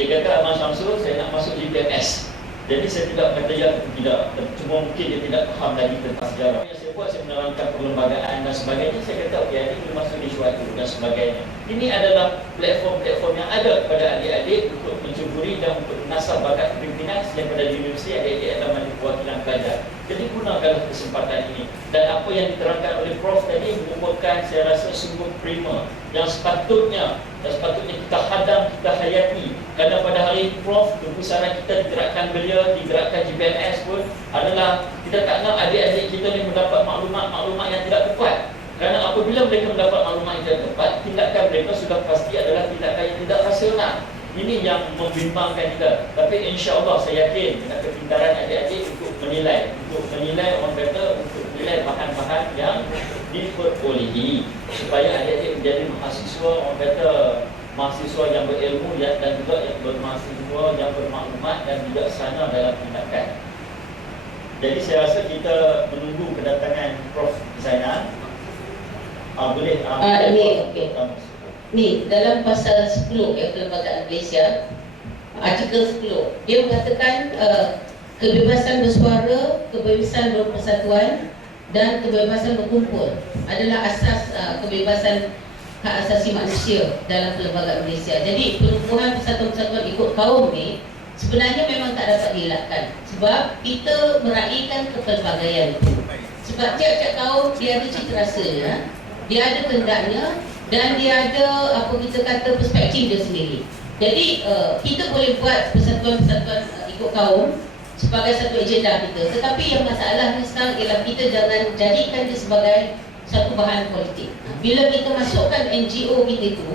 Dia kata, Abang Syamsul, saya nak masuk GPMS. Jadi saya tidak kata ya, tidak. Cuma mungkin dia tidak faham lagi tentang sejarah. buat, saya menerangkan perlembagaan dan sebagainya. Saya kata okey, adik boleh masuk di syuatu dan sebagainya. Ini adalah platform-platform yang ada kepada adik-adik untuk mencuburi dan untuk menasah bakat kepimpinan yang pada universiti adik-adik adalah majlis perwakilan pelajar. Jadi gunakanlah kesempatan ini. Dan apa yang diterangkan oleh Prof tadi merupakan saya rasa sungguh prima yang sepatutnya kita hadam, kita hayati. Kerana pada hari ini Prof, kebesaran kita digerakkan belia, digerakkan GPMS pun adalah kita tak nak adik-adik kita ni mendapat maklumat-maklumat yang tidak tepat. Kerana apabila mereka mendapat maklumat yang tidak tepat, tindakan mereka sudah pasti adalah tindakan yang tidak rasional. Ini yang membimbangkan kita. Tapi insya-Allah saya yakin dengan kepintaran adik-adik untuk menilai orang kata, untuk menilai bahan-bahan yang diperolehi supaya adik-adik menjadi mahasiswa, orang kata mahasiswa yang berilmu dan juga yang bermahasiswa yang bermaklumat dan bijaksana dalam tindakan. Jadi saya rasa kita menunggu kedatangan Prof Zainal. Boleh Ni dalam pasal 10 Perlembagaan Malaysia, artikel 10, dia mengatakan kebebasan bersuara, kebebasan berpersatuan dan kebebasan berkumpul adalah asas kebebasan hak asasi manusia dalam Perlembagaan Malaysia. Jadi pertumbuhan persatuan-persatuan ikut kaum ni sebenarnya memang tak dapat dielakkan sebab kita meraihkan kepelbagaian itu. Sebab tiap-tiap kaum dia ada cita rasanya, dia ada kehendaknya dan dia ada apa kita kata perspektif dia sendiri. Jadi kita boleh buat persatuan-persatuan ikut kaum sebagai satu agenda kita. Tetapi yang masalahnya sekarang ialah kita jangan jadikan dia sebagai satu bahan politik. Bila kita masukkan NGO kita itu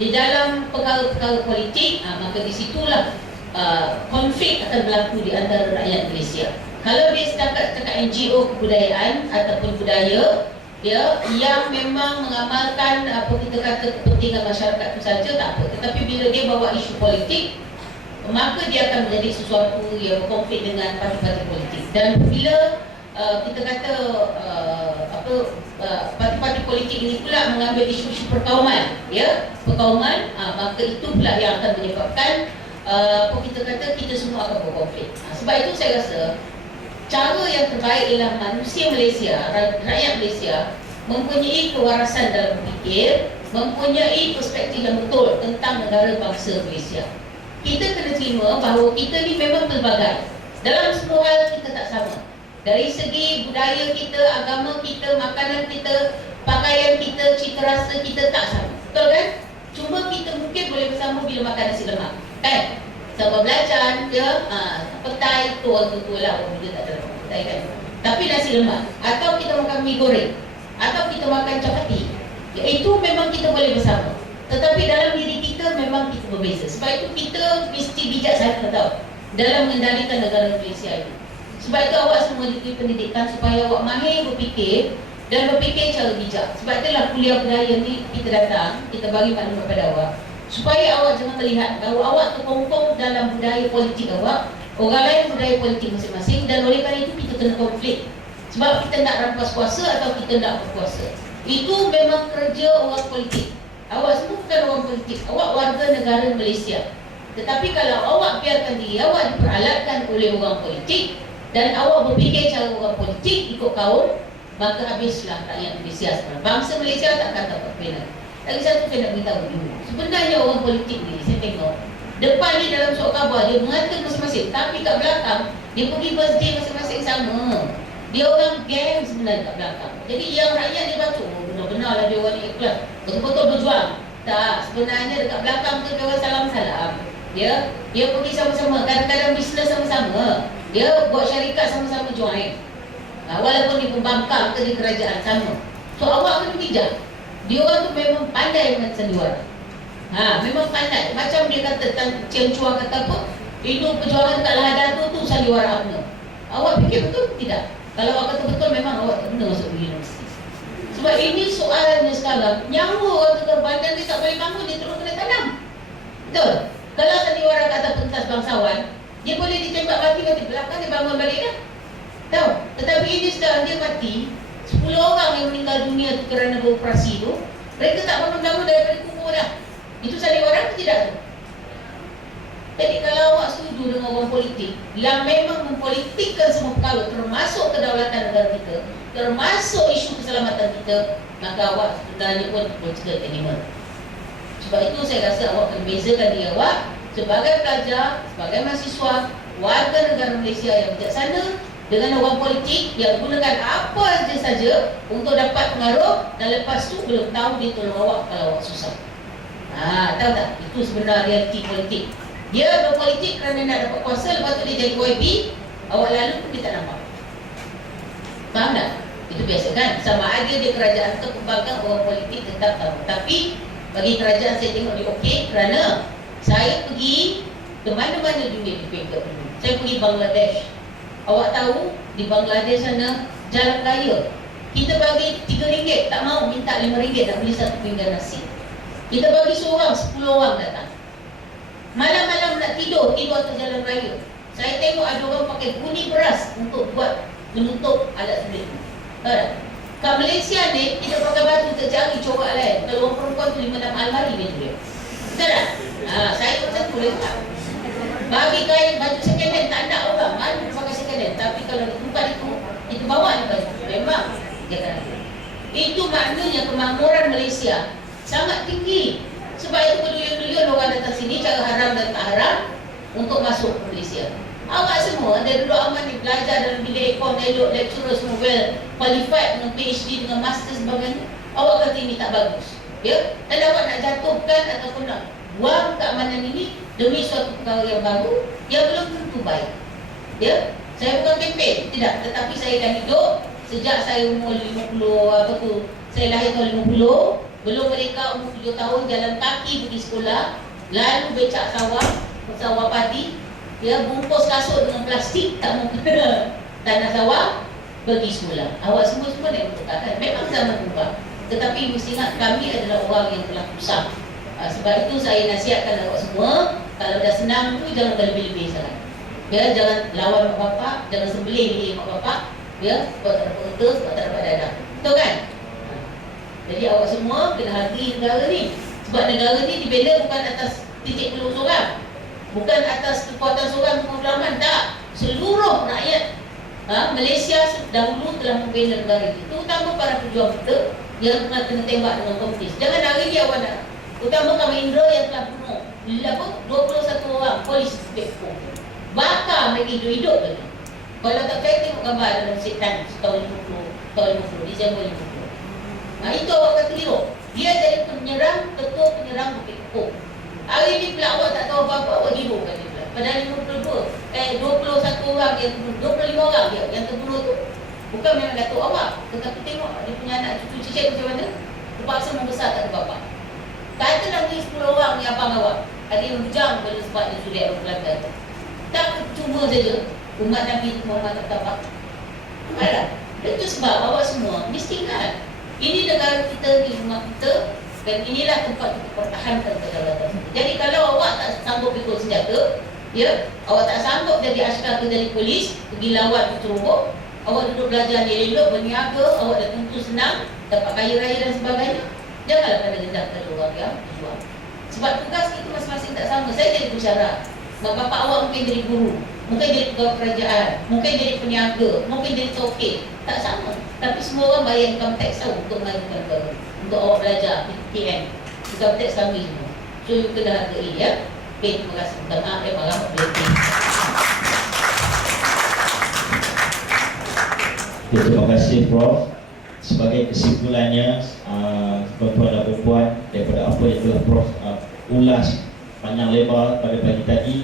di dalam perkara-perkara politik, maka di situlah konflik akan berlaku di antara rakyat Malaysia. Kalau dia setakat NGO kebudayaan ataupun budaya yang memang mengamalkan apa kita kata kepentingan masyarakat itu saja, tak apa. Tetapi bila dia bawa isu politik, maka dia akan menjadi sesuatu yang berkonflik dengan parti-parti politik. Dan bila kita kata parti-parti politik ini pula mengambil isu-isu perkauman, perkauman, maka itu pula yang akan menyebabkan apa kita kata kita semua akan berkonflik. Sebab itu saya rasa cara yang terbaik ialah manusia Malaysia, rakyat Malaysia mempunyai kewarasan dalam berfikir, mempunyai perspektif yang betul tentang negara bangsa Malaysia. Kita kena terima bahawa kita ni memang pelbagai. Dalam semua hal kita tak sama. Dari segi budaya kita, agama kita, makanan kita, pakaian kita, cita rasa kita tak sama. Betul kan? Cuma kita mungkin boleh bersama bila makan nasi lemak, kan? Sama belacan, petai, tu orang tua lah, orang muda tak ada petai kan. Tapi nasi lemak, atau kita makan mi goreng, atau kita makan chapati, itu memang kita boleh bersama. Tetapi dalam diri kita memang kita berbeza. Sebab itu kita mesti bijaksana tau dalam mengendalikan negara Malaysia ini. Sebab itu awak semua diberi pendidikan supaya awak mahir berfikir dan berfikir cara bijak. Sebab itulah kuliah budaya ni kita datang, kita bagi maklumat pada awak supaya awak jangan melihat bahawa awak terkongkong dalam budaya politik awak, orang lain budaya politik masing-masing, dan oleh kerana itu kita kena konflik. Sebab kita nak rampas kuasa atau kita nak berkuasa. Itu memang kerja orang politik. Awak semua bukan orang politik, awak warga negara Malaysia. Tetapi kalau awak biarkan diri awak diperalatkan oleh orang politik dan awak berfikir cara orang politik ikut kaum, maka habislah rakyat Malaysia sekarang. Bangsa Malaysia takkan dapat kena. Lagi satu saya nak beritahu dulu. Sebenarnya orang politik ni, saya tengok depan ni dalam surat khabar dia mengata masing-masing, tapi kat belakang dia pergi birthday masing-masing sama. Dia orang geng sebenarnya kat belakang. Jadi yang rakyat dia baca, benar-benar lah dia orang ikhlas, betul-betul berjuang. Tak, sebenarnya dekat belakang tu dia orang salam-salam. Dia pergi sama-sama, kadang-kadang bisnes sama-sama. Dia buat syarikat sama-sama join. Walaupun di pembangkang ke di kerajaan sama. So awak kena bijak. Dia orang tu memang pandai dengan sandiwara. Memang pandai. Macam dia kata, Cian Chua kata apa? Itu perjuangan kat Lahadar tu sandiwara UMNO. Awak fikir betul? Tidak. Kalau awak kata betul, memang awak tak kena masuk universiti. Sebab ini soalannya sekarang, nyawa orang tu terbandan, dia tak boleh bangun, dia terus kena tanam. Betul? Kalau sandiwara kata pentas bangsawan, dia boleh ditembak mati belakang, dia bangun balik dah. Tahu? Tetapi ini sekarang dia mati, 10 orang yang meninggal dunia tu kerana beroperasi tu, mereka tak bangun-bangun daripada kubur dah. Itu sandiwara atau tidak tu? Jadi kalau awak setuju dengan orang politik yang memang mempolitikkan semua perkara, termasuk kedaulatan negara kita, termasuk isu keselamatan kita, maka awak sebenarnya pun political animal. Sebab itu saya rasa awak akan bezakan diri awak sebagai pelajar, sebagai mahasiswa, warga negara Malaysia yang bijaksana dengan orang politik yang gunakan apa saja untuk dapat pengaruh, dan lepas tu belum tahu dia tolong awak kalau awak susah. Tahu tak? Itu sebenarnya realiti politik. Dia berpolitik kerana nak dapat kuasa, lepas tu dia jadi OIB, awak lalu pun dia tak nampak. Faham tak? Itu biasa kan? Sama ada dia kerajaan tu kembangkan orang politik tetap tahu. Tapi bagi kerajaan saya tengok dia okey kerana saya pergi ke mana-mana dunia di peringkat dulu. Saya pergi Bangladesh. Awak tahu di Bangladesh sana jalan raya kita bagi RM3, tak mau minta RM5 nak beli satu pinggan nasi. Kita bagi seorang 10 orang datang. Malam-malam nak tidur atas jalan raya. Saya tengok ada orang pakai guni beras untuk buat menutup alat sulit. Kat Malaysia ni kita pakai batu tercari corak lain. Kalau orang perempuan tu 5-6 almari dia tulis. Betul tak? Saya macam tu boleh tak? Bagi kain baju second hand tak nak orang. Mana pakai second hand. Tapi kalau di tempat itu bawa ni baju. Memang dia kena. Itu maknanya kemakmuran Malaysia sangat tinggi. Sebab itu berduyun-duyun orang datang sini cara haram dan tak haram untuk masuk ke Malaysia. Awak semua dari dulu aman ni belajar dalam bidang ekon, elok, lecturer semua well qualified dengan PhD, dengan master sebagainya. Awak kata ini tak bagus, ya? Dan awak nak jatuhkan ataupun nak buang keamanan ini demi suatu perkara yang baru yang belum tentu baik, ya? Saya bukan kempen, tidak, tetapi saya dah hidup sejak saya umur 50, saya lahir tahun 50. Belum mereka umur 7 tahun jalan kaki pergi sekolah, lalu becak sawah padi, ya, bungkus kasut dengan plastik, tak mau kena tanah sawah, pergi sekolah. Awak semua naik motor kan? Memang zaman berubah. Tetapi mesti ingat kami adalah orang yang telah usah. Sebab itu saya nasihatkan awak semua, kalau dah senang tu jangan berlebih-lebih sangat. Ya, jangan lawan mak bapak, jangan sembelih diri mak bapak, ya, sebab tak dapat unta, sebab tak dapat dadah. Betul kan? Jadi awak semua kena hargai negara ni. Sebab negara ni dibela bukan atas titik peluang seorang, bukan atas kekuatan seorang pengulaman, tak. Seluruh rakyat Malaysia dahulu telah membela negara ini, terutama para pejuang kita yang pernah kena tembak dengan komunis. Jangan hari ni awak nak, terutama kaum Indra yang telah bunuh 21 orang polis Beko, bakar mereka hidup-hidup lagi. Kalau tak percaya tengok gambar dalam Setan tahun 50, Disember 50. Itu awak kata keliru. Dia jadi penyerang, ketua penyerang Bukit Kepuk. Hari ni pula awak tak tahu apa-apa, awak hero kan dia pula. Padahal 21 orang yang terbunuh, 25 orang dia yang terbunuh tu bukan memang datuk awak, tetapi tengok dia punya anak cucu cicit macam mana, terpaksa membesar tak ada bapa. Katalah ni 10 orang ni abang awak, ada yang hujang pada sebab dia sudah orang Kelantan. Tak cuma saja umat Nabi Muhammad tak tapak. Alah, itu sebab awak semua mesti ingat, ini negara kita, ini rumah kita, dan inilah tempat kita pertahankan kedaulatan kita. Jadi kalau awak tak sanggup pikul senjata, ya, awak tak sanggup jadi askar atau jadi polis, pergi lawan ceroboh, awak duduk belajar ni elok, berniaga, awak dah tentu senang, dapat kaya raya dan sebagainya. Janganlah pada rendah pada orang yang berjuang. Sebab tugas kita masing-masing tak sama. Saya jadi pensyarah, mak bapak awak mungkin jadi guru, mungkin jadi pegawai kerajaan, mungkin jadi peniaga, mungkin jadi tokek. Tak sama. Tapi semua orang bayar income tax tahu untuk mengajukan negara, untuk awak belajar PTN, income tax kami semua. So you kena hargai, ya. Okay, terima kasih. Minta maaf, marah boleh. Terima kasih Prof. Sebagai kesimpulannya, tuan-tuan dan puan, daripada apa yang telah Prof ulas panjang lebar pada pagi tadi,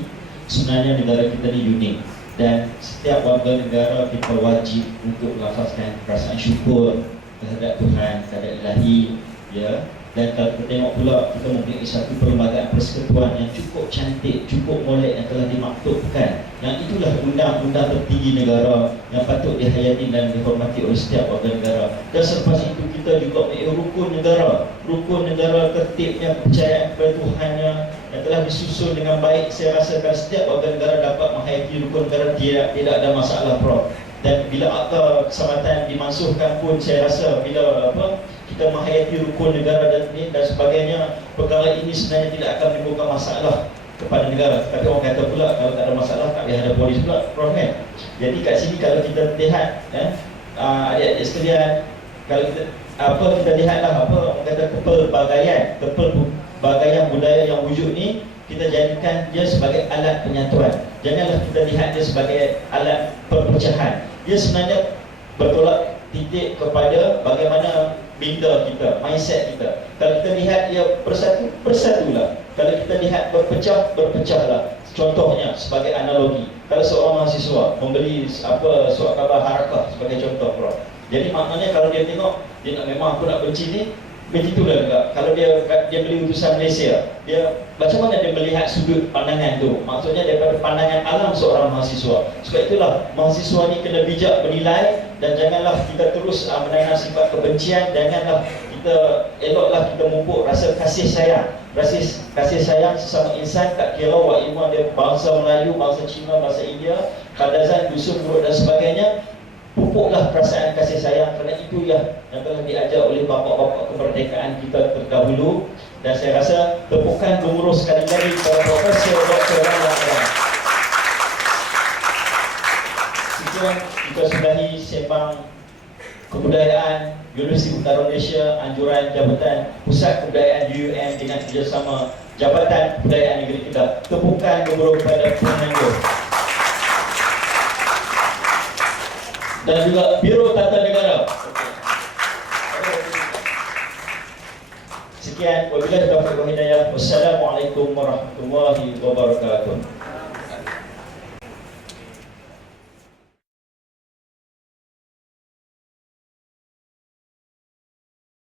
sebenarnya negara kita ni unik. Dan setiap warga negara kita wajib untuk melafazkan perasaan syukur terhadap Tuhan, terhadap Ilahi, ya. Dan kalau kita tengok pula, kita mempunyai satu perlembagaan persekutuan yang cukup cantik, cukup molek, yang telah dimaktubkan, yang itulah undang-undang tertinggi negara yang patut dihayati dan dihormati oleh setiap warga negara. Dan selepas itu kita juga mempunyai rukun negara tertibnya, kepercayaan kepada Tuhannya yang telah disusun dengan baik. Saya rasa kalau setiap warga negara dapat menghayati rukun negara, tidak ada masalah, Prof. Dan bila akta keselamatan dimansuhkan pun, saya rasa bila kita menghayati rukun negara dan sebagainya, perkara ini sebenarnya tidak akan menimbulkan masalah kepada negara. Tapi orang kata pula kalau tak ada masalah tak payah ada polis pula, Prof kan? Jadi kat sini kalau kita lihat adik-adik sekalian, kalau kita lihatlah orang kata kepelbagaian budaya yang wujud ni, kita jadikan dia sebagai alat penyatuan. Janganlah kita lihat dia sebagai alat perpecahan. Dia sebenarnya bertolak titik kepada bagaimana minda kita, mindset kita. Kalau kita lihat dia bersatulah. Kalau kita lihat berpecahlah. Contohnya sebagai analogi, kalau seorang mahasiswa membeli surat khabar harakah sebagai contoh, Prof. Jadi maknanya kalau dia tengok dia nak memang aku nak benci ni, begitulah juga. Kalau dia beli utusan Malaysia, dia macam mana dia melihat sudut pandangan tu? Maksudnya daripada pandangan alam seorang mahasiswa. Sebab itulah mahasiswa ni kena bijak menilai, dan janganlah kita terus menaikkan sifat kebencian. Janganlah kita eloklah kita mupuk rasa kasih sayang. Kasih sayang sesama insan, tak kira wak iman dia bangsa Melayu, bangsa Cina, bangsa India, kadazan, dusun, murid dan sebagainya. Pupuklah perasaan kasih sayang, kerana itu yang telah diajar oleh bapa-bapa kemerdekaan kita terdahulu. Dan saya rasa tepukan gemuruh sekali lagi kepada Profesor Dr. Rahman. Sekian kita sudahi sembang kebudayaan Universiti Utara Malaysia, anjuran Jabatan Pusat Kebudayaan UUM dengan kerjasama Jabatan Kebudayaan Negeri Kedah. Tepukan gemuruh kepada penangguh dan juga Biro Tata Negara. Sekian, wabillahi taufiq wal hidayah. Wassalamualaikum warahmatullahi wabarakatuh.